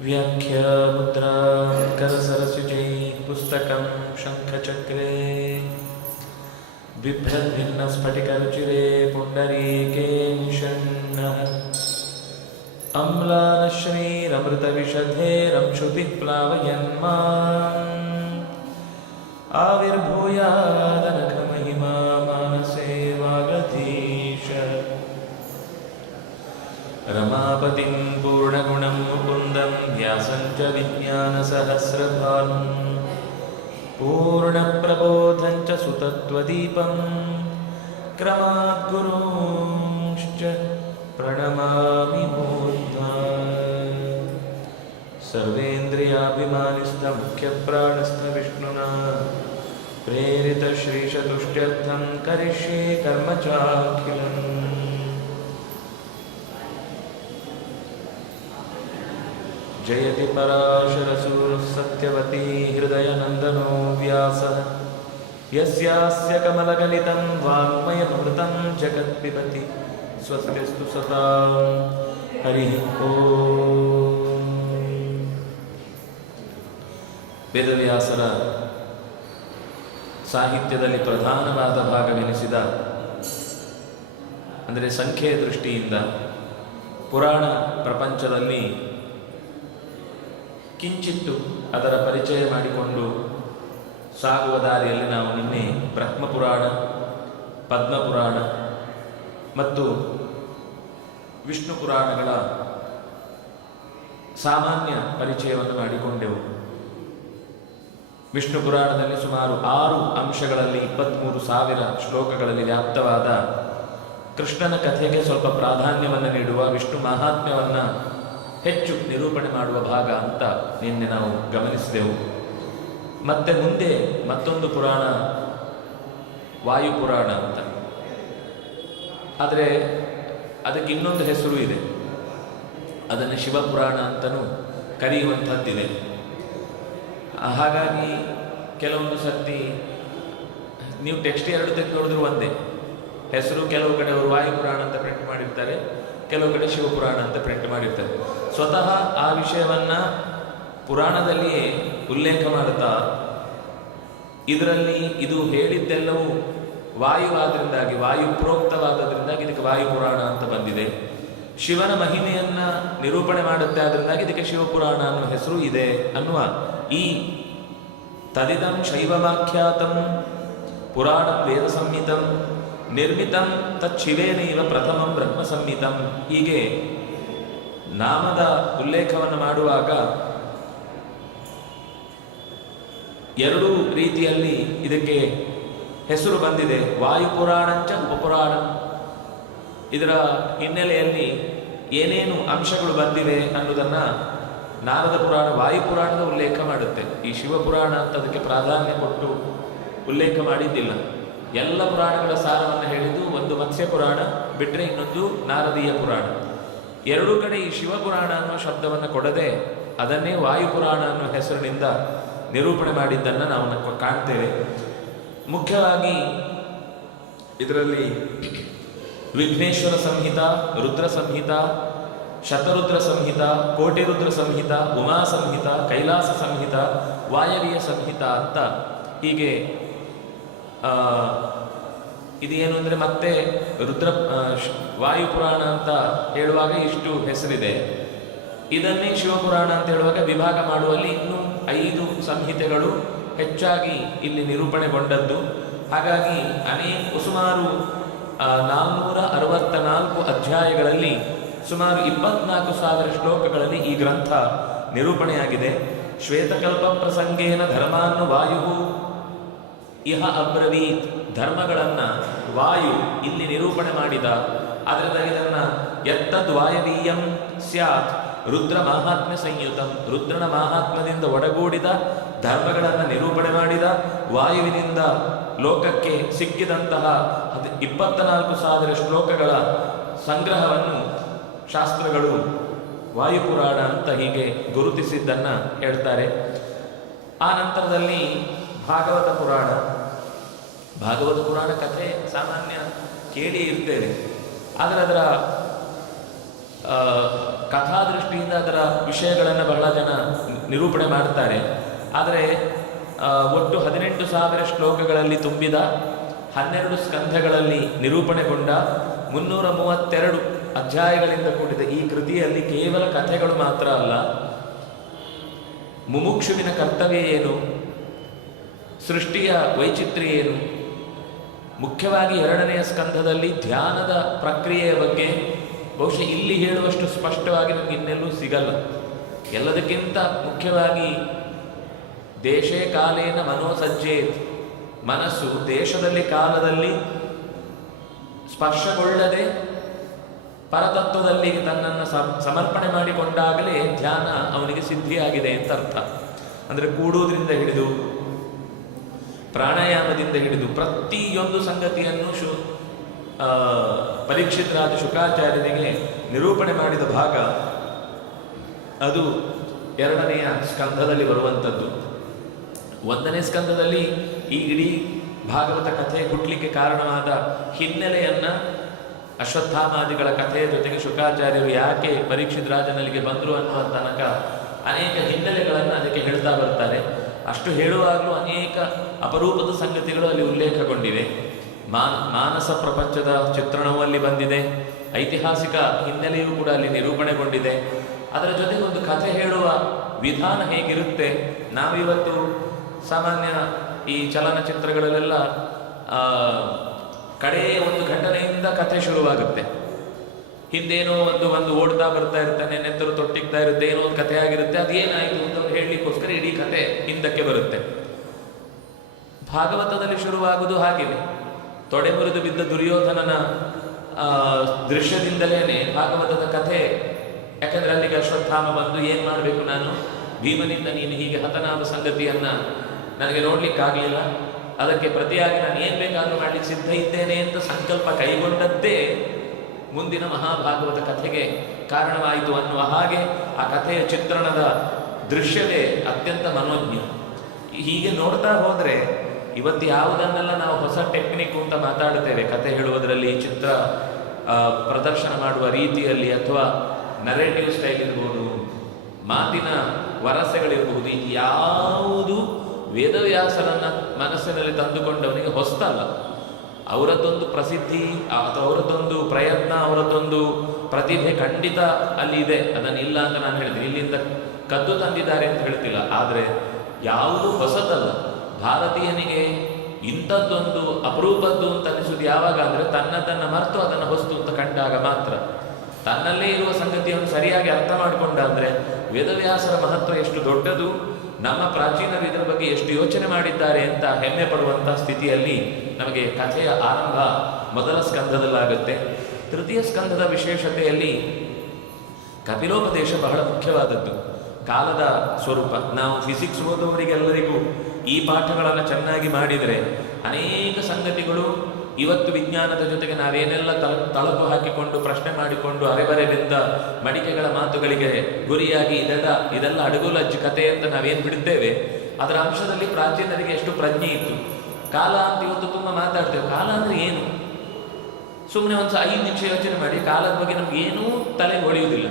व्याख्यामुद्रां करसरसिजैः पुस्तकं शङ्खचक्रे बिभ्रद्भिन्नस्फटिकरुचिरे पुण्डरीके निषण्णः अम्लानश्रीरमृतविशधेरंशुभिः प्लावयन्माम् आविर्भूयादनघमहिमा मानसे वागधीश रमापतिं पूर्णगुणं मुकुन्दं व्यासं च विज्ञानसहस्रभानुं पूर्णप्रबोधं च सुतत्वदीपं क्रमाद्गुरूंश्च प्रणमामि मूर्ध्ना सर्वेन्द्रियाभिमानिस्थमुख्यप्राणस्थविष्णुना प्रेरितश्रीशतुष्ट्यर्थं करिष्ये कर्म चाखिलम्। जयति पराशरसूरः सत्यवती हृदयनन्दनो व्यासः यस्यास्य कमलगलितं वाङ्मयमृतं जगत्पिबति स्वस्तिस्तु सतां हरिः ओम्। ವೇದವ್ಯಾಸರ ಸಾಹಿತ್ಯದಲ್ಲಿ ಪ್ರಧಾನವಾದ ಭಾಗವೆನಿಸಿದ ಅಂದರೆ ಸಂಖ್ಯೆಯ ದೃಷ್ಟಿಯಿಂದ ಪುರಾಣ ಪ್ರಪಂಚದಲ್ಲಿ ಕಿಂಚಿತ್ತು ಅದರ ಪರಿಚಯ ಮಾಡಿಕೊಂಡು ಸಾಗುವ ದಾರಿಯಲ್ಲಿ ನಾವು ನಿನ್ನೆ ಬ್ರಹ್ಮಪುರಾಣ, ಪದ್ಮಪುರಾಣ ಮತ್ತು ವಿಷ್ಣು ಪುರಾಣಗಳ ಸಾಮಾನ್ಯ ಪರಿಚಯವನ್ನು ಮಾಡಿಕೊಂಡೆವು. ವಿಷ್ಣು ಪುರಾಣದಲ್ಲಿ ಸುಮಾರು 6 ಅಂಶಗಳಲ್ಲಿ 23,000 ಶ್ಲೋಕಗಳಲ್ಲಿ ವ್ಯಾಪ್ತವಾದ ಕೃಷ್ಣನ ಕಥೆಗೆ ಸ್ವಲ್ಪ ಪ್ರಾಧಾನ್ಯವನ್ನು ನೀಡುವ ವಿಷ್ಣು ಮಹಾತ್ಮ್ಯವನ್ನು ಹೆಚ್ಚು ನಿರೂಪಣೆ ಮಾಡುವ ಭಾಗ ಅಂತ ನಿನ್ನೆ ನಾವು ಗಮನಿಸಿದೆವು. ಮತ್ತೆ ಮುಂದೆ ಮತ್ತೊಂದು ಪುರಾಣ ವಾಯುಪುರಾಣ ಅಂತ, ಆದರೆ ಅದಕ್ಕೆ ಇನ್ನೊಂದು ಹೆಸರು ಇದೆ, ಅದನ್ನು ಶಿವಪುರಾಣ ಅಂತಲೂ ಕರೆಯುವಂಥದ್ದಿದೆ. ಹಾಗಾಗಿ ಕೆಲವೊಂದು ಸರ್ತಿ ನೀವು ಟೆಕ್ಸ್ಟ್ 2 ತೆಗೆದು ನೋಡಿದ್ರು ಒಂದೇ ಹೆಸರು. ಕೆಲವು ಕಡೆ ಅವರು ವಾಯುಪುರಾಣ ಅಂತ ಪ್ರಿಂಟ್ ಮಾಡಿರ್ತಾರೆ, ಕೆಲವು ಕಡೆ ಶಿವಪುರಾಣ ಅಂತ ಪ್ರಿಂಟ್ ಮಾಡಿರ್ತಾರೆ. ಸ್ವತಃ ಆ ವಿಷಯವನ್ನು ಪುರಾಣದಲ್ಲಿಯೇ ಉಲ್ಲೇಖ ಮಾಡುತ್ತಾ ಇದರಲ್ಲಿ ಇದು ಹೇಳಿದ್ದೆಲ್ಲವೂ ವಾಯುವಾದ್ರಿಂದಾಗಿ, ವಾಯು ಪ್ರೋಕ್ತವಾದದ್ರಿಂದಾಗಿ ಇದಕ್ಕೆ ವಾಯುಪುರಾಣ ಅಂತ ಬಂದಿದೆ. ಶಿವನ ಮಹಿಮೆಯನ್ನು ನಿರೂಪಣೆ ಮಾಡುತ್ತೆ, ಆದ್ರಿಂದಾಗಿ ಇದಕ್ಕೆ ಶಿವಪುರಾಣ ಅನ್ನುವ ಹೆಸರು ಇದೆ ಅನ್ನುವ ಈ ತದಿದಂ ಶೈವವಾಖ್ಯಾತಂ ಪುರಾಣ ವೇದ ಸಂಹಿತಂ ನಿರ್ಮಿತಂ ತಚ್ಚಿವೇನೈವ ಪ್ರಥಮಂ ಬ್ರಹ್ಮ ಸಂಹಿತಂ, ಹೀಗೆ ನಾಮದ ಉಲ್ಲೇಖವನ್ನು ಮಾಡುವಾಗ 2 ರೀತಿಯಲ್ಲಿ ಇದಕ್ಕೆ ಹೆಸರು ಬಂದಿದೆ. ವಾಯುಪುರಾಣಂಚ ಉಪಪುರಾಣ, ಇದರ ಹಿನ್ನೆಲೆಯಲ್ಲಿ ಏನೇನು ಅಂಶಗಳು ಬಂದಿವೆ ಅನ್ನೋದನ್ನು ನಾರದ ಪುರಾಣ ವಾಯುಪುರಾಣದ ಉಲ್ಲೇಖ ಮಾಡುತ್ತೆ. ಈ ಶಿವಪುರಾಣ ಅಂತ ಅದಕ್ಕೆ ಪ್ರಾಧಾನ್ಯ ಕೊಟ್ಟು ಉಲ್ಲೇಖ ಮಾಡಿದ್ದಿಲ್ಲ. ಎಲ್ಲ ಪುರಾಣಗಳ ಸಾರವನ್ನು ಹೇಳಿದ್ದು ಒಂದು ಮತ್ಸ್ಯ ಪುರಾಣ ಬಿಟ್ಟರೆ ಇನ್ನೊಂದು ನಾರದೀಯ ಪುರಾಣ. 2 ಕಡೆ ಈ ಶಿವಪುರಾಣ ಅನ್ನುವ ಶಬ್ದವನ್ನು ಕೊಡದೆ ಅದನ್ನೇ ವಾಯುಪುರಾಣ ಅನ್ನುವ ಹೆಸರಿನಿಂದ ನಿರೂಪಣೆ ಮಾಡಿದ್ದನ್ನು ನಾವು ಕಾಣ್ತೇವೆ. ಮುಖ್ಯವಾಗಿ ಇದರಲ್ಲಿ ವಿಘ್ನೇಶ್ವರ ಸಂಹಿತ, ರುದ್ರ ಸಂಹಿತ, ಶತರುದ್ರ ಸಂಹಿತ, ಕೋಟಿರುದ್ರ ಸಂಹಿತ, ಉಮಾ ಸಂಹಿತ, ಕೈಲಾಸ ಸಂಹಿತ, ವಾಯವ್ಯ ಸಂಹಿತ ಅಂತ ಹೀಗೆ ಇದೇನು ಅಂದರೆ ಮತ್ತೆ ರುದ್ರ ವಾಯುಪುರಾಣ ಅಂತ ಹೇಳುವಾಗ ಇಷ್ಟು ಹೆಸರಿದೆ, ಇದನ್ನೇ ಶಿವಪುರಾಣ ಅಂತ ಹೇಳುವಾಗ ವಿಭಾಗ ಮಾಡುವಲ್ಲಿ ಇನ್ನೂ 5 ಸಂಹಿತೆಗಳು ಹೆಚ್ಚಾಗಿ ಇಲ್ಲಿ ನಿರೂಪಣೆಗೊಂಡದ್ದು. ಹಾಗಾಗಿ ಸುಮಾರು 464 ಅಧ್ಯಾಯಗಳಲ್ಲಿ ಸುಮಾರು 24,000 ಶ್ಲೋಕಗಳಲ್ಲಿ ಈ ಗ್ರಂಥ ನಿರೂಪಣೆಯಾಗಿದೆ. ಶ್ವೇತಕಲ್ಪ ಪ್ರಸಂಗೇನ ಧರ್ಮಾನ್ನು ವಾಯು ಇಹ ಅಬ್ರವೀತ್, ಧರ್ಮಗಳನ್ನು ವಾಯು ಇಲ್ಲಿ ನಿರೂಪಣೆ ಮಾಡಿದ. ಆದ್ದರಿಂದ ಇದನ್ನು ಯತ್ತದ್ ವಾಯವೀಯಂ ಸ್ಯಾತ್ ರುದ್ರ ಮಾಹಾತ್ಮ್ಯ ಸಂಯುತಂ, ರುದ್ರನ ಮಾಹಾತ್ಮ್ಯದಿಂದ ಒಡಗೂಡಿದ ಧರ್ಮಗಳನ್ನು ನಿರೂಪಣೆ ಮಾಡಿದ ವಾಯುವಿನಿಂದ ಲೋಕಕ್ಕೆ ಸಿಕ್ಕಿದಂತಹ 24,000 ಶ್ಲೋಕಗಳ ಸಂಗ್ರಹವನ್ನು ಶಾಸ್ತ್ರಗಳು ವಾಯುಪುರಾಣ ಅಂತ ಹೀಗೆ ಗುರುತಿಸಿದ್ದನ್ನು ಹೇಳ್ತಾರೆ. ಆ ನಂತರದಲ್ಲಿ ಭಾಗವತ ಪುರಾಣ. ಭಾಗವತ ಪುರಾಣ ಕಥೆ ಸಾಮಾನ್ಯ ಕೇಳಿ ಇರ್ತೇವೆ, ಆದರೆ ಅದರ ಕಥಾದೃಷ್ಟಿಯಿಂದ ಅದರ ವಿಷಯಗಳನ್ನು ಬಹಳ ಜನ ನಿರೂಪಣೆ ಮಾಡ್ತಾರೆ. ಆದರೆ ಒಟ್ಟು 18,000 ಶ್ಲೋಕಗಳಲ್ಲಿ ತುಂಬಿದ 12 ಸ್ಕಂಧಗಳಲ್ಲಿ ನಿರೂಪಣೆಗೊಂಡ 332 ಅಧ್ಯಾಯಗಳಿಂದ ಕೂಡಿದ ಈ ಕೃತಿಯಲ್ಲಿ ಕೇವಲ ಕಥೆಗಳು ಮಾತ್ರ ಅಲ್ಲ, ಮುಮುಕ್ಷುವಿನ ಕರ್ತವ್ಯ ಏನು, ಸೃಷ್ಟಿಯ ವೈಚಿತ್ರ್ಯ ಏನು, ಮುಖ್ಯವಾಗಿ 2ನೆಯ ಸ್ಕಂಧದಲ್ಲಿ ಧ್ಯಾನದ ಪ್ರಕ್ರಿಯೆಯ ಬಗ್ಗೆ ಬಹುಶಃ ಇಲ್ಲಿ ಹೇಳುವಷ್ಟು ಸ್ಪಷ್ಟವಾಗಿ ನಮಗೆ ಇನ್ನೆಲ್ಲೂ ಸಿಗಲ್ಲ. ಎಲ್ಲದಕ್ಕಿಂತ ಮುಖ್ಯವಾಗಿ ದೇಶೇ ಕಾಲೇನ ಮನೋಸಜ್ಜೇತ್, ಮನಸ್ಸು ದೇಶದಲ್ಲಿ ಕಾಲದಲ್ಲಿ ಸ್ಪರ್ಶಗೊಳ್ಳದೆ ಪರತತ್ವದಲ್ಲಿ ತನ್ನನ್ನು ಸಮರ್ಪಣೆ ಮಾಡಿಕೊಂಡಾಗಲೇ ಧ್ಯಾನ ಅವನಿಗೆ ಸಿದ್ಧಿಯಾಗಿದೆ ಅಂತ ಅರ್ಥ. ಅಂದರೆ ಕೂಡುವುದರಿಂದ ಹಿಡಿದು ಪ್ರಾಣಾಯಾಮದಿಂದ ಹಿಡಿದು ಪ್ರತಿಯೊಂದು ಸಂಗತಿಯನ್ನು ಪರೀಕ್ಷಿತ್ ರಾಜ ಶುಕಾಚಾರ್ಯರಿಗೆ ನಿರೂಪಣೆ ಮಾಡಿದ ಭಾಗ ಅದು 2ನೆಯ ಸ್ಕಂಧದಲ್ಲಿ ಬರುವಂಥದ್ದು. 1ನೇ ಸ್ಕಂಧದಲ್ಲಿ ಈ ಇಡೀ ಭಾಗವತ ಕಥೆ ಹುಟ್ಟಲಿಕ್ಕೆ ಕಾರಣವಾದ ಹಿನ್ನೆಲೆಯನ್ನು ಅಶ್ವತ್ಥಾಮಾದಿಗಳ ಕಥೆಯ ಜೊತೆಗೆ ಶುಕಾಚಾರ್ಯರು ಯಾಕೆ ಪರೀಕ್ಷಿತ್ ರಾಜನಲ್ಲಿಗೆ ಬಂದರು ಅನ್ನುವ ತನಕ ಅನೇಕ ಹಿನ್ನೆಲೆಗಳನ್ನು ಅದಕ್ಕೆ ಹೇಳ್ತಾ ಬರ್ತಾರೆ. ಅಷ್ಟು ಹೇಳುವಾಗಲೂ ಅನೇಕ ಅಪರೂಪದ ಸಂಗತಿಗಳು ಅಲ್ಲಿ ಉಲ್ಲೇಖಗೊಂಡಿವೆ. ಮಾನಸ ಪ್ರಪಂಚದ ಚಿತ್ರಣವೂ ಅಲ್ಲಿ ಬಂದಿದೆ, ಐತಿಹಾಸಿಕ ಹಿನ್ನೆಲೆಯೂ ಕೂಡ ಅಲ್ಲಿ ನಿರೂಪಣೆಗೊಂಡಿದೆ. ಅದರ ಜೊತೆಗೆ ಒಂದು ಕಥೆ ಹೇಳುವ ವಿಧಾನ ಹೇಗಿರುತ್ತೆ, ನಾವಿವತ್ತು ಸಾಮಾನ್ಯ ಈ ಚಲನಚಿತ್ರಗಳಲ್ಲೆಲ್ಲ ಕಡೆಯ ಒಂದು ಘಟನೆಯಿಂದ ಕಥೆ ಶುರುವಾಗುತ್ತೆ. ಹಿಂದೇನೋ ಒಂದು ಓಡ್ತಾ ಬರ್ತಾ ಇರ್ತಾನೆ, ನೆತ್ತರು ತೊಟ್ಟಿಗ್ತಾ ಇರುತ್ತೆ, ಏನೋ ಒಂದು ಕಥೆ ಆಗಿರುತ್ತೆ, ಅದೇನಾಯಿತು ಅಂತ ಹೇಳಲಿಕ್ಕೋಸ್ಕರ ಇಡೀ ಕಥೆ ಹಿಂದಕ್ಕೆ ಬರುತ್ತೆ. ಭಾಗವತದಲ್ಲಿ ಶುರುವಾಗುವುದು ಹಾಗೆಯೇ, ತೊಡೆ ಮುರಿದು ಬಿದ್ದ ದುರ್ಯೋಧನನ ದೃಶ್ಯದಿಂದಲೇ ಭಾಗವತದ ಕಥೆ. ಯಾಕಂದ್ರೆ ಅಲ್ಲಿಗೆ ಅಶ್ವತ್ಥಾಮ ಬಂದು ಏನು ಮಾಡಬೇಕು, ನಾನು ಭೀಮನಿಂದ ನೀನು ಹೀಗೆ ಹತನಾದ ಸಂಗತಿಯನ್ನ ನನಗೆ ನೋಡ್ಲಿಕ್ಕಾಗಲಿಲ್ಲ, ಅದಕ್ಕೆ ಪ್ರತಿಯಾಗಿ ನಾನು ಏನು ಬೇಕಾದ್ರೂ ಮಾಡಲಿಕ್ಕೆ ಸಿದ್ಧ ಇದ್ದೇನೆ ಅಂತ ಸಂಕಲ್ಪ ಕೈಗೊಂಡದ್ದೇ ಮುಂದಿನ ಮಹಾಭಾಗವತ ಕಥೆಗೆ ಕಾರಣವಾಯಿತು ಅನ್ನುವ ಹಾಗೆ ಆ ಕಥೆಯ ಚಿತ್ರಣದ ದೃಶ್ಯವೇ ಅತ್ಯಂತ ಮನೋಜ್ಞ. ಹೀಗೆ ನೋಡ್ತಾ ಹೋದರೆ ಇವತ್ತು ಯಾವುದನ್ನೆಲ್ಲ ನಾವು ಹೊಸ ಟೆಕ್ನಿಕ್ ಅಂತ ಮಾತಾಡ್ತೇವೆ ಕಥೆ ಹೇಳುವುದರಲ್ಲಿ, ಚಿತ್ರ ಪ್ರದರ್ಶನ ಮಾಡುವ ರೀತಿಯಲ್ಲಿ, ಅಥವಾ ನರೇಟಿವ್ ಸ್ಟೈಲ್ ಇರ್ಬೋದು, ಮಾತಿನ ವರಸೆಗಳಿರಬಹುದು, ಯಾವುದು ವೇದವ್ಯಾಸರನ್ನ ಮನಸ್ಸಿನಲ್ಲಿ ತಂದುಕೊಂಡವನಿಗೆ ಹೊಸ್ತಲ್ಲ. ಅವರದ್ದೊಂದು ಪ್ರಸಿದ್ಧಿ ಅಥವಾ ಅವರದ್ದೊಂದು ಪ್ರಯತ್ನ, ಅವರದ್ದೊಂದು ಪ್ರತಿಭೆ ಖಂಡಿತ ಅಲ್ಲಿ ಇದೆ, ಅದನ್ನು ಇಲ್ಲ ಅಂತ ನಾನು ಹೇಳ್ತೀನಿ. ಇಲ್ಲಿಂದ ಕದ್ದು ತಂದಿದ್ದಾರೆ ಅಂತ ಹೇಳ್ತಿಲ್ಲ, ಆದರೆ ಯಾವುದು ಹೊಸದಲ್ಲ. ಭಾರತೀಯನಿಗೆ ಇಂಥದ್ದೊಂದು ಅಪರೂಪದ್ದು ಅಂತ ಅನಿಸುವುದು ಯಾವಾಗ ಅಂದರೆ ತನ್ನದನ್ನು ಮರೆತು ಅದನ್ನು ಹೊಸ್ತು ಅಂತ ಕಂಡಾಗ ಮಾತ್ರ. ತನ್ನಲ್ಲೇ ಇರುವ ಸಂಗತಿಯನ್ನು ಸರಿಯಾಗಿ ಅರ್ಥ ಮಾಡಿಕೊಂಡ ಅಂದರೆ ವೇದವ್ಯಾಸರ ಮಹತ್ವ ಎಷ್ಟು ದೊಡ್ಡದು, ನಮ್ಮ ಪ್ರಾಚೀನರು ಇದರ ಬಗ್ಗೆ ಎಷ್ಟು ಯೋಚನೆ ಮಾಡಿದ್ದಾರೆ ಅಂತ ಹೆಮ್ಮೆ ಪಡುವಂಥ ಸ್ಥಿತಿಯಲ್ಲಿ ನಮಗೆ ಕಥೆಯ ಆರಂಭ ಮೊದಲ ಸ್ಕಂಧದಲ್ಲಾಗುತ್ತೆ. ತೃತೀಯ ಸ್ಕಂಧದ ವಿಶೇಷತೆಯಲ್ಲಿ ಕಪಿಲೋಪದೇಶ ಬಹಳ ಮುಖ್ಯವಾದದ್ದು. ಕಾಲದ ಸ್ವರೂಪ, ನಾವು ಫಿಸಿಕ್ಸ್ ಓದುವವರಿಗೆಲ್ಲರಿಗೂ ಈ ಪಾಠಗಳನ್ನು ಚೆನ್ನಾಗಿ ಮಾಡಿದರೆ ಅನೇಕ ಸಂಗತಿಗಳು ಇವತ್ತು ವಿಜ್ಞಾನದ ಜೊತೆಗೆ ನಾವೇನೆಲ್ಲ ತಳಕು ಹಾಕಿಕೊಂಡು ಪ್ರಶ್ನೆ ಮಾಡಿಕೊಂಡು ಅರೆಬರೆದಿಂದ ಮಡಿಕೆಗಳ ಮಾತುಗಳಿಗೆ ಗುರಿಯಾಗಿ ಇದೆಲ್ಲ ಅಡಗುಲಜ್ಜಿ ಕಥೆ ಅಂತ ನಾವೇನು ಬಿಡುತ್ತೇವೆ, ಅದರ ಅಂಶದಲ್ಲಿ ಪ್ರಾಚೀನರಿಗೆ ಎಷ್ಟು ಪ್ರಜ್ಞೆ ಇತ್ತು. ಕಾಲ ಅಂತ ಇವತ್ತು ತುಂಬ ಮಾತಾಡ್ತೇವೆ. ಕಾಲ ಅಂದರೆ ಏನು? ಸುಮ್ಮನೆ ಒಂದು 5 ನಿಮಿಷ ಯೋಚನೆ ಮಾಡಿ, ಕಾಲದ ಬಗ್ಗೆ ನಮ್ಗೆ ಏನೂ ತಲೆಗೆ ಹೊಳೆಯುವುದಿಲ್ಲ.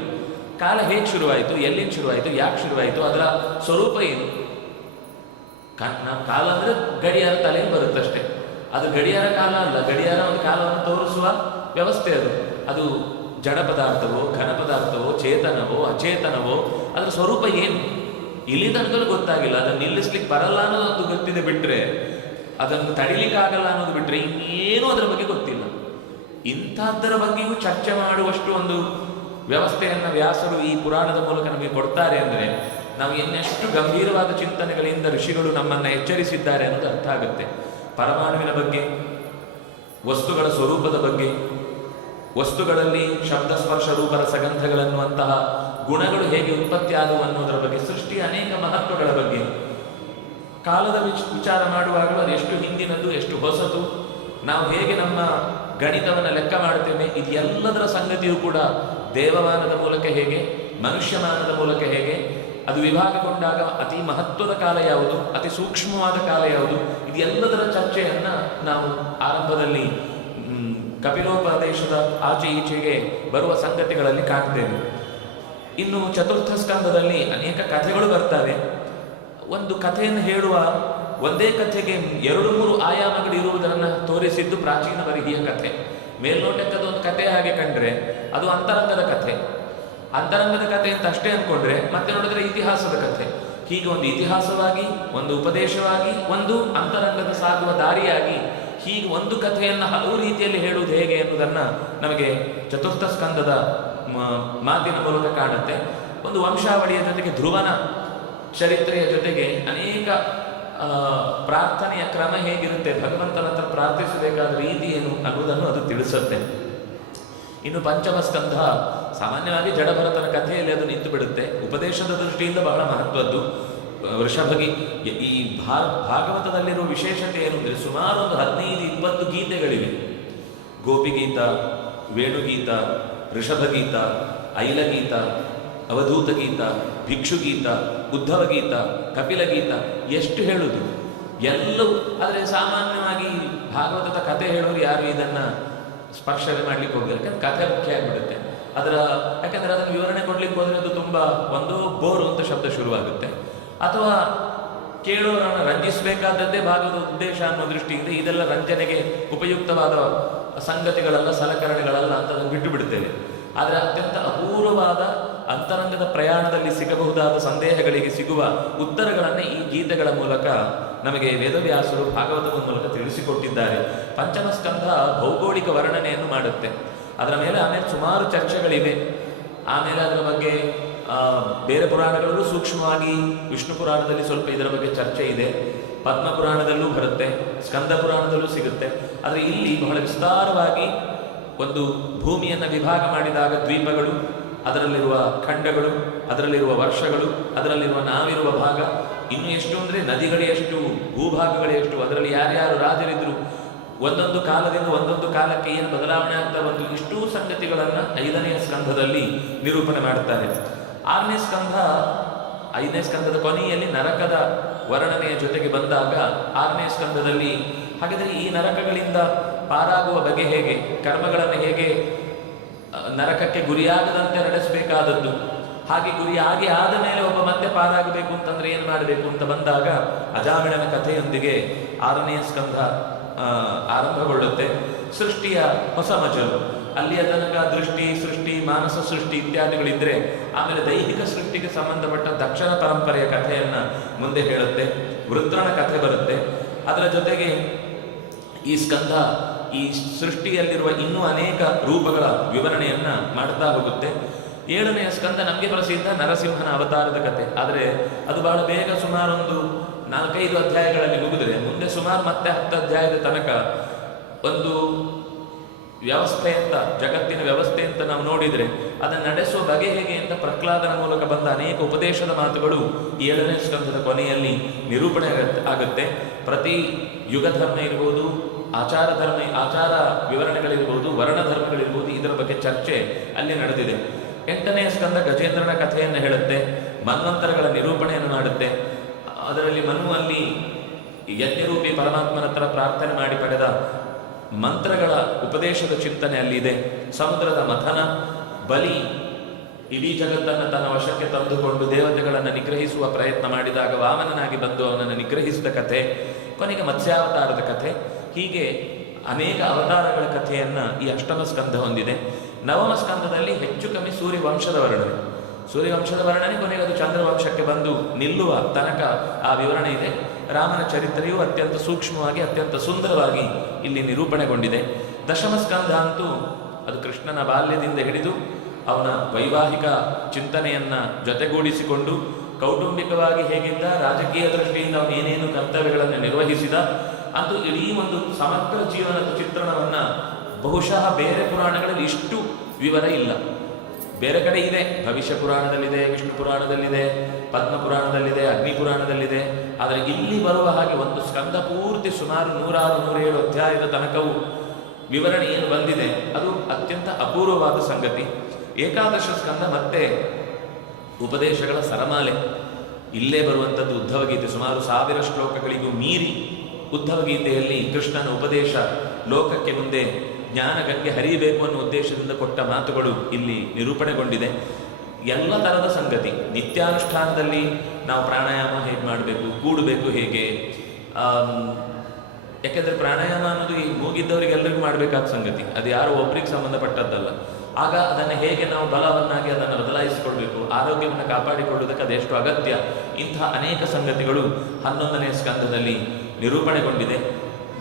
ಕಾಲ ಹೇಗೆ ಶುರುವಾಯಿತು, ಎಲ್ಲಿಂದ ಶುರುವಾಯಿತು, ಯಾಕೆ ಶುರುವಾಯಿತು, ಅದರ ಸ್ವರೂಪ ಏನು? ನಾವು ಕಾಲ ಅಂದರೆ ಗಡಿಯಾರ ತಲೆಗೆ ಬರುತ್ತಷ್ಟೇ. ಅದು ಗಡಿಯಾರ ಕಾಲ ಅಲ್ಲ, ಗಡಿಯಾರ ಒಂದು ಕಾಲವನ್ನು ತೋರಿಸುವ ವ್ಯವಸ್ಥೆ. ಅದು ಜಡ ಪದಾರ್ಥವೋ, ಘನ ಪದಾರ್ಥವೋ, ಚೇತನವೋ, ಅಚೇತನವೋ, ಅದರ ಸ್ವರೂಪ ಏನು ಇಲ್ಲಿ ತನಕಲೂ ಗೊತ್ತಾಗಿಲ್ಲ. ಅದನ್ನು ನಿಲ್ಲಿಸ್ಲಿಕ್ಕೆ ಬರಲ್ಲ ಅನ್ನೋದೊಂದು ಗೊತ್ತಿದೆ ಬಿಟ್ಟರೆ, ಅದನ್ನು ತಡಿಲಿಕ್ಕಾಗಲ್ಲ ಅನ್ನೋದು ಬಿಟ್ಟರೆ ಇನ್ನೇನೂ ಅದರ ಬಗ್ಗೆ ಗೊತ್ತಿಲ್ಲ. ಇಂಥದ್ದರ ಬಗ್ಗೆಯೂ ಚರ್ಚೆ ಮಾಡುವಷ್ಟು ಒಂದು ವ್ಯವಸ್ಥೆಯನ್ನು ವ್ಯಾಸರು ಈ ಪುರಾಣದ ಮೂಲಕ ನಮಗೆ ಕೊಡ್ತಾರೆ ಅಂದರೆ ನಾವು ಇನ್ನೆಷ್ಟು ಗಂಭೀರವಾದ ಚಿಂತನೆಗಳಿಂದ ಋಷಿಗಳು ನಮ್ಮನ್ನು ಎಚ್ಚರಿಸಿದ್ದಾರೆ ಅನ್ನೋದು ಅರ್ಥ ಆಗುತ್ತೆ. ಪರಮಾಣುವಿನ ಬಗ್ಗೆ, ವಸ್ತುಗಳ ಸ್ವರೂಪದ ಬಗ್ಗೆ, ವಸ್ತುಗಳಲ್ಲಿ ಶಬ್ದ ಸ್ಪರ್ಶ ರೂಪ ರಸಗಂಧಗಳನ್ನುವಂತಹ ಗುಣಗಳು ಹೇಗೆ ಉತ್ಪತ್ತಿ ಆದವು ಅನ್ನೋದರ ಬಗ್ಗೆ, ಸೃಷ್ಟಿಯ ಅನೇಕ ಮಹತ್ವಗಳ ಬಗ್ಗೆ, ಕಾಲದ ವಿಚಾರ ಮಾಡುವಾಗಲೂ ಅದು ಎಷ್ಟು ಹಿಂದಿನದು, ಎಷ್ಟು ಹೊಸತು, ನಾವು ಹೇಗೆ ನಮ್ಮ ಗಣಿತವನ್ನು ಲೆಕ್ಕ ಮಾಡ್ತೇವೆ, ಇದು ಎಲ್ಲದರ ಸಂಗತಿಯೂ ಕೂಡ ದೇವಮಾನದ ಮೂಲಕ ಹೇಗೆ, ಮನುಷ್ಯಮಾನದ ಮೂಲಕ ಹೇಗೆ, ಅದು ವಿಭಾಗಗೊಂಡಾಗ ಅತಿ ಮಹತ್ವದ ಕಾಲ ಯಾವುದು, ಅತಿ ಸೂಕ್ಷ್ಮವಾದ ಕಾಲ ಯಾವುದು, ಇದು ಎಲ್ಲದರ ಚರ್ಚೆಯನ್ನು ನಾವು ಆರಂಭದಲ್ಲಿ ಕಪಿಲೋಪದೇಶದ ಆಚೆ ಈಚೆಗೆ ಬರುವ ಸಂಗತಿಗಳಲ್ಲಿ ಕಾಣ್ತೇವೆ. ಇನ್ನು ಚತುರ್ಥ ಸ್ಕಂದದಲ್ಲಿ ಅನೇಕ ಕಥೆಗಳು ಬರ್ತವೆ. ಒಂದು ಕಥೆಯನ್ನು ಹೇಳುವ ಒಂದೇ ಕಥೆಗೆ 2-3 ಆಯಾಮಗಳು ಇರುವುದನ್ನು ತೋರಿಸಿದ್ದು ಪ್ರಾಚೀನ ಬರಿಹಿಯ ಕಥೆ. ಮೇಲ್ನೋಟಕ್ಕದ ಒಂದು ಕಥೆ ಹಾಗೆ ಕಂಡ್ರೆ ಅದು ಅಂತರಂಗದ ಕಥೆ. ಅಂತರಂಗದ ಕಥೆ ಅಂತ ಅಷ್ಟೇ ಅಂದ್ಕೊಂಡ್ರೆ ಮತ್ತೆ ನೋಡಿದ್ರೆ ಇತಿಹಾಸದ ಕಥೆ. ಹೀಗೆ ಒಂದು ಇತಿಹಾಸವಾಗಿ, ಒಂದು ಉಪದೇಶವಾಗಿ, ಒಂದು ಅಂತರಂಗದ ಸಾಗುವ ದಾರಿಯಾಗಿ, ಹೀಗೆ ಒಂದು ಕಥೆಯನ್ನು ಹಲವು ರೀತಿಯಲ್ಲಿ ಹೇಳುವುದು ಹೇಗೆ ಎನ್ನುವುದನ್ನು ನಮಗೆ ಚತುರ್ಥ ಸ್ಕಂದದ ಮಾತಿನ ಮೂಲಕ ಕಾಣುತ್ತೆ. ಒಂದು ವಂಶಾವಳಿಯ ಜೊತೆಗೆ ಧ್ರುವನ ಚರಿತ್ರೆಯ ಜೊತೆಗೆ ಅನೇಕ ಪ್ರಾರ್ಥನೆಯ ಕ್ರಮ ಹೇಗಿರುತ್ತೆ, ಭಗವಂತನ ಹತ್ರ ಪ್ರಾರ್ಥಿಸಬೇಕಾದ ರೀತಿ ಏನು ಅನ್ನುವುದನ್ನು ಅದು ತಿಳಿಸುತ್ತೆ. ಇನ್ನು ಪಂಚಮ ಸ್ಕಂಧ ಸಾಮಾನ್ಯವಾಗಿ ಜಡಭರತನ ಕಥೆಯಲ್ಲಿ ಅದು ನಿಂತು ಬಿಡುತ್ತೆ. ಉಪದೇಶದ ದೃಷ್ಟಿಯಿಂದ ಬಹಳ ಮಹತ್ವದ್ದು. ವೃಷಭಗಿ ಈ ಭಾಗವತದಲ್ಲಿರುವ ವಿಶೇಷತೆ ಏನು ಅಂದರೆ ಸುಮಾರು ಒಂದು 15-20 ಗೀತೆಗಳಿವೆ. ಗೋಪಿಗೀತ, ವೇಣುಗೀತ, ಋಷಭಗೀತ, ಐಲಗೀತ, ಅವಧೂತ ಗೀತ, ಭಿಕ್ಷುಗೀತ, ಉದ್ಧವಗೀತ, ಕಪಿಲಗೀತ, ಎಷ್ಟು ಹೇಳುವುದು ಎಲ್ಲವೂ. ಆದರೆ ಸಾಮಾನ್ಯವಾಗಿ ಭಾಗವತದ ಕಥೆ ಹೇಳೋರು ಯಾರು ಇದನ್ನು ಸ್ಪರ್ಶವೇ ಮಾಡ್ಲಿಕ್ಕೆ ಹೋಗಿದ್ದಾರೆ. ಯಾಕಂದ್ರೆ ಕಥೆ ಮುಖ್ಯ ಆಗಿಬಿಡುತ್ತೆ ಯಾಕಂದ್ರೆ ಅದನ್ನು ವಿವರಣೆ ಕೊಡ್ಲಿಕ್ಕೆ ಹೋದ್ರೆ ಅದು ತುಂಬ ಒಂದು ಬೋರು ಅಂತ ಶಬ್ದ ಶುರುವಾಗುತ್ತೆ. ಅಥವಾ ಕೇಳೋರನ್ನು ರಂಜಿಸಬೇಕಾದದ್ದೇ ಭಾಗವತ ಉದ್ದೇಶ ಅನ್ನೋ ದೃಷ್ಟಿಯಿಂದ ಇದೆಲ್ಲ ರಂಜನೆಗೆ ಉಪಯುಕ್ತವಾದ ಸಂಗತಿಗಳಲ್ಲ, ಸಲಕರಣೆಗಳಲ್ಲ ಅಂತ ಅದನ್ನು ಬಿಟ್ಟು ಬಿಡ್ತೇವೆ. ಆದರೆ ಅತ್ಯಂತ ಅಪೂರ್ವವಾದ ಅಂತರಂಗದ ಪ್ರಯಾಣದಲ್ಲಿ ಸಿಗಬಹುದಾದ ಸಂದೇಹಗಳಿಗೆ ಸಿಗುವ ಉತ್ತರಗಳನ್ನು ಈ ಗೀತೆಗಳ ಮೂಲಕ ನಮಗೆ ವೇದವ್ಯಾಸರು ಭಾಗವತದ ಮೂಲಕ ತಿಳಿಸಿಕೊಟ್ಟಿದ್ದಾರೆ. ಪಂಚಮ ಸ್ಕಂಧ ಭೌಗೋಳಿಕ ವರ್ಣನೆಯನ್ನು ಮಾಡುತ್ತೆ. ಅದರ ಮೇಲೆ ಆಮೇಲೆ ಸುಮಾರು ಚರ್ಚೆಗಳಿವೆ. ಆಮೇಲೆ ಅದರ ಬಗ್ಗೆ ಬೇರೆ ಪುರಾಣಗಳಲ್ಲೂ ಸೂಕ್ಷ್ಮವಾಗಿ, ವಿಷ್ಣು ಪುರಾಣದಲ್ಲಿ ಸ್ವಲ್ಪ ಇದರ ಬಗ್ಗೆ ಚರ್ಚೆ ಇದೆ, ಪದ್ಮ ಪುರಾಣದಲ್ಲೂ ಬರುತ್ತೆ, ಸ್ಕಂದ ಪುರಾಣದಲ್ಲೂ ಸಿಗುತ್ತೆ. ಆದರೆ ಇಲ್ಲಿ ಬಹಳ ವಿಸ್ತಾರವಾಗಿ ಒಂದು ಭೂಮಿಯನ್ನು ವಿಭಾಗ ಮಾಡಿದಾಗ ದ್ವೀಪಗಳು, ಅದರಲ್ಲಿರುವ ಖಂಡಗಳು, ಅದರಲ್ಲಿರುವ ವರ್ಷಗಳು, ಅದರಲ್ಲಿರುವ ನಾವಿರುವ ಭಾಗ, ಇನ್ನು ಎಷ್ಟು ಅಂದರೆ ನದಿಗಳೇ ಎಷ್ಟು, ಭೂಭಾಗಗಳೇ ಎಷ್ಟು, ಅದರಲ್ಲಿ ಯಾರ್ಯಾರು ರಾಜರಿದ್ರು, ಒಂದೊಂದು ಕಾಲದಿಂದ ಒಂದೊಂದು ಕಾಲಕ್ಕೆ ಏನು ಬದಲಾವಣೆ ಆಗ್ತಾ ಬಂತು, ಇಷ್ಟೂ ಸಂಗತಿಗಳನ್ನು 5ನೇ ಸ್ಕಂಧದಲ್ಲಿ ನಿರೂಪಣೆ ಮಾಡುತ್ತಾರೆ. 6ನೇ ಸ್ಕಂಧ, 5ನೇ ಸ್ಕಂಧದ ಕೊನೆಯಲ್ಲಿ ನರಕದ ವರ್ಣನೆಯ ಜೊತೆಗೆ ಬಂದಾಗ 6ನೇ ಸ್ಕಂಧದಲ್ಲಿ ಹಾಗಾದರೆ ಈ ನರಕಗಳಿಂದ ಪಾರಾಗುವ ಬಗೆ ಹೇಗೆ, ಕರ್ಮಗಳನ್ನು ಹೇಗೆ ನರಕಕ್ಕೆ ಗುರಿಯಾಗದಂತೆ ನಡೆಸಬೇಕಾದದ್ದು, ಹಾಗೆ ಗುರಿಯಾಗಿ ಆದ ಮೇಲೆ ಒಬ್ಬ ಮತ್ತೆ ಪಾರಾಗಬೇಕು ಅಂತಂದ್ರೆ ಏನು ಮಾಡಬೇಕು ಅಂತ ಬಂದಾಗ ಅಜಾಮಿಳನ ಕಥೆಯೊಂದಿಗೆ 6ನೇ ಸ್ಕಂಧ ಆರಂಭಗೊಳ್ಳುತ್ತೆ. ಸೃಷ್ಟಿಯ ಹೊಸ ಮಜಲು, ಅಲ್ಲಿಯ ತನಕ ದೃಷ್ಟಿ, ಸೃಷ್ಟಿ, ಮಾನಸ ಸೃಷ್ಟಿ ಇತ್ಯಾದಿಗಳಿದ್ರೆ ಆಮೇಲೆ ದೈಹಿಕ ಸೃಷ್ಟಿಗೆ ಸಂಬಂಧಪಟ್ಟ ದಕ್ಷಿಣ ಪರಂಪರೆಯ ಕಥೆಯನ್ನು ಮುಂದೆ ಹೇಳುತ್ತೆ. ವೃತ್ರನ ಕಥೆ ಬರುತ್ತೆ. ಅದರ ಜೊತೆಗೆ ಈ ಸ್ಕಂಧ ಈ ಸೃಷ್ಟಿಯಲ್ಲಿರುವ ಇನ್ನೂ ಅನೇಕ ರೂಪಗಳ ವಿವರಣೆಯನ್ನ ಮಾಡ್ತಾ ಹೋಗುತ್ತೆ. 7ನೆಯ ಸ್ಕಂದ ನಮಗೆ ಪ್ರಸಿದ್ಧ ನರಸಿಂಹನ ಅವತಾರದ ಕಥೆ. ಆದರೆ ಅದು ಬಹಳ ಬೇಗ ಸುಮಾರೊಂದು 4-5 ಅಧ್ಯಾಯಗಳಲ್ಲಿ ಮುಗಿದ್ರೆ ಮುಂದೆ ಸುಮಾರು ಮತ್ತೆ 10 ಅಧ್ಯಾಯದ ತನಕ ಒಂದು ವ್ಯವಸ್ಥೆ ಅಂತ, ಜಗತ್ತಿನ ವ್ಯವಸ್ಥೆ ಅಂತ ನಾವು ನೋಡಿದರೆ ಅದನ್ನು ನಡೆಸುವ ಬಗೆ ಹೇಗೆ ಅಂತ ಪ್ರಹ್ಲಾದನ ಮೂಲಕ ಬಂದ ಅನೇಕ ಉಪದೇಶದ ಮಾತುಗಳು 7ನೇ ಸ್ಕಂದದ ಕೊನೆಯಲ್ಲಿ ನಿರೂಪಣೆ ಆಗುತ್ತೆ. ಪ್ರತಿ ಯುಗಧರ್ಮ ಇರ್ಬೋದು, ಆಚಾರ ವಿವರಣೆಗಳಿರ್ಬೋದು, ವರ್ಣಧರ್ಮಗಳಿರ್ಬೋದು, ಇದರ ಬಗ್ಗೆ ಚರ್ಚೆ ಅಲ್ಲಿ ನಡೆದಿದೆ. 8ನೇ ಸ್ಕಂದ ಗಜೇಂದ್ರನ ಕಥೆಯನ್ನು ಹೇಳುತ್ತೆ, ಮನ್ವಂತರಗಳ ನಿರೂಪಣೆಯನ್ನು ಮಾಡುತ್ತೆ. ಅದರಲ್ಲಿ ಮನುವಲ್ಲಿ ಯಜ್ಞರೂಪಿ ಪರಮಾತ್ಮನ ಹತ್ರ ಪ್ರಾರ್ಥನೆ ಮಾಡಿ ಪಡೆದ ಮಂತ್ರಗಳ ಉಪದೇಶದ ಚಿಂತನೆ ಅಲ್ಲಿದೆ. ಸಮುದ್ರದ ಮಥನ, ಬಲಿ ಇಡೀ ಜಗತ್ತನ್ನು ತನ್ನ ವಶಕ್ಕೆ ತಂದುಕೊಂಡು ದೇವತೆಗಳನ್ನು ನಿಗ್ರಹಿಸುವ ಪ್ರಯತ್ನ ಮಾಡಿದಾಗ ವಾಮನನಾಗಿ ಬಂದು ಅವನನ್ನು ನಿಗ್ರಹಿಸಿದ ಕಥೆ, ಕೊನೆಗೆ ಮತ್ಸ್ಯಾವತಾರದ ಕಥೆ, ಹೀಗೆ ಅನೇಕ ಅವತಾರಗಳ ಕಥೆಯನ್ನು ಈ 8ಮ ಸ್ಕಂದ ಹೊಂದಿದೆ. 9ಮ ಸ್ಕಂದದಲ್ಲಿ ಹೆಚ್ಚು ಕಮ್ಮಿ ಸೂರ್ಯವಂಶದ ವರ್ಣನೆ, ಕೊನೆಗೆ ಅದು ಚಂದ್ರವಂಶಕ್ಕೆ ಬಂದು ನಿಲ್ಲುವ ತನಕ ಆ ವಿವರಣೆ ಇದೆ. ರಾಮನ ಚರಿತ್ರೆಯು ಅತ್ಯಂತ ಸೂಕ್ಷ್ಮವಾಗಿ, ಅತ್ಯಂತ ಸುಂದರವಾಗಿ ಇಲ್ಲಿ ನಿರೂಪಣೆಗೊಂಡಿದೆ. 10ಮ ಸ್ಕಂದ ಅಂತೂ ಅದು ಕೃಷ್ಣನ ಬಾಲ್ಯದಿಂದ ಹಿಡಿದು ಅವನ ವೈವಾಹಿಕ ಚಿಂತನೆಯನ್ನ ಜೊತೆಗೂಡಿಸಿಕೊಂಡು ಕೌಟುಂಬಿಕವಾಗಿ ಹೇಗಿದ್ದ, ರಾಜಕೀಯ ದೃಷ್ಟಿಯಿಂದ ಅವನು ಏನೇನು ಕರ್ತವ್ಯಗಳನ್ನು ನಿರ್ವಹಿಸಿದ, ಅಂತೂ ಇಡೀ ಒಂದು ಸಮಗ್ರ ಜೀವನದ ಚಿತ್ರಣವನ್ನ ಬಹುಶಃ ಬೇರೆ ಪುರಾಣಗಳಲ್ಲಿ ಇಷ್ಟು ವಿವರ ಇಲ್ಲ. ಬೇರೆ ಕಡೆ ಇದೆ, ಭವಿಷ್ಯ ಪುರಾಣದಲ್ಲಿದೆ, ವಿಷ್ಣು ಪುರಾಣದಲ್ಲಿದೆ, ಪದ್ಮ ಪುರಾಣದಲ್ಲಿದೆ, ಅಗ್ನಿ ಪುರಾಣದಲ್ಲಿದೆ. ಆದರೆ ಇಲ್ಲಿ ಬರುವ ಹಾಗೆ ಒಂದು ಸ್ಕಂದ ಪೂರ್ತಿ ಸುಮಾರು 106-107 ಅಧ್ಯಾಯದ ತನಕವೂ ವಿವರಣೆ ಏನು ಬಂದಿದೆ ಅದು ಅತ್ಯಂತ ಅಪೂರ್ವವಾದ ಸಂಗತಿ. 11ಶ ಸ್ಕಂದ ಮತ್ತೆ ಉಪದೇಶಗಳ ಸರಮಾಲೆ. ಇಲ್ಲೇ ಬರುವಂಥದ್ದು ಉದ್ಧವಗೀತೆ, ಸುಮಾರು 1000 ಶ್ಲೋಕಗಳಿಗೂ ಮೀರಿ ಉದ್ಧವಗೀತೆಯಲ್ಲಿ ಕೃಷ್ಣನ ಉಪದೇಶ, ಲೋಕಕ್ಕೆ ಮುಂದೆ ಜ್ಞಾನ ಗಂಗೆ ಹರಿಯಬೇಕು ಅನ್ನೋ ಉದ್ದೇಶದಿಂದ ಕೊಟ್ಟ ಮಾತುಗಳು ಇಲ್ಲಿ ನಿರೂಪಣೆಗೊಂಡಿದೆ. ಎಲ್ಲ ಥರದ ಸಂಗತಿ. ನಿತ್ಯಾನುಷ್ಠಾನದಲ್ಲಿ ನಾವು ಪ್ರಾಣಾಯಾಮ ಹೇಗೆ ಮಾಡಬೇಕು, ಕೂಡಬೇಕು ಹೇಗೆ, ಯಾಕೆಂದರೆ ಪ್ರಾಣಾಯಾಮ ಅನ್ನೋದು ಈ ಮೂಗಿದ್ದವರಿಗೆಲ್ಲರಿಗೂ ಮಾಡಬೇಕಾದ ಸಂಗತಿ, ಅದು ಯಾರೋ ಒಬ್ರಿಗೆ ಸಂಬಂಧಪಟ್ಟದ್ದಲ್ಲ. ಆಗ ಅದನ್ನು ಹೇಗೆ ನಾವು ಬಲವನ್ನಾಗಿ ಅದನ್ನು ಬದಲಾಯಿಸಿಕೊಳ್ಬೇಕು, ಆರೋಗ್ಯವನ್ನು ಕಾಪಾಡಿಕೊಳ್ಳುವುದಕ್ಕೆ ಅದೆಷ್ಟು ಅಗತ್ಯ, ಇಂಥ ಅನೇಕ ಸಂಗತಿಗಳು 11ನೇ ಸ್ಕಂದದಲ್ಲಿ ನಿರೂಪಣೆಗೊಂಡಿದೆ.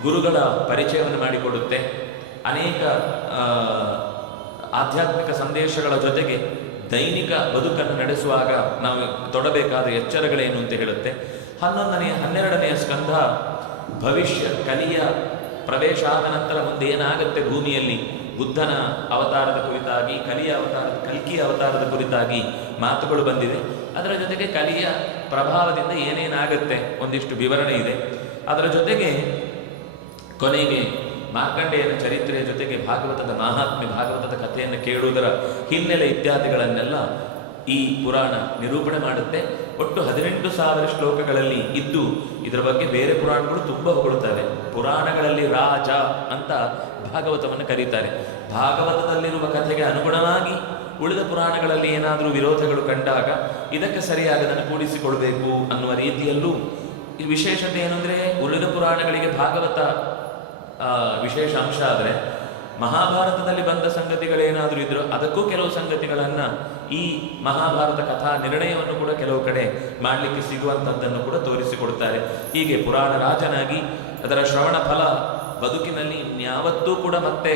ಗುರುಗಳ ಪರಿಚಯವನ್ನು ಮಾಡಿಕೊಡುತ್ತೆ. ಅನೇಕ ಆಧ್ಯಾತ್ಮಿಕ ಸಂದೇಶಗಳ ಜೊತೆಗೆ ದೈನಿಕ ಬದುಕನ್ನು ನಡೆಸುವಾಗ ನಾವು ತೊಡಬೇಕಾದ ಎಚ್ಚರಗಳೇನು ಅಂತ ಹೇಳುತ್ತೆ. 12ನೆಯ ಸ್ಕಂಧ ಭವಿಷ್ಯ, ಕಲಿಯ ಪ್ರವೇಶ ಆದ ನಂತರ ಮುಂದೆ ಏನಾಗುತ್ತೆ ಭೂಮಿಯಲ್ಲಿ, ಬುದ್ಧನ ಅವತಾರದ ಕುರಿತಾಗಿ, ಕಲ್ಕಿಯ ಅವತಾರದ ಕುರಿತಾಗಿ ಮಾತುಗಳು ಬಂದಿದೆ. ಅದರ ಜೊತೆಗೆ ಕಲಿಯ ಪ್ರಭಾವದಿಂದ ಏನೇನಾಗುತ್ತೆ ಒಂದಿಷ್ಟು ವಿವರಣೆ ಇದೆ. ಅದರ ಜೊತೆಗೆ ಕೊನೆಗೆ ಮಾರ್ಕಂಡೇಯನ ಚರಿತ್ರೆಯ ಜೊತೆಗೆ ಭಾಗವತದ ಮಹಾತ್ಮೆ, ಭಾಗವತದ ಕಥೆಯನ್ನು ಕೇಳುವುದರ ಹಿನ್ನೆಲೆ ಇತ್ಯಾದಿಗಳನ್ನೆಲ್ಲ ಈ ಪುರಾಣ ನಿರೂಪಣೆ ಮಾಡುತ್ತೆ. ಒಟ್ಟು 18,000 ಶ್ಲೋಕಗಳಲ್ಲಿ ಇದ್ದು ಇದರ ಬಗ್ಗೆ ಬೇರೆ ಪುರಾಣಗಳು ತುಂಬ ಹೊಗಳುತ್ತವೆ. ಪುರಾಣಗಳಲ್ಲಿ ರಾಜ ಅಂತ ಭಾಗವತವನ್ನು ಕರೀತಾರೆ. ಭಾಗವತದಲ್ಲಿರುವ ಕಥೆಗೆ ಅನುಗುಣವಾಗಿ ಉಳಿದ ಪುರಾಣಗಳಲ್ಲಿ ಏನಾದರೂ ವಿರೋಧಗಳು ಕಂಡಾಗ ಇದಕ್ಕೆ ಸರಿಯಾಗದನ್ನು ಕೂಡಿಸಿಕೊಳ್ಬೇಕು ಅನ್ನುವ ರೀತಿಯಲ್ಲೂ ಈ ವಿಶೇಷತೆ ಏನಂದರೆ, ಉಳಿದ ಪುರಾಣಗಳಿಗೆ ಭಾಗವತ ವಿಶೇಷ ಅಂಶ ಆದರೆ ಮಹಾಭಾರತದಲ್ಲಿ ಬಂದ ಸಂಗತಿಗಳೇನಾದರೂ ಇದ್ರೂ ಅದಕ್ಕೂ ಕೆಲವು ಸಂಗತಿಗಳನ್ನು ಈ ಮಹಾಭಾರತ ಕಥಾ ನಿರ್ಣಯವನ್ನು ಕೂಡ ಕೆಲವು ಕಡೆ ಮಾಡಲಿಕ್ಕೆ ಸಿಗುವಂಥದ್ದನ್ನು ಕೂಡ ತೋರಿಸಿಕೊಡ್ತಾರೆ. ಹೀಗೆ ಪುರಾಣ ರಾಜನಾಗಿ ಅದರ ಶ್ರವಣ ಫಲ ಬದುಕಿನಲ್ಲಿ ಇನ್ಯಾವತ್ತೂ ಕೂಡ ಮತ್ತೆ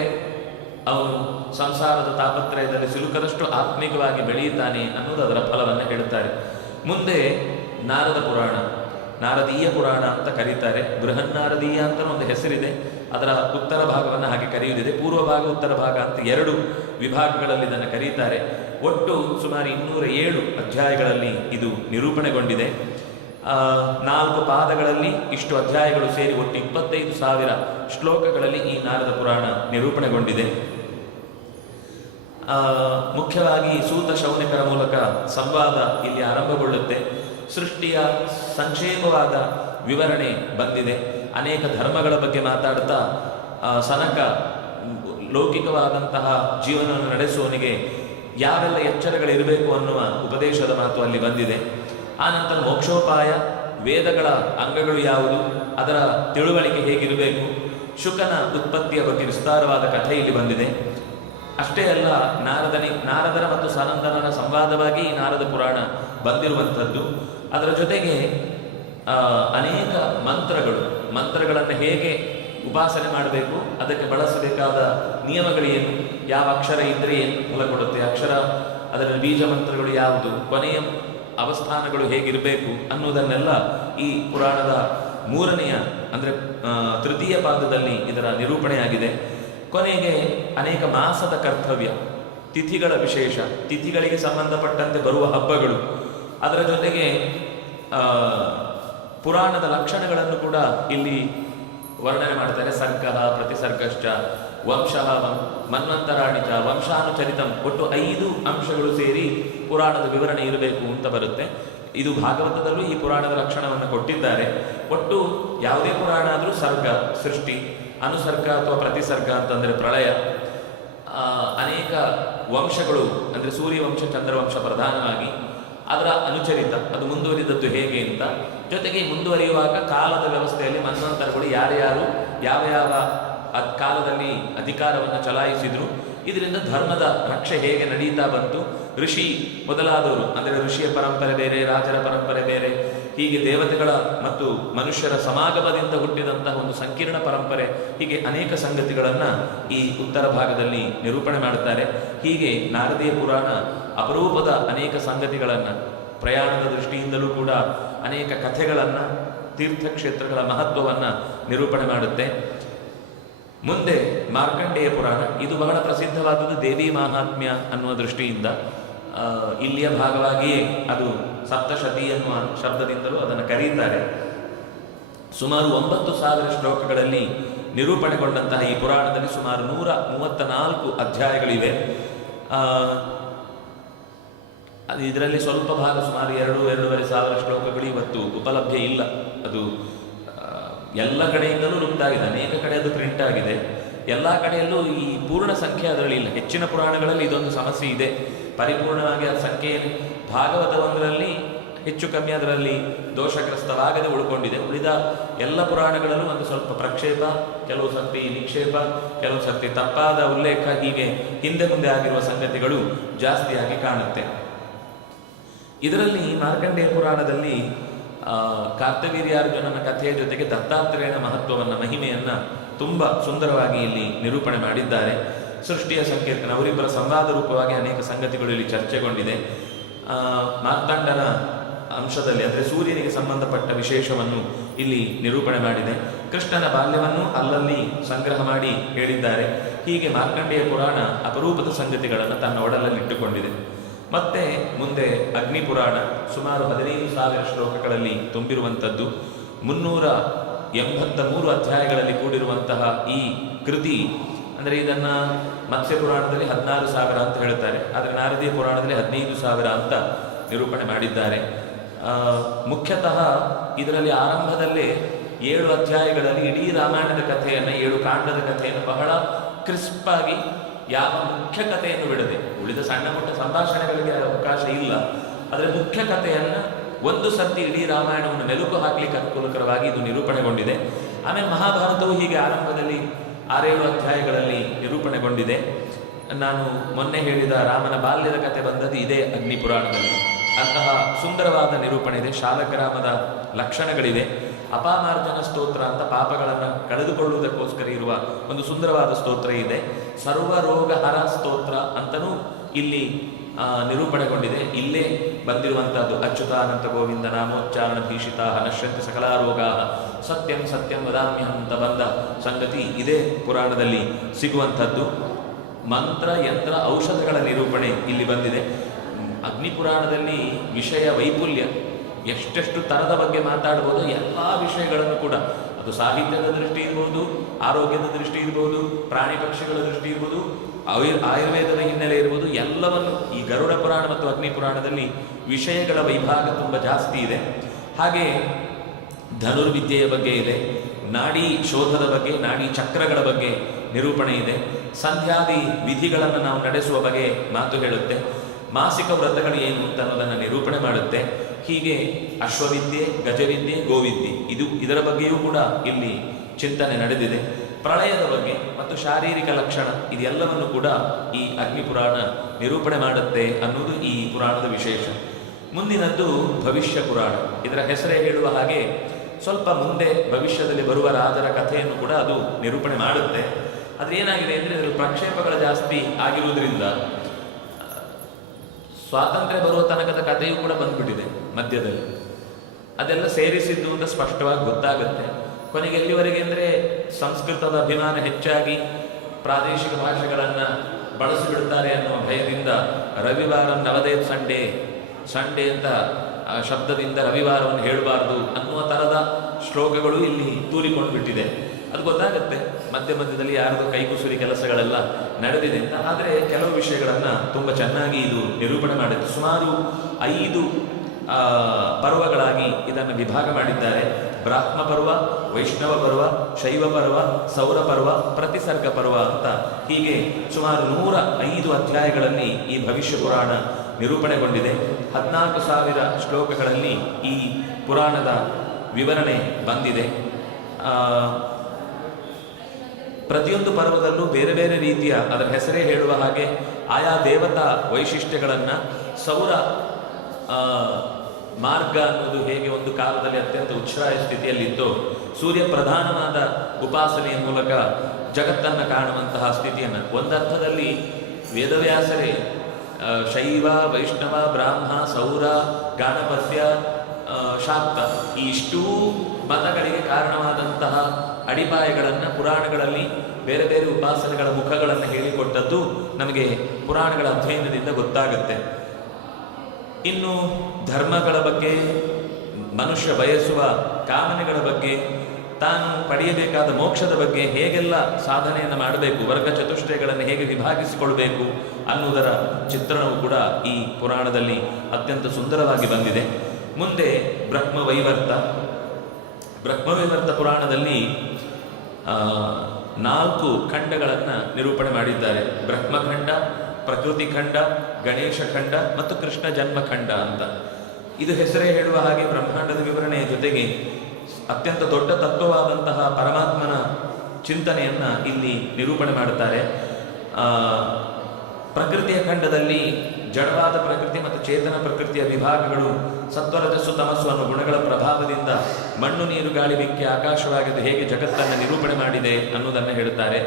ಅವನು ಸಂಸಾರದ ತಾಪತ್ರಯದಲ್ಲಿ ಸಿಲುಕದಷ್ಟು ಆತ್ಮಿಕವಾಗಿ ಬೆಳೆಯುತ್ತಾನೆ ಅನ್ನೋದು ಅದರ ಫಲವನ್ನು ಹೇಳುತ್ತಾರೆ. ಮುಂದೆ ನಾರದ ಪುರಾಣ, ನಾರದೀಯ ಪುರಾಣ ಅಂತ ಕರೀತಾರೆ. ಬೃಹನ್ನಾರದೀಯ ಅಂತ ಒಂದು ಹೆಸರಿದೆ. ಅದರ ಉತ್ತರ ಭಾಗವನ್ನು ಹಾಗೆ ಕರೆಯುವುದಿದೆ. ಪೂರ್ವ ಭಾಗ, ಉತ್ತರ ಭಾಗ ಅಂತ 2 ವಿಭಾಗಗಳಲ್ಲಿ ಇದನ್ನು ಕರೀತಾರೆ. ಒಟ್ಟು ಸುಮಾರು 207 ಅಧ್ಯಾಯಗಳಲ್ಲಿ ಇದು ನಿರೂಪಣೆಗೊಂಡಿದೆ. 4 ಪಾದಗಳಲ್ಲಿ ಇಷ್ಟು ಅಧ್ಯಾಯಗಳು ಸೇರಿ ಒಟ್ಟು 25,000 ಶ್ಲೋಕಗಳಲ್ಲಿ ಈ ನಾರದ ಪುರಾಣ ನಿರೂಪಣೆಗೊಂಡಿದೆ. ಮುಖ್ಯವಾಗಿ ಸೂತ ಶೌನಕರ ಮೂಲಕ ಸಂವಾದ ಇಲ್ಲಿ ಆರಂಭಗೊಳ್ಳುತ್ತೆ. ಸೃಷ್ಟಿಯ ಸಂಕ್ಷೇಪವಾದ ವಿವರಣೆ ಬಂದಿದೆ. ಅನೇಕ ಧರ್ಮಗಳ ಬಗ್ಗೆ ಮಾತಾಡ್ತಾ ಸನಕ ಲೌಕಿಕವಾದಂತಹ ಜೀವನವನ್ನು ನಡೆಸುವವನಿಗೆ ಯಾವೆಲ್ಲ ಎಚ್ಚರಗಳಿರಬೇಕು ಅನ್ನುವ ಉಪದೇಶದ ಮಾತು ಅಲ್ಲಿ ಬಂದಿದೆ. ಆನಂತರ ಮೋಕ್ಷೋಪಾಯ, ವೇದಗಳ ಅಂಗಗಳು ಯಾವುದು, ಅದರ ತಿಳುವಳಿಕೆ ಹೇಗಿರಬೇಕು, ಶುಕನ ಉತ್ಪತ್ತಿಯ ಬಗ್ಗೆ ವಿಸ್ತಾರವಾದ ಕಥೆ ಇಲ್ಲಿ ಬಂದಿದೆ. ಅಷ್ಟೇ ಅಲ್ಲ, ನಾರದರ ಮತ್ತು ಸನಂದನನ ಸಂವಾದವಾಗಿ ಈ ನಾರದ ಪುರಾಣ ಬಂದಿರುವಂಥದ್ದು. ಅದರ ಜೊತೆಗೆ ಅನೇಕ ಮಂತ್ರಗಳನ್ನು ಹೇಗೆ ಉಪಾಸನೆ ಮಾಡಬೇಕು, ಅದಕ್ಕೆ ಬಳಸಬೇಕಾದ ನಿಯಮಗಳೇನು, ಯಾವ ಅಕ್ಷರ ಇದ್ದರೆ ಏನು ಫಲ ಕೊಡುತ್ತೆ, ಅಕ್ಷರ ಅದರ ಬೀಜ ಮಂತ್ರಗಳು ಯಾವುದು, ಕೊನೆಯ ಅವಸ್ಥಾನಗಳು ಹೇಗಿರಬೇಕು ಅನ್ನುವುದನ್ನೆಲ್ಲ ಈ ಪುರಾಣದ 3ನೆಯ ಅಂದರೆ ತೃತೀಯ ಪಾದದಲ್ಲಿ ಇದರ ನಿರೂಪಣೆಯಾಗಿದೆ. ಕೊನೆಗೆ ಅನೇಕ ಮಾಸದ ಕರ್ತವ್ಯ, ತಿಥಿಗಳ ವಿಶೇಷ, ತಿಥಿಗಳಿಗೆ ಸಂಬಂಧಪಟ್ಟಂತೆ ಬರುವ ಹಬ್ಬಗಳು, ಅದರ ಜೊತೆಗೆ ಪುರಾಣದ ಲಕ್ಷಣಗಳನ್ನು ಕೂಡ ಇಲ್ಲಿ ವರ್ಣನೆ ಮಾಡ್ತಾರೆ. ಸರ್ಗಃ, ಪ್ರತಿಸರ್ಗಶ್ಚ, ವಂಶಃ, ಮನ್ವಂತರಾಣಿಚ, ವಂಶಾನುಚರಿತಂ. ಒಟ್ಟು 5 ಅಂಶಗಳು ಸೇರಿ ಪುರಾಣದ ವಿವರಣೆ ಇರಬೇಕು ಅಂತ ಬರುತ್ತೆ. ಇದು ಭಾಗವತದಲ್ಲೂ ಈ ಪುರಾಣದ ಲಕ್ಷಣವನ್ನು ಕೊಟ್ಟಿದ್ದಾರೆ. ಒಟ್ಟು ಯಾವುದೇ ಪುರಾಣ ಆದರೂ ಸರ್ಗ ಸೃಷ್ಟಿ, ಅನುಸರ್ಗ ಅಥವಾ ಪ್ರತಿಸರ್ಗ ಅಂತಂದರೆ ಪ್ರಳಯ, ಅನೇಕ ವಂಶಗಳು ಅಂದರೆ ಸೂರ್ಯವಂಶ, ಚಂದ್ರವಂಶ ಪ್ರಧಾನವಾಗಿ, ಅದರ ಅನುಚರಿತ, ಅದು ಮುಂದುವರಿದದ್ದು ಹೇಗೆ ಅಂತ, ಜೊತೆಗೆ ಮುಂದುವರಿಯುವಾಗ ಕಾಲದ ವ್ಯವಸ್ಥೆಯಲ್ಲಿ ಮನ್ವಂತರಗಳು ಯಾರ್ಯಾರು ಯಾವ ಯಾವ ಕಾಲದಲ್ಲಿ ಅಧಿಕಾರವನ್ನು ಚಲಾಯಿಸಿದ್ರು, ಇದರಿಂದ ಧರ್ಮದ ರಕ್ಷೆ ಹೇಗೆ ನಡೀತಾ ಬಂತು, ಋಷಿ ಮೊದಲಾದವರು ಅಂದರೆ ಋಷಿಯ ಪರಂಪರೆ ಬೇರೆ, ರಾಜರ ಪರಂಪರೆ ಬೇರೆ, ಹೀಗೆ ದೇವತೆಗಳ ಮತ್ತು ಮನುಷ್ಯರ ಸಮಾಗಮದಿಂದ ಹುಟ್ಟಿದಂತಹ ಒಂದು ಸಂಕೀರ್ಣ ಪರಂಪರೆ, ಹೀಗೆ ಅನೇಕ ಸಂಗತಿಗಳನ್ನು ಈ ಉತ್ತರ ಭಾಗದಲ್ಲಿ ನಿರೂಪಣೆ ಮಾಡುತ್ತಾರೆ. ಹೀಗೆ ನಾರದೀಯ ಪುರಾಣ ಅಪರೂಪದ ಅನೇಕ ಸಂಗತಿಗಳನ್ನು, ಪ್ರಯಾಣದ ದೃಷ್ಟಿಯಿಂದಲೂ ಕೂಡ ಅನೇಕ ಕಥೆಗಳನ್ನು, ತೀರ್ಥಕ್ಷೇತ್ರಗಳ ಮಹತ್ವವನ್ನು ನಿರೂಪಣೆ ಮಾಡುತ್ತೆ. ಮುಂದೆ ಮಾರ್ಕಂಡೇಯ ಪುರಾಣ, ಇದು ಬಹಳ ಪ್ರಸಿದ್ಧವಾದದ್ದು ದೇವಿ ಮಾಹಾತ್ಮ್ಯ ಅನ್ನುವ ದೃಷ್ಟಿಯಿಂದ. ಇಲ್ಲಿಯ ಭಾಗವಾಗಿಯೇ ಅದು ಸಪ್ತಶತಿ ಎನ್ನುವ ಶಬ್ದದಿಂದಲೂ ಅದನ್ನು ಕರೆಯುತ್ತಾರೆ. ಸುಮಾರು 9,000 ಶ್ಲೋಕಗಳಲ್ಲಿ ನಿರೂಪಣೆಗೊಂಡಂತಹ ಈ ಪುರಾಣದಲ್ಲಿ ಸುಮಾರು 134 ಅಧ್ಯಾಯಗಳಿವೆ. ಇದರಲ್ಲಿ ಸ್ವಲ್ಪ ಭಾಗ ಸುಮಾರು 2-2.5 ಸಾವಿರ ಶ್ಲೋಕಗಳು ಇವತ್ತು ಉಪಲಭ್ಯ ಇಲ್ಲ. ಅದು ಎಲ್ಲ ಕಡೆಯಿಂದಲೂ ಲುಪ್ತಾಗಿದೆ. ಅನೇಕ ಕಡೆ ಅದು ಪ್ರಿಂಟ್ ಆಗಿದೆ. ಎಲ್ಲ ಕಡೆಯಲ್ಲೂ ಈ ಪೂರ್ಣ ಸಂಖ್ಯೆ ಅದರಲ್ಲಿ ಇಲ್ಲ. ಹೆಚ್ಚಿನ ಪುರಾಣಗಳಲ್ಲಿ ಇದೊಂದು ಸಮಸ್ಯೆ ಇದೆ. ಪರಿಪೂರ್ಣವಾಗಿ ಆ ಸಂಖ್ಯೆ ಭಾಗವತ ಒಂದರಲ್ಲಿ ಹೆಚ್ಚು ಕಮ್ಮಿ ಅದರಲ್ಲಿ ದೋಷಗ್ರಸ್ತವಾಗದೆ ಉಳ್ಕೊಂಡಿದೆ. ಉಳಿದ ಎಲ್ಲ ಪುರಾಣಗಳಲ್ಲೂ ಒಂದು ಸ್ವಲ್ಪ ಪ್ರಕ್ಷೇಪ, ಕೆಲವು ಸರ್ತಿ ನಿಕ್ಷೇಪ, ಕೆಲವು ಸರ್ತಿ ತಪ್ಪಾದ ಉಲ್ಲೇಖ, ಹೀಗೆ ಹಿಂದೆ ಮುಂದೆ ಆಗಿರುವ ಸಂಗತಿಗಳು ಜಾಸ್ತಿಯಾಗಿ ಕಾಣುತ್ತೆ. ಇದರಲ್ಲಿ ಮಾರ್ಕಂಡೇಯ ಪುರಾಣದಲ್ಲಿ ಕಾರ್ತವೀರ್ಯಾರ್ಜುನನ ಕಥೆಯ ಜೊತೆಗೆ ದತ್ತಾತ್ರೇಯನ ಮಹತ್ವವನ್ನು, ಮಹಿಮೆಯನ್ನು ತುಂಬ ಸುಂದರವಾಗಿ ಇಲ್ಲಿ ನಿರೂಪಣೆ ಮಾಡಿದ್ದಾರೆ. ಸೃಷ್ಟಿಯ ಸಂಕೀರ್ತನ, ಅವರಿಬ್ಬರ ಸಂವಾದ ರೂಪವಾಗಿ ಅನೇಕ ಸಂಗತಿಗಳು ಇಲ್ಲಿ ಚರ್ಚೆಗೊಂಡಿದೆ. ಮಾರ್ತಾಂಡನ ಅಂಶದಲ್ಲಿ ಅಂದರೆ ಸೂರ್ಯನಿಗೆ ಸಂಬಂಧಪಟ್ಟ ವಿಶೇಷವನ್ನು ಇಲ್ಲಿ ನಿರೂಪಣೆ ಮಾಡಿದೆ. ಕೃಷ್ಣನ ಬಾಲ್ಯವನ್ನು ಅಲ್ಲಲ್ಲಿ ಸಂಗ್ರಹ ಮಾಡಿ ಹೇಳಿದ್ದಾರೆ. ಹೀಗೆ ಮಾರ್ಕಂಡೇಯ ಪುರಾಣ ಅಪರೂಪದ ಸಂಗತಿಗಳನ್ನು ತನ್ನ ಒಡಲಲ್ಲಿಟ್ಟುಕೊಂಡಿದೆ. ಮತ್ತೆ ಮುಂದೆ ಅಗ್ನಿ ಪುರಾಣ ಸುಮಾರು 15,000 ಶ್ಲೋಕಗಳಲ್ಲಿ ತುಂಬಿರುವಂಥದ್ದು. 383 ಅಧ್ಯಾಯಗಳಲ್ಲಿ ಕೂಡಿರುವಂತಹ ಈ ಕೃತಿ, ಅಂದರೆ ಇದನ್ನು ಮತ್ಸ್ಯ ಪುರಾಣದಲ್ಲಿ 16,000 ಅಂತ ಹೇಳ್ತಾರೆ, ಆದರೆ ನಾರದೀಯ ಪುರಾಣದಲ್ಲಿ 15,000 ಅಂತ ನಿರೂಪಣೆ ಮಾಡಿದ್ದಾರೆ. ಮುಖ್ಯತಃ ಇದರಲ್ಲಿ ಆರಂಭದಲ್ಲೇ 7 ಅಧ್ಯಾಯಗಳಲ್ಲಿ ಇಡೀ ರಾಮಾಯಣದ ಕಥೆಯನ್ನು, 7 ಕಾಂಡದ ಕಥೆಯನ್ನು ಬಹಳ ಕ್ರಿಸ್ಪಾಗಿ, ಯಾವ ಮುಖ್ಯ ಕಥೆಯನ್ನು ಬಿಡದೆ, ಉಳಿದ ಸಣ್ಣ ಪುಟ್ಟ ಸಂಭಾಷಣೆಗಳಿಗೆ ಅವಕಾಶ ಇಲ್ಲ, ಆದರೆ ಮುಖ್ಯ ಕಥೆಯನ್ನು ಒಂದು ಸರ್ತಿ ಇಡೀ ರಾಮಾಯಣವನ್ನು ಮೆಲುಕು ಹಾಕಲಿಕ್ಕೆ ಅನುಕೂಲಕರವಾಗಿ ಇದು ನಿರೂಪಣೆಗೊಂಡಿದೆ. ಆಮೇಲೆ ಮಹಾಭಾರತವು ಹೀಗೆ ಆರಂಭದಲ್ಲಿ 6-7 ಅಧ್ಯಾಯಗಳಲ್ಲಿ ನಿರೂಪಣೆಗೊಂಡಿದೆ. ನಾನು ಮೊನ್ನೆ ಹೇಳಿದ ರಾಮನ ಬಾಲ್ಯದ ಕಥೆ ಬಂದದ್ದು ಇದೇ ಅಗ್ನಿ ಪುರಾಣದಲ್ಲಿ. ಅಂತಹ ಸುಂದರವಾದ ನಿರೂಪಣೆ ಇದೆ. ಶಾಲಗ್ರಾಮದ ಲಕ್ಷಣಗಳಿವೆ. ಅಪಾಮಾರ್ಜನ ಸ್ತೋತ್ರ ಅಂತ ಪಾಪಗಳನ್ನು ಕಳೆದುಕೊಳ್ಳುವುದಕ್ಕೋಸ್ಕರ ಇರುವ ಒಂದು ಸುಂದರವಾದ ಸ್ತೋತ್ರ ಇದೆ. ಸರ್ವರೋಗಹರ ಸ್ತೋತ್ರ ಅಂತಲೂ ಇಲ್ಲಿ ನಿರೂಪಣೆಗೊಂಡಿದೆ. ಇಲ್ಲೇ ಬಂದಿರುವಂಥದ್ದು ಅಚ್ಯುತಾನಂತ ಗೋವಿಂದ ನಾಮೋಚ್ಚಾರಣ ಭೀಷಿತ ನಶ್ಯಂತಿ ಸಕಲಾರೋಗ ಸತ್ಯಂ ಸತ್ಯಂ ವದಾಮ್ಯಹಂ ಅಂತ ಬಂದ ಸಂಗತಿ ಇದೇ ಪುರಾಣದಲ್ಲಿ ಸಿಗುವಂಥದ್ದು. ಮಂತ್ರ, ಯಂತ್ರ, ಔಷಧಗಳ ನಿರೂಪಣೆ ಇಲ್ಲಿ ಬಂದಿದೆ. ಅಗ್ನಿ ಪುರಾಣದಲ್ಲಿ ವಿಷಯ ವೈಪುಲ್ಯ, ಎಷ್ಟೆಷ್ಟು ತರದ ಬಗ್ಗೆ ಮಾತಾಡ್ಬೋದು, ಎಲ್ಲ ವಿಷಯಗಳನ್ನು ಕೂಡ, ಅದು ಸಾಹಿತ್ಯದ ದೃಷ್ಟಿ ಇರ್ಬೋದು, ಆರೋಗ್ಯದ ದೃಷ್ಟಿ ಇರ್ಬೋದು, ಪ್ರಾಣಿ ಪಕ್ಷಿಗಳ ದೃಷ್ಟಿ ಇರ್ಬೋದು, ಆಯುರ್ವೇದದ ಹಿನ್ನೆಲೆ ಇರ್ಬೋದು, ಎಲ್ಲವನ್ನು ಈ ಗರುಡ ಪುರಾಣ ಮತ್ತು ಅಗ್ನಿ ಪುರಾಣದಲ್ಲಿ ವಿಷಯಗಳ ವೈಭಾಗ ತುಂಬ ಜಾಸ್ತಿ ಇದೆ. ಹಾಗೆ ಧನುರ್ವಿದ್ಯೆಯ ಬಗ್ಗೆ ಇದೆ, ನಾಡಿ ಶೋಧದ ಬಗ್ಗೆ, ನಾಡಿ ಚಕ್ರಗಳ ಬಗ್ಗೆ ನಿರೂಪಣೆ ಇದೆ. ಸಂಧ್ಯಾದಿ ವಿಧಿಗಳನ್ನು ನಾವು ನಡೆಸುವ ಬಗ್ಗೆ ಮಾತು ಹೇಳುತ್ತೆ. ಮಾಸಿಕ ವ್ರತಗಳು ಏನು ಅಂತ ಅನ್ನೋದನ್ನು ನಿರೂಪಣೆ ಮಾಡುತ್ತೆ. ಹೀಗೆ ಅಶ್ವವಿದ್ಯೆ, ಗಜವಿದ್ಯೆ, ಗೋವಿದ್ಯೆ ಇದರ ಬಗ್ಗೆಯೂ ಕೂಡ ಇಲ್ಲಿ ಚಿಂತನೆ ನಡೆದಿದೆ. ಪ್ರಳಯದ ಬಗ್ಗೆ ಮತ್ತು ಶಾರೀರಿಕ ಲಕ್ಷಣ ಇದೆಲ್ಲವನ್ನು ಕೂಡ ಈ ಅಗ್ನಿ ಪುರಾಣ ನಿರೂಪಣೆ ಮಾಡುತ್ತೆ ಅನ್ನೋದು ಈ ಪುರಾಣದ ವಿಶೇಷ. ಮುಂದಿನದ್ದು ಭವಿಷ್ಯ ಪುರಾಣ. ಇದರ ಹೆಸರೇ ಹೇಳುವ ಹಾಗೆ ಸ್ವಲ್ಪ ಮುಂದೆ ಭವಿಷ್ಯದಲ್ಲಿ ಬರುವ ರಾಜರ ಕಥೆಯನ್ನು ಕೂಡ ಅದು ನಿರೂಪಣೆ ಮಾಡುತ್ತೆ. ಆದರೆ ಏನಾಗಿದೆ ಅಂದರೆ ಇದರಲ್ಲಿ ಪ್ರಕ್ಷೇಪಗಳು ಜಾಸ್ತಿ ಆಗಿರುವುದರಿಂದ ಸ್ವಾತಂತ್ರ್ಯ ಬರುವ ತನಕದ ಕಥೆಯೂ ಕೂಡ ಬಂದ್ಬಿಟ್ಟಿದೆ ಮಧ್ಯದಲ್ಲಿ. ಅದೆಲ್ಲ ಸೇರಿಸಿದ್ದು ಅಂತ ಸ್ಪಷ್ಟವಾಗಿ ಗೊತ್ತಾಗುತ್ತೆ. ಕೊನೆಗೆ ಎಲ್ಲಿವರೆಗೆ ಅಂದರೆ ಸಂಸ್ಕೃತದ ಅಭಿಮಾನ ಹೆಚ್ಚಾಗಿ ಪ್ರಾದೇಶಿಕ ಭಾಷೆಗಳನ್ನು ಬಳಸಿಬಿಡ್ತಾರೆ ಅನ್ನುವ ಭಯದಿಂದ ರವಿವಾರ ನವದೇತ್ ಸಂಡೇ ಅಂತ ಶಬ್ದದಿಂದ ರವಿವಾರವನ್ನು ಹೇಳಬಾರ್ದು ಅನ್ನುವ ಥರದ ಶ್ಲೋಕಗಳು ಇಲ್ಲಿ ತೂರಿಕೊಂಡು ಬಿಟ್ಟಿದೆ. ಅದು ಗೊತ್ತಾಗುತ್ತೆ ಮಧ್ಯ ಮಧ್ಯದಲ್ಲಿ ಯಾರದು ಕೈಕುಸುರಿ ಕೆಲಸಗಳೆಲ್ಲ ನಡೆದಿದೆ ಅಂತ. ಆದರೆ ಕೆಲವು ವಿಷಯಗಳನ್ನು ತುಂಬ ಚೆನ್ನಾಗಿ ಇದು ನಿರೂಪಣೆ ಮಾಡುತ್ತೆ. ಸುಮಾರು 5 ಪರ್ವಗಳಾಗಿ ಇದನ್ನು ವಿಭಾಗ ಮಾಡಿದ್ದಾರೆ. ಬ್ರಾಹ್ಮ ಪರ್ವ, ವೈಷ್ಣವ ಪರ್ವ, ಶೈವ ಪರ್ವ, ಸೌರ ಪರ್ವ, ಪ್ರತಿಸರ್ಗ ಪರ್ವ ಅಂತ ಹೀಗೆ ಸುಮಾರು 105 ಅಧ್ಯಾಯಗಳಲ್ಲಿ ಈ ಭವಿಷ್ಯ ಪುರಾಣ ನಿರೂಪಣೆಗೊಂಡಿದೆ. 14,000 ಶ್ಲೋಕಗಳಲ್ಲಿ ಈ ಪುರಾಣದ ವಿವರಣೆ ಬಂದಿದೆ. ಪ್ರತಿಯೊಂದು ಪರ್ವದಲ್ಲೂ ಬೇರೆ ಬೇರೆ ರೀತಿಯ, ಅದರ ಹೆಸರೇ ಹೇಳುವ ಹಾಗೆ ಆಯಾ ದೇವತಾ ವೈಶಿಷ್ಟ್ಯಗಳನ್ನು, ಸೌರ ಮಾರ್ಗ ಅನ್ನೋದು ಹೇಗೆ ಒಂದು ಕಾಲದಲ್ಲಿ ಅತ್ಯಂತ ಉಚ್ಛ್ರಾಯ ಸ್ಥಿತಿಯಲ್ಲಿತ್ತು, ಸೂರ್ಯ ಪ್ರಧಾನವಾದ ಉಪಾಸನೆಯ ಮೂಲಕ ಜಗತ್ತನ್ನು ಕಾಣುವಂತಹ ಸ್ಥಿತಿಯನ್ನು, ಒಂದರ್ಥದಲ್ಲಿ ವೇದವ್ಯಾಸರೇ ಶೈವ, ವೈಷ್ಣವ, ಬ್ರಾಹ್ಮ, ಸೌರ, ಗಾಣಪತ್ಯ, ಶಾಕ್ತ ಈ ಇಷ್ಟೂ ಮತಗಳಿಗೆ ಕಾರಣವಾದಂತಹ ಅಡಿಪಾಯಗಳನ್ನು ಪುರಾಣಗಳಲ್ಲಿ ಬೇರೆ ಬೇರೆ ಉಪಾಸನೆಗಳ ಮುಖಗಳನ್ನು ಹೇಳಿಕೊಟ್ಟದ್ದು ನಮಗೆ ಪುರಾಣಗಳ ಅಧ್ಯಯನದಿಂದ ಗೊತ್ತಾಗುತ್ತೆ. ಇನ್ನು ಧರ್ಮಗಳ ಬಗ್ಗೆ, ಮನುಷ್ಯ ಬಯಸುವ ಕಾಮನೆಗಳ ಬಗ್ಗೆ, ತಾನು ಪಡೆಯಬೇಕಾದ ಮೋಕ್ಷದ ಬಗ್ಗೆ ಹೇಗೆಲ್ಲ ಸಾಧನೆಯನ್ನು ಮಾಡಬೇಕು, ವರ್ಗ ಚತುಷ್ಟಯಗಳನ್ನು ಹೇಗೆ ವಿಭಾಗಿಸಿಕೊಳ್ಬೇಕು ಅನ್ನುವುದರ ಚಿತ್ರಣವು ಕೂಡ ಈ ಪುರಾಣದಲ್ಲಿ ಅತ್ಯಂತ ಸುಂದರವಾಗಿ ಬಂದಿದೆ. ಮುಂದೆ ಬ್ರಹ್ಮವೈವರ್ತ ಪುರಾಣದಲ್ಲಿ 4 ಖಂಡಗಳನ್ನು ನಿರೂಪಣೆ ಮಾಡಿದ್ದಾರೆ. ಬ್ರಹ್ಮಖಂಡ, ಪ್ರಕೃತಿ ಖಂಡ, ಗಣೇಶ ಖಂಡ ಮತ್ತು ಕೃಷ್ಣ ಜನ್ಮಖಂಡ ಅಂತ. ಇದು ಹೆಸರೇ ಹೇಳುವ ಹಾಗೆ ಬ್ರಹ್ಮಾಂಡದ ವಿವರಣೆಯ ಜೊತೆಗೆ ಅತ್ಯಂತ ದೊಡ್ಡ ತತ್ವವಾದಂತಹ ಪರಮಾತ್ಮನ ಚಿಂತನೆಯನ್ನ ಇಲ್ಲಿ ನಿರೂಪಣೆ ಮಾಡುತ್ತಾರೆ. ಪ್ರಕೃತಿಯ ಖಂಡದಲ್ಲಿ ಜಡವಾದ ಪ್ರಕೃತಿ ಮತ್ತು ಚೇತನ ಪ್ರಕೃತಿಯ ವಿಭಾಗಗಳು ಸತ್ವರಜಸ್ಸು ತಮಸ್ಸು ಅನ್ನೋ ಗುಣಗಳ ಪ್ರಭಾವದಿಂದ ಮಣ್ಣು ನೀರು ಗಾಳಿ ಬೆಂಕಿ ಆಕಾಶವಾಗಿದ್ದು ಹೇಗೆ ಜಗತ್ತನ್ನು ನಿರೂಪಣೆ ಮಾಡಿದೆ ಅನ್ನೋದನ್ನು ಹೇಳುತ್ತಾರೆ.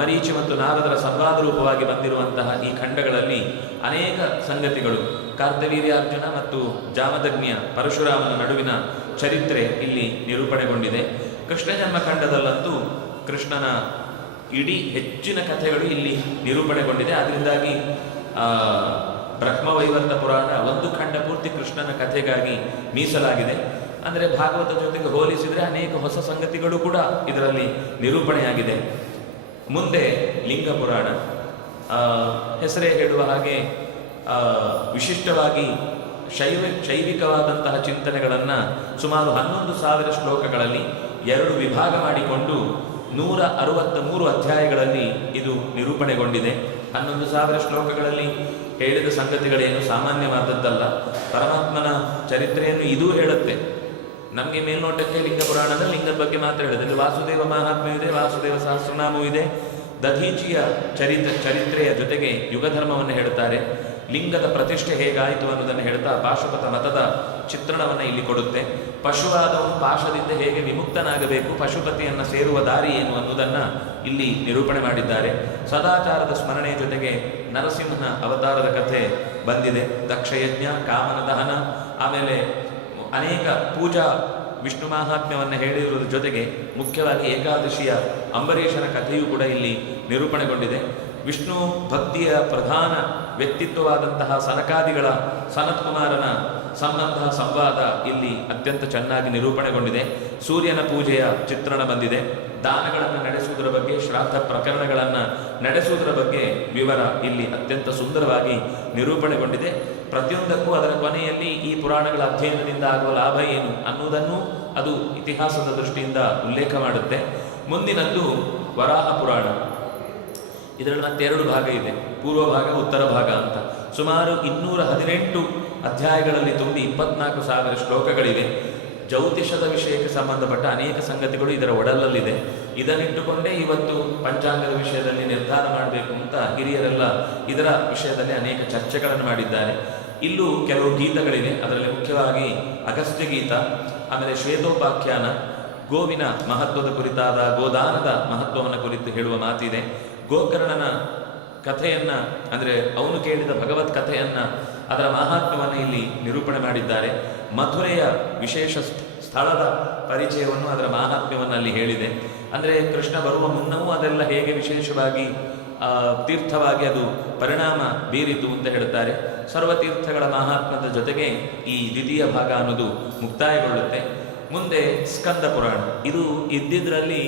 ಮರೀಚಿ ಮತ್ತು ನಾರದರ ಸಂವಾದ ರೂಪವಾಗಿ ಬಂದಿರುವಂತಹ ಈ ಖಂಡಗಳಲ್ಲಿ ಅನೇಕ ಸಂಗತಿಗಳು, ಕಾರ್ತವೀರ್ಯಾರ್ಜುನ ಮತ್ತು ಜಾಮದಗ್ನಿಯ ಪರಶುರಾಮನ ನಡುವಿನ ಚರಿತ್ರೆ ಇಲ್ಲಿ ನಿರೂಪಣೆಗೊಂಡಿದೆ. ಕೃಷ್ಣ ಜನ್ಮಖಂಡದಲ್ಲಂತೂ ಕೃಷ್ಣನ ಇಡೀ ಹೆಚ್ಚಿನ ಕಥೆಗಳು ಇಲ್ಲಿ ನಿರೂಪಣೆಗೊಂಡಿದೆ. ಅದರಿಂದಾಗಿ ಬ್ರಹ್ಮವೈವರ್ತ ಪುರಾಣ ಒಂದು ಖಂಡ ಪೂರ್ತಿ ಕೃಷ್ಣನ ಕಥೆಗಾಗಿ ಮೀಸಲಾಗಿದೆ. ಅಂದರೆ ಭಾಗವತ ಜೊತೆಗೆ ಹೋಲಿಸಿದರೆ ಅನೇಕ ಹೊಸ ಸಂಗತಿಗಳು ಕೂಡ ಇದರಲ್ಲಿ ನಿರೂಪಣೆಯಾಗಿದೆ. ಮುಂದೆ ಲಿಂಗ ಪುರಾಣ ಹೆಸರೇ ಹೇಳುವ ಹಾಗೆ ವಿಶಿಷ್ಟವಾಗಿ ಶೈವಿಕವಾದಂತಹ ಚಿಂತನೆಗಳನ್ನು ಸುಮಾರು 11,000 ಶ್ಲೋಕಗಳಲ್ಲಿ 2 ವಿಭಾಗ ಮಾಡಿಕೊಂಡು 163 ಅಧ್ಯಾಯಗಳಲ್ಲಿ ಇದು ನಿರೂಪಣೆಗೊಂಡಿದೆ. 11,000 ಶ್ಲೋಕಗಳಲ್ಲಿ ಹೇಳಿದ ಸಂಗತಿಗಳೇನು ಸಾಮಾನ್ಯವಾದದ್ದಲ್ಲ. ಪರಮಾತ್ಮನ ಚರಿತ್ರೆಯನ್ನು ಇದೂ ಹೇಳುತ್ತೆ. ನಮಗೆ ಮೇಲ್ನೋಟಕ್ಕೆ ಲಿಂಗ ಪುರಾಣದ ಲಿಂಗದ ಬಗ್ಗೆ ಮಾತ್ರ ಹೇಳಿದೆ. ವಾಸುದೇವ ಮಹಾತ್ಮ್ಯ ಇದೆ, ವಾಸುದೇವ ಸಹಸ್ರನಾಮವೂ ಇದೆ. ದಧೀಚಿಯ ಚರಿತ್ರೆಯ ಜೊತೆಗೆ ಯುಗಧರ್ಮವನ್ನು ಹೇಳುತ್ತಾರೆ. ಲಿಂಗದ ಪ್ರತಿಷ್ಠೆ ಹೇಗಾಯಿತು ಅನ್ನೋದನ್ನು ಹೇಳ್ತಾ ಪಾಶುಪತ ಮತದ ಚಿತ್ರಣವನ್ನು ಇಲ್ಲಿ ಕೊಡುತ್ತೆ. ಪಶುವಾದವನು ಪಾಶದಿಂದ ಹೇಗೆ ವಿಮುಕ್ತನಾಗಬೇಕು, ಪಶುಪತಿಯನ್ನು ಸೇರುವ ದಾರಿ ಏನು ಅನ್ನೋದನ್ನು ಇಲ್ಲಿ ನಿರೂಪಣೆ ಮಾಡಿದ್ದಾರೆ. ಸದಾಚಾರದ ಸ್ಮರಣೆಯ ಜೊತೆಗೆ ನರಸಿಂಹನ ಅವತಾರದ ಕಥೆ ಬಂದಿದೆ. ದಕ್ಷಯಜ್ಞ, ಕಾಮನ ದಹನ, ಆಮೇಲೆ ಅನೇಕ ಪೂಜಾ ವಿಷ್ಣು ಮಹಾತ್ಮ್ಯವನ್ನು ಹೇಳಿರುವುದರ ಜೊತೆಗೆ ಮುಖ್ಯವಾಗಿ ಏಕಾದಶಿಯ ಅಂಬರೀಷನ ಕಥೆಯೂ ಕೂಡ ಇಲ್ಲಿ ನಿರೂಪಣೆಗೊಂಡಿದೆ. ವಿಷ್ಣು ಭಕ್ತಿಯ ಪ್ರಧಾನ ವ್ಯಕ್ತಿತ್ವವಾದಂತಹ ಸನಕಾದಿಗಳ ಸನತ್ಕುಮಾರನ ಸಂಬಂಧ ಸಂವಾದ ಇಲ್ಲಿ ಅತ್ಯಂತ ಚೆನ್ನಾಗಿ ನಿರೂಪಣೆಗೊಂಡಿದೆ. ಸೂರ್ಯನ ಪೂಜೆಯ ಚಿತ್ರಣ ಬಂದಿದೆ. ದಾನಗಳನ್ನು ನಡೆಸುವುದರ ಬಗ್ಗೆ, ಶ್ರಾದ್ದ ಪ್ರಕರಣಗಳನ್ನು ನಡೆಸುವುದರ ಬಗ್ಗೆ ವಿವರ ಇಲ್ಲಿ ಅತ್ಯಂತ ಸುಂದರವಾಗಿ ನಿರೂಪಣೆಗೊಂಡಿದೆ. ಪ್ರತಿಯೊಂದಕ್ಕೂ ಅದರ ಕೊನೆಯಲ್ಲಿ ಈ ಪುರಾಣಗಳ ಅಧ್ಯಯನದಿಂದ ಆಗುವ ಲಾಭ ಏನು ಅನ್ನುವುದನ್ನು ಅದು ಇತಿಹಾಸದ ದೃಷ್ಟಿಯಿಂದ ಉಲ್ಲೇಖ ಮಾಡುತ್ತೆ. ಮುಂದಿನದ್ದು ವರಾಹ ಪುರಾಣ. ಇದರಲ್ಲಿ ಮತ್ತೆ 2 ಭಾಗ ಇದೆ, ಪೂರ್ವ ಭಾಗ, ಉತ್ತರ ಭಾಗ ಅಂತ. ಸುಮಾರು 218 ಅಧ್ಯಾಯಗಳಲ್ಲಿ ತುಂಬಿ 24,000 ಶ್ಲೋಕಗಳಿವೆ. ಜ್ಯೋತಿಷದ ವಿಷಯಕ್ಕೆ ಸಂಬಂಧಪಟ್ಟ ಅನೇಕ ಸಂಗತಿಗಳು ಇದರ ಒಡಲಲ್ಲಿದೆ. ಇದನ್ನಿಟ್ಟುಕೊಂಡೇ ಇವತ್ತು ಪಂಚಾಂಗದ ವಿಷಯದಲ್ಲಿ ನಿರ್ಧಾರ ಮಾಡಬೇಕು ಅಂತ ಹಿರಿಯರೆಲ್ಲ ಇದರ ವಿಷಯದಲ್ಲಿ ಅನೇಕ ಚರ್ಚೆಗಳನ್ನು ಮಾಡಿದ್ದಾರೆ. ಇಲ್ಲೂ ಕೆಲವು ಗೀತಗಳಿವೆ. ಅದರಲ್ಲಿ ಮುಖ್ಯವಾಗಿ ಅಗಸ್ತ್ಯ ಗೀತ, ಆಮೇಲೆ ಶ್ವೇತೋಪಾಖ್ಯಾನ, ಗೋವಿನ ಮಹತ್ವದ ಕುರಿತಾದ ಗೋದಾನದ ಮಹತ್ವವನ್ನು ಕುರಿತು ಹೇಳುವ ಮಾತಿದೆ. ಗೋಕರ್ಣನ ಕಥೆಯನ್ನು, ಅಂದರೆ ಅವನು ಕೇಳಿದ ಭಗವತ್ ಕಥೆಯನ್ನು, ಅದರ ಮಹಾತ್ಮ್ಯವನ್ನು ಇಲ್ಲಿ ನಿರೂಪಣೆ ಮಾಡಿದ್ದಾರೆ. ಮಥುರೆಯ ವಿಶೇಷ ಸ್ಥಳದ ಪರಿಚಯವನ್ನು, ಅದರ ಮಹಾತ್ಮ್ಯವನ್ನು ಅಲ್ಲಿ ಹೇಳಿದೆ. ಅಂದರೆ ಕೃಷ್ಣ ಬರುವ ಮುನ್ನವೂ ಅದೆಲ್ಲ ಹೇಗೆ ವಿಶೇಷವಾಗಿ ತೀರ್ಥವಾಗಿ ಅದು ಪರಿಣಾಮ ಬೀರಿತು ಅಂತ ಹೇಳುತ್ತಾರೆ. ಸರ್ವತೀರ್ಥಗಳ ಮಹಾತ್ಮದ ಜೊತೆಗೆ ಈ ದ್ವಿತೀಯ ಭಾಗ ಅನ್ನೋದು ಮುಕ್ತಾಯಗೊಳ್ಳುತ್ತೆ. ಮುಂದೆ ಸ್ಕಂದ ಪುರಾಣ. ಇದು ಇದ್ದಿದ್ರಲ್ಲಿ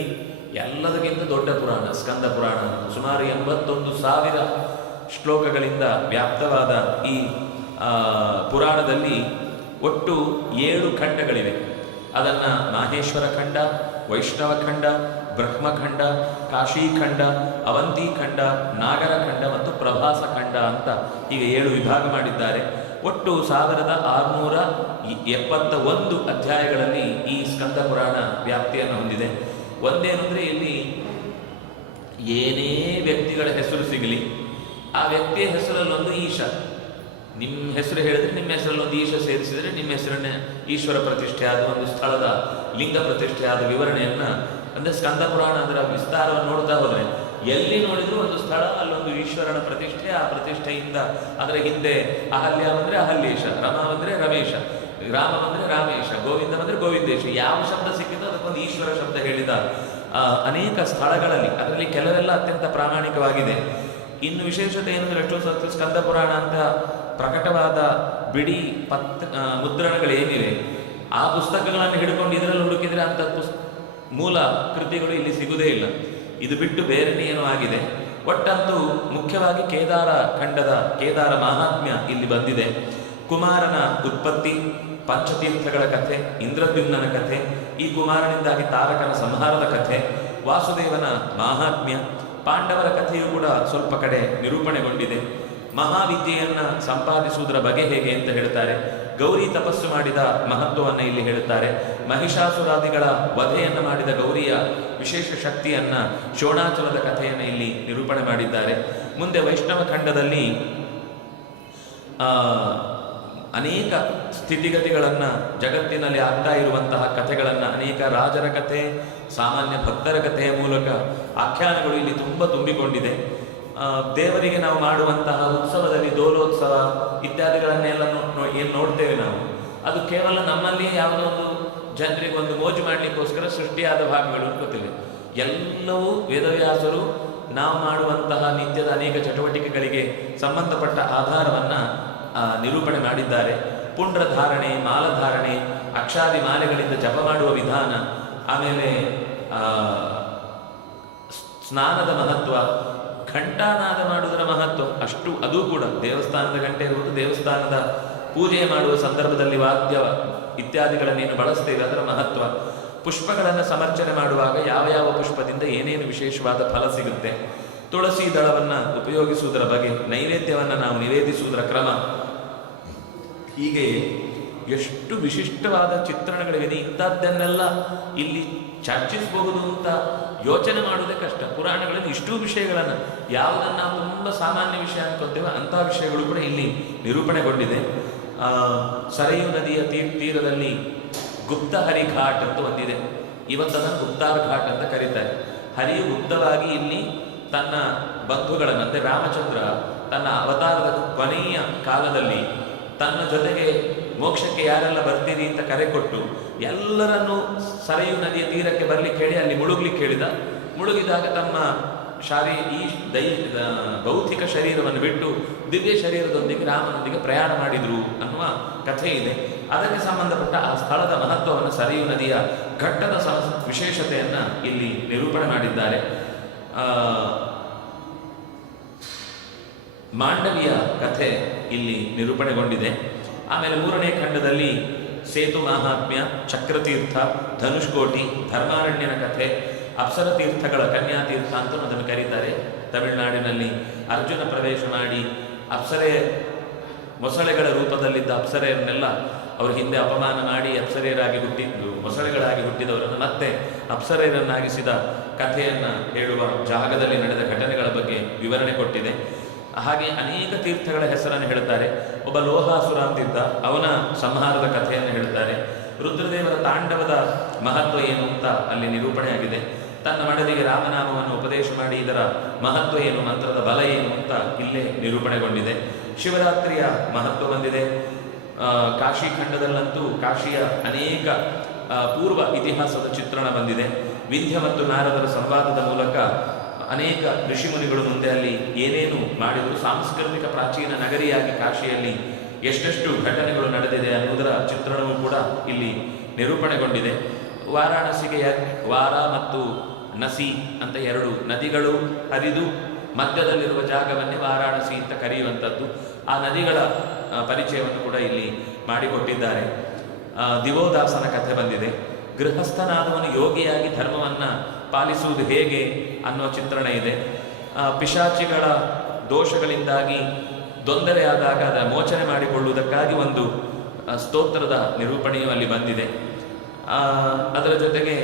ಎಲ್ಲದಕ್ಕಿಂತ ದೊಡ್ಡ ಪುರಾಣ ಸ್ಕಂದ ಪುರಾಣ. ಸುಮಾರು 81,000 ಶ್ಲೋಕಗಳಿಂದ ವ್ಯಾಪ್ತವಾದ ಈ ಪುರಾಣದಲ್ಲಿ ಒಟ್ಟು 7 ಖಂಡಗಳಿವೆ. ಅದನ್ನು ಮಾಹೇಶ್ವರ ಖಂಡ, ವೈಷ್ಣವ ಖಂಡ, ಬ್ರಹ್ಮಖಂಡ, ಕಾಶೀಖಂಡ, ಅವಂತಿಖಂಡ, ನಾಗರ ಖಂಡ ಮತ್ತು ಪ್ರಭಾಸ ಖಂಡ ಅಂತ ಹೀಗೆ 7 ವಿಭಾಗ ಮಾಡಿದ್ದಾರೆ. ಒಟ್ಟು 1671 ಅಧ್ಯಾಯಗಳಲ್ಲಿ ಈ ಸ್ಕಂದ ಪುರಾಣ ವ್ಯಾಪ್ತಿಯನ್ನು ಹೊಂದಿದೆ. ಒಂದೇನು ಅಂದರೆ ಇಲ್ಲಿ ಏನೇ ವ್ಯಕ್ತಿಗಳ ಹೆಸರು ಸಿಗಲಿ, ಆ ವ್ಯಕ್ತಿಯ ಹೆಸರಲ್ಲೊಂದು ಈಶ. ನಿಮ್ಮ ಹೆಸರು ಹೇಳಿದ್ರೆ ನಿಮ್ಮ ಹೆಸರಲ್ಲೊಂದು ಈಶ ಸೇರಿಸಿದರೆ ನಿಮ್ಮ ಹೆಸರನ್ನೇ ಈಶ್ವರ ಪ್ರತಿಷ್ಠೆ ಆದ ಒಂದು ಸ್ಥಳದ ಲಿಂಗ ಪ್ರತಿಷ್ಠೆ ಆದ ವಿವರಣೆಯನ್ನು, ಅಂದರೆ ಸ್ಕಂದ ಪುರಾಣ ಅದರ ವಿಸ್ತಾರವನ್ನು ನೋಡ್ತಾ ಹೋದರೆ ಎಲ್ಲಿ ನೋಡಿದರೂ ಒಂದು ಸ್ಥಳ, ಅಲ್ಲೊಂದು ಈಶ್ವರನ ಪ್ರತಿಷ್ಠೆ. ಆ ಪ್ರತಿಷ್ಠೆಯಿಂದ ಅದರ ಹಿಂದೆ ಅಹಲ್ಯ ಬಂದರೆ ಅಹಲ್ಯೇಶ, ರಮ ಬಂದರೆ ರಮೇಶ, ರಾಮ ಬಂದರೆ ರಾಮೇಶ, ಗೋವಿಂದ ಬಂದರೆ ಗೋವಿಂದೇಶ. ಯಾವ ಶಬ್ದ ಸಿಕ್ಕಿದೋ ಅದಕ್ಕೊಂದು ಈಶ್ವರ ಶಬ್ದ ಹೇಳಿದ ಅನೇಕ ಸ್ಥಳಗಳಲ್ಲಿ, ಅದರಲ್ಲಿ ಕೆಲವೆಲ್ಲ ಅತ್ಯಂತ ಪ್ರಾಮಾಣಿಕವಾಗಿದೆ. ಇನ್ನು ವಿಶೇಷತೆ ಏನಂದರೆ ಎಷ್ಟೋ ಸತ್ತು ಸ್ಕಂದ ಪುರಾಣ ಅಂತ ಪ್ರಕಟವಾದ ಬಿಡಿ ಮುದ್ರಣಗಳೇನಿವೆ, ಆ ಪುಸ್ತಕಗಳನ್ನು ಹಿಡ್ಕೊಂಡು ಇದರಲ್ಲಿ ಹುಡುಕಿದರೆ ಅಂಥ ಮೂಲ ಕೃತಿಗಳು ಇಲ್ಲಿ ಸಿಗುವುದೇ ಇಲ್ಲ. ಇದು ಬಿಟ್ಟು ಬೇರೆನೇ ಏನೋ ಆಗಿದೆ. ಒಟ್ಟಂತೂ ಮುಖ್ಯವಾಗಿ ಕೇದಾರ ಖಂಡದ ಕೇದಾರ ಮಹಾತ್ಮ್ಯ ಇಲ್ಲಿ ಬಂದಿದೆ. ಕುಮಾರನ ಉತ್ಪತ್ತಿ, ಪಂಚತೀರ್ಥಗಳ ಕಥೆ, ಇಂದ್ರದ್ಯುಮ್ನನ ಕಥೆ, ಈ ಕುಮಾರನಿಂದಾಗಿ ತಾರಕನ ಸಂಹಾರದ ಕಥೆ, ವಾಸುದೇವನ ಮಾಹಾತ್ಮ್ಯ, ಪಾಂಡವರ ಕಥೆಯೂ ಕೂಡ ಸ್ವಲ್ಪ ಕಡೆ ನಿರೂಪಣೆಗೊಂಡಿದೆ. ಮಹಾವಿದ್ಯೆಯನ್ನು ಸಂಪಾದಿಸುವುದರ ಬಗೆ ಹೇಗೆ ಅಂತ ಹೇಳ್ತಾರೆ. ಗೌರಿ ತಪಸ್ಸು ಮಾಡಿದ ಮಹತ್ವವನ್ನು ಇಲ್ಲಿ ಹೇಳುತ್ತಾರೆ. ಮಹಿಷಾಸುರಾದಿಗಳ ವಧೆಯನ್ನು ಮಾಡಿದ ಗೌರಿಯ ವಿಶೇಷ ಶಕ್ತಿಯನ್ನು, ಶೋಣಾಚಲದ ಕಥೆಯನ್ನು ಇಲ್ಲಿ ನಿರೂಪಣೆ ಮಾಡಿದ್ದಾರೆ. ಮುಂದೆ ವೈಷ್ಣವ ಖಂಡದಲ್ಲಿ ಅನೇಕ ಸ್ಥಿತಿಗತಿಗಳನ್ನು, ಜಗತ್ತಿನಲ್ಲಿ ಆಗ್ತಾ ಇರುವಂತಹ ಕಥೆಗಳನ್ನು, ಅನೇಕ ರಾಜರ ಕಥೆ, ಸಾಮಾನ್ಯ ಭಕ್ತರ ಕಥೆಯ ಮೂಲಕ ಆಖ್ಯಾನಗಳು ಇಲ್ಲಿ ತುಂಬ ತುಂಬಿಕೊಂಡಿದೆ. ದೇವರಿಗೆ ನಾವು ಮಾಡುವಂತಹ ಉತ್ಸವದಲ್ಲಿ ದೋಲೋತ್ಸವ ಇತ್ಯಾದಿಗಳನ್ನೆಲ್ಲ ಏನು ನೋಡ್ತೇವೆ ನಾವು, ಅದು ಕೇವಲ ನಮ್ಮಲ್ಲಿ ಯಾವುದೋ ಒಂದು ಜನರಿಗೆ ಒಂದು ಮೋಜು ಮಾಡಲಿಕ್ಕೋಸ್ಕರ ಸೃಷ್ಟಿಯಾದ ಭಾಗಗಳು ಗೊತ್ತಿಲ್ಲ. ಎಲ್ಲವೂ ವೇದವ್ಯಾಸರು ನಾವು ಮಾಡುವಂತಹ ನಿತ್ಯದ ಅನೇಕ ಚಟುವಟಿಕೆಗಳಿಗೆ ಸಂಬಂಧಪಟ್ಟ ಆಧಾರವನ್ನು ನಿರೂಪಣೆ ಮಾಡಿದ್ದಾರೆ. ಪುಂಡ್ರಧಾರಣೆ, ಮಾಲಧಾರಣೆ, ಅಕ್ಷಾದಿ ಮಾಲೆಗಳಿಂದ ಜಪ ಮಾಡುವ ವಿಧಾನ, ಆಮೇಲೆ ಸ್ನಾನದ ಮಹತ್ವ, ಘಂಟಾನಾದ ಮಾಡುವುದರ ಮಹತ್ವ ಅಷ್ಟು, ಅದು ಕೂಡ ದೇವಸ್ಥಾನದ ಗಂಟೆ ಇರುವುದು, ದೇವಸ್ಥಾನದ ಪೂಜೆ ಮಾಡುವ ಸಂದರ್ಭದಲ್ಲಿ ವಾದ್ಯ ಇತ್ಯಾದಿಗಳನ್ನೇನು ಬಳಸ್ತೇವೆ ಅದರ ಮಹತ್ವ, ಪುಷ್ಪಗಳನ್ನು ಸಮರ್ಚನೆ ಮಾಡುವಾಗ ಯಾವ ಯಾವ ಪುಷ್ಪದಿಂದ ಏನೇನು ವಿಶೇಷವಾದ ಫಲ ಸಿಗುತ್ತೆ, ತುಳಸಿ ದಳವನ್ನು ಉಪಯೋಗಿಸುವುದರ ಬಗ್ಗೆ, ನೈವೇದ್ಯವನ್ನು ನಾವು ನಿವೇದಿಸುವುದರ ಕ್ರಮ, ಹೀಗೆ ಎಷ್ಟು ವಿಶಿಷ್ಟವಾದ ಚಿತ್ರಣಗಳಿವೆ. ಇಂಥದ್ದನ್ನೆಲ್ಲ ಇಲ್ಲಿ ಚರ್ಚಿಸಬಹುದು ಅಂತ ಯೋಚನೆ ಮಾಡುವುದೇ ಕಷ್ಟ. ಪುರಾಣಗಳಲ್ಲಿ ಇಷ್ಟೂ ವಿಷಯಗಳನ್ನು, ಯಾವುದನ್ನು ನಾವು ತುಂಬ ಸಾಮಾನ್ಯ ವಿಷಯ ಅನ್ಕೊತೇವೆ ಅಂತಹ ವಿಷಯಗಳು ಕೂಡ ಇಲ್ಲಿ ನಿರೂಪಣೆಗೊಂಡಿದೆ. ಸರಯೂ ನದಿಯ ತೀರದಲ್ಲಿ ಗುಪ್ತ ಹರಿ ಘಾಟ್ ಅಂತ ಒಂದಿದೆ. ಇವತ್ತದನ್ನು ಗುಪ್ತಾರ್ ಘಾಟ್ ಅಂತ ಕರೀತಾರೆ. ಹರಿಯು ಗುಪ್ತವಾಗಿ ಇಲ್ಲಿ ತನ್ನ ಬಂಧುಗಳನ್ನು, ಅಂದರೆ ರಾಮಚಂದ್ರ ತನ್ನ ಅವತಾರದ ಕೊನೆಯ ಕಾಲದಲ್ಲಿ ತನ್ನ ಜೊತೆಗೆ ಮೋಕ್ಷಕ್ಕೆ ಯಾರೆಲ್ಲ ಬರ್ತೀರಿ ಅಂತ ಕರೆ ಕೊಟ್ಟು ಎಲ್ಲರನ್ನೂ ಸರಯೂ ನದಿಯ ತೀರಕ್ಕೆ ಬರಲಿಕ್ಕೆ ಹೇಳಿ ಅಲ್ಲಿ ಮುಳುಗ್ಲಿಕ್ಕೆ ಹೇಳಿದ. ಮುಳುಗಿದಾಗ ತಮ್ಮ ಭೌತಿಕ ಶರೀರವನ್ನು ಬಿಟ್ಟು ದಿವ್ಯ ಶರೀರದೊಂದಿಗೆ ರಾಮನೊಂದಿಗೆ ಪ್ರಯಾಣ ಮಾಡಿದರು ಅನ್ನುವ ಕಥೆ ಇದೆ. ಅದಕ್ಕೆ ಸಂಬಂಧಪಟ್ಟ ಆ ಸ್ಥಳದ ಮಹತ್ವವನ್ನು, ಸರಯೂ ನದಿಯ ಘಟ್ಟದ ವಿಶೇಷತೆಯನ್ನು ಇಲ್ಲಿ ನಿರೂಪಣೆ ಮಾಡಿದ್ದಾರೆ. ಮಾಂಡವಿಯ ಕಥೆ ಇಲ್ಲಿ ನಿರೂಪಣೆಗೊಂಡಿದೆ. ಆಮೇಲೆ ಮೂರನೇ ಖಂಡದಲ್ಲಿ ಸೇತು ಮಹಾತ್ಮ್ಯ, ಚಕ್ರತೀರ್ಥ, ಧನುಷ್ಕೋಟಿ, ಧರ್ಮಾರಣ್ಯನ ಕಥೆ, ಅಪ್ಸರ ತೀರ್ಥಗಳ ಕನ್ಯಾತೀರ್ಥ ಅಂತ ಅದನ್ನು ಕರೀತಾರೆ. ತಮಿಳುನಾಡಿನಲ್ಲಿ ಅರ್ಜುನ ಪ್ರವೇಶ ಮಾಡಿ ಮೊಸಳೆಗಳ ರೂಪದಲ್ಲಿದ್ದ ಅಪ್ಸರೆಯನ್ನೆಲ್ಲ ಅವರು ಹಿಂದೆ ಅಪಮಾನ ಮಾಡಿ ಅಪ್ಸರೆಯರಾಗಿ ಹುಟ್ಟಿದ್ದು, ಮೊಸಳೆಗಳಾಗಿ ಹುಟ್ಟಿದವರನ್ನು ಮತ್ತೆ ಅಪ್ಸರೆಯರನ್ನಾಗಿಸಿದ ಕಥೆಯನ್ನು ಹೇಳುವ ಜಾಗದಲ್ಲಿ ನಡೆದ ಘಟನೆಗಳ ಬಗ್ಗೆ ವಿವರಣೆ ಕೊಟ್ಟಿದೆ. ಹಾಗೆ ಅನೇಕ ತೀರ್ಥಗಳ ಹೆಸರನ್ನು ಹೇಳ್ತಾರೆ. ಒಬ್ಬ ಲೋಹಾಸುರ ಅಂತಿದ್ದ, ಅವನ ಸಂಹಾರದ ಕಥೆಯನ್ನು ಹೇಳ್ತಾರೆ. ರುದ್ರದೇವರ ತಾಂಡವದ ಮಹತ್ವ ಏನು ಅಂತ ಅಲ್ಲಿ ನಿರೂಪಣೆಯಾಗಿದೆ. ತನ್ನ ಮಡದಿಗೆ ರಾಮನಾಮವನ್ನು ಉಪದೇಶ ಮಾಡಿ ಇದರ ಮಹತ್ವ ಏನು, ಮಂತ್ರದ ಬಲ ಏನು ಅಂತ ಇಲ್ಲೇ ನಿರೂಪಣೆಗೊಂಡಿದೆ. ಶಿವರಾತ್ರಿಯ ಮಹತ್ವ ಬಂದಿದೆ. ಕಾಶಿ ಖಂಡದಲ್ಲಂತೂ ಕಾಶಿಯ ಅನೇಕ ಪೂರ್ವ ಇತಿಹಾಸದ ಚಿತ್ರಣ ಬಂದಿದೆ. ವಿಂಧ್ಯ ಮತ್ತು ನಾರದರ ಸಂವಾದದ ಮೂಲಕ ಅನೇಕ ಋಷಿಮುನಿಗಳು ಮುಂದೆ ಅಲ್ಲಿ ಏನೇನು ಮಾಡಿದರು, ಸಾಂಸ್ಕೃತಿಕ ಪ್ರಾಚೀನ ನಗರಿಯಾಗಿ ಕಾಶಿಯಲ್ಲಿ ಎಷ್ಟೆಷ್ಟು ಘಟನೆಗಳು ನಡೆದಿದೆ ಅನ್ನುವುದರ ಚಿತ್ರಣವೂ ಕೂಡ ಇಲ್ಲಿ ನಿರೂಪಣೆಗೊಂಡಿದೆ. ವಾರಾಣಸಿಗೆ ವಾರ ಮತ್ತು ನಸಿ ಅಂತ ಎರಡು ನದಿಗಳು ಹರಿದು ಮಧ್ಯದಲ್ಲಿರುವ ಜಾಗವನ್ನೇ ವಾರಾಣಸಿ ಅಂತ ಕರೆಯುವಂಥದ್ದು. ಆ ನದಿಗಳ ಪರಿಚಯವನ್ನು ಕೂಡ ಇಲ್ಲಿ ಮಾಡಿಕೊಟ್ಟಿದ್ದಾರೆ. ದಿವೋದಾಸನ ಕಥೆ ಬಂದಿದೆ. ಗೃಹಸ್ಥನಾದವನು ಯೋಗಿಯಾಗಿ ಧರ್ಮವನ್ನು ಪಾಲಿಸುವುದು ಹೇಗೆ ಅನ್ನೋ ಚಿತ್ರಣ ಇದೆ. ಪಿಶಾಚಿಗಳ ದೋಷಗಳಿಂದಾಗಿ ತೊಂದರೆಯಾದಾಗ ಅದರ ಮೋಚನೆ ಮಾಡಿಕೊಳ್ಳುವುದಕ್ಕಾಗಿ ಒಂದು ಸ್ತೋತ್ರದ ನಿರೂಪಣೆಯು ಅಲ್ಲಿ ಬಂದಿದೆ. ಅದರ ಜೊತೆಗೆ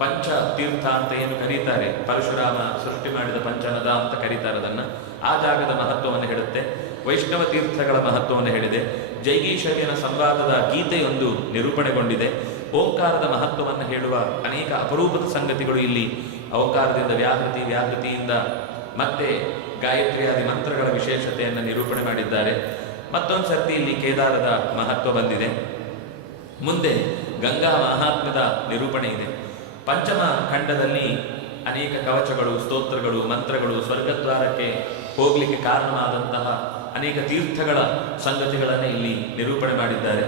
ಪಂಚ ತೀರ್ಥ ಅಂತ ಏನು ಕರೀತಾರೆ, ಪರಶುರಾಮ ಸೃಷ್ಟಿ ಮಾಡಿದ ಪಂಚನದ ಅಂತ ಕರೀತಾರೆ ಅದನ್ನು, ಆ ಜಾಗದ ಮಹತ್ವವನ್ನು ಹೇಳುತ್ತೆ. ವೈಷ್ಣವ ತೀರ್ಥಗಳ ಮಹತ್ವವನ್ನು ಹೇಳಿದೆ. ಜೈಗೀಶರ್ಯನ ಸಂವಾದದ ಗೀತೆಯೊಂದು ನಿರೂಪಣೆಗೊಂಡಿದೆ. ಓಂಕಾರದ ಮಹತ್ವವನ್ನು ಹೇಳುವ ಅನೇಕ ಅಪರೂಪದ ಸಂಗತಿಗಳು ಇಲ್ಲಿ ಓಂಕಾರದಿಂದ ವ್ಯಾಹೃತಿಯಿಂದ ಮತ್ತೆ ಗಾಯತ್ರಿಯಾದಿ ಮಂತ್ರಗಳ ವಿಶೇಷತೆಯನ್ನು ನಿರೂಪಣೆ ಮಾಡಿದ್ದಾರೆ. ಮತ್ತೊಂದು ಸರ್ತಿ ಇಲ್ಲಿ ಕೇದಾರದ ಮಹತ್ವ ಬಂದಿದೆ. ಮುಂದೆ ಗಂಗಾ ಮಹಾತ್ಮ್ಯದ ನಿರೂಪಣೆ ಇದೆ. ಪಂಚಮ ಖಂಡದಲ್ಲಿ ಅನೇಕ ಕವಚಗಳು, ಸ್ತೋತ್ರಗಳು, ಮಂತ್ರಗಳು, ಸ್ವರ್ಗದ್ವಾರಕ್ಕೆ ಹೋಗಲಿಕ್ಕೆ ಕಾರಣವಾದಂತಹ ಅನೇಕ ತೀರ್ಥಗಳ ಸಂಗತಿಗಳನ್ನು ಇಲ್ಲಿ ನಿರೂಪಣೆ ಮಾಡಿದ್ದಾರೆ.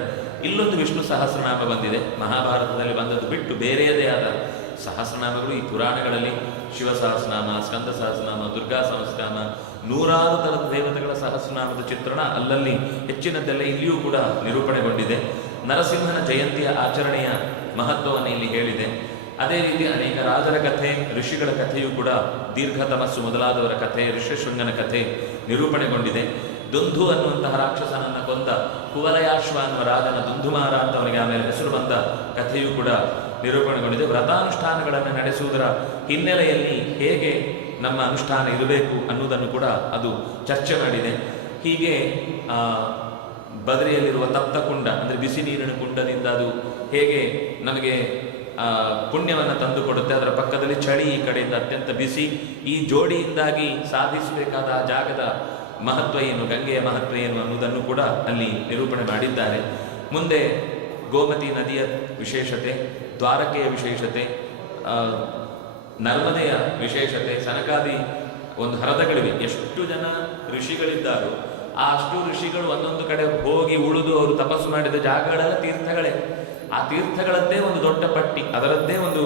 ಇಲ್ಲೊಂದು ವಿಷ್ಣು ಸಹಸ್ರನಾಮ ಬಂದಿದೆ. ಮಹಾಭಾರತದಲ್ಲಿ ಬಂದದ್ದು ಬಿಟ್ಟು ಬೇರೆಯದೇ ಆದ ಸಹಸ್ರನಾಮಗಳು ಈ ಪುರಾಣಗಳಲ್ಲಿ ಶಿವ ಸಹಸ್ರನಾಮ, ಸ್ಕಂದ ಸಹಸ್ರನಾಮ, ದುರ್ಗಾ ಸಹಸ್ರನಾಮ, ನೂರಾರು ಥರದ ದೇವತೆಗಳ ಸಹಸ್ರನಾಮದ ಚಿತ್ರಣ ಅಲ್ಲಲ್ಲಿ ಹೆಚ್ಚಿನದ್ದೆಲ್ಲ ಇಲ್ಲಿಯೂ ಕೂಡ ನಿರೂಪಣೆಗೊಂಡಿದೆ. ನರಸಿಂಹನ ಜಯಂತಿಯ ಆಚರಣೆಯ ಮಹತ್ವವನ್ನು ಇಲ್ಲಿ ಹೇಳಿದೆ. ಅದೇ ರೀತಿ ಅನೇಕ ರಾಜರ ಕಥೆ, ಋಷಿಗಳ ಕಥೆಯೂ ಕೂಡ ದೀರ್ಘ ತಮಸ್ಸು ಮೊದಲಾದವರ ಕಥೆ, ಋಷ್ಯಶೃಂಗನ ಕಥೆ ನಿರೂಪಣೆಗೊಂಡಿದೆ. ದುಂಧು ಅನ್ನುವಂತಹ ರಾಕ್ಷಸನನ್ನು ಕೊಂದ ಕುವಲಯಾಶ್ವ ಅನ್ನುವ ರಾಜನ ದುಂಧುಮಾರ ಅಂತ ಅವನಿಗೆ ಆಮೇಲೆ ಹೆಸರು ಬಂದ ಕಥೆಯೂ ಕೂಡ ನಿರೂಪಣೆಗೊಂಡಿದೆ. ವ್ರತಾನುಷ್ಠಾನಗಳನ್ನು ನಡೆಸುವುದರ ಹಿನ್ನೆಲೆಯಲ್ಲಿ ಹೇಗೆ ನಮ್ಮ ಅನುಷ್ಠಾನ ಇರಬೇಕು ಅನ್ನುವುದನ್ನು ಕೂಡ ಅದು ಚರ್ಚೆ ಮಾಡಿದೆ. ಹೀಗೆ ಬದರಿಯಲ್ಲಿರುವ ತಪ್ತ ಕುಂಡ ಅಂದರೆ ಬಿಸಿ ನೀರಿನ ಕುಂಡದಿಂದ ಅದು ಹೇಗೆ ನಮಗೆ ಪುಣ್ಯವನ್ನು ತಂದುಕೊಡುತ್ತೆ, ಅದರ ಪಕ್ಕದಲ್ಲಿ ಚಳಿ, ಈ ಕಡೆಯಿಂದ ಅತ್ಯಂತ ಬಿಸಿ, ಈ ಜೋಡಿಯಿಂದಾಗಿ ಸಾಧಿಸಬೇಕಾದ ಆ ಜಾಗದ ಮಹತ್ವ ಏನು, ಗಂಗೆಯ ಮಹತ್ವ ಏನು ಅನ್ನುವುದನ್ನು ಕೂಡ ಅಲ್ಲಿ ನಿರೂಪಣೆ ಮಾಡಿದ್ದಾರೆ. ಮುಂದೆ ಗೋಮತಿ ನದಿಯ ವಿಶೇಷತೆ, ದ್ವಾರಕೆಯ ವಿಶೇಷತೆ, ನರ್ಮದೆಯ ವಿಶೇಷತೆ, ಸನಕಾದಿ ಒಂದು ಹರದಗಳಿವೆ. ಎಷ್ಟು ಜನ ಋಷಿಗಳಿದ್ದಾರೋ ಆ ಅಷ್ಟು ಋಷಿಗಳು ಒಂದೊಂದು ಕಡೆ ಹೋಗಿ ಉಳಿದು ಅವರು ತಪಸ್ಸು ಮಾಡಿದ ಜಾಗಗಳೆಲ್ಲ ತೀರ್ಥಗಳೇ. ಆ ತೀರ್ಥಗಳದ್ದೇ ಒಂದು ದೊಡ್ಡ ಪಟ್ಟಿ, ಅದರದ್ದೇ ಒಂದು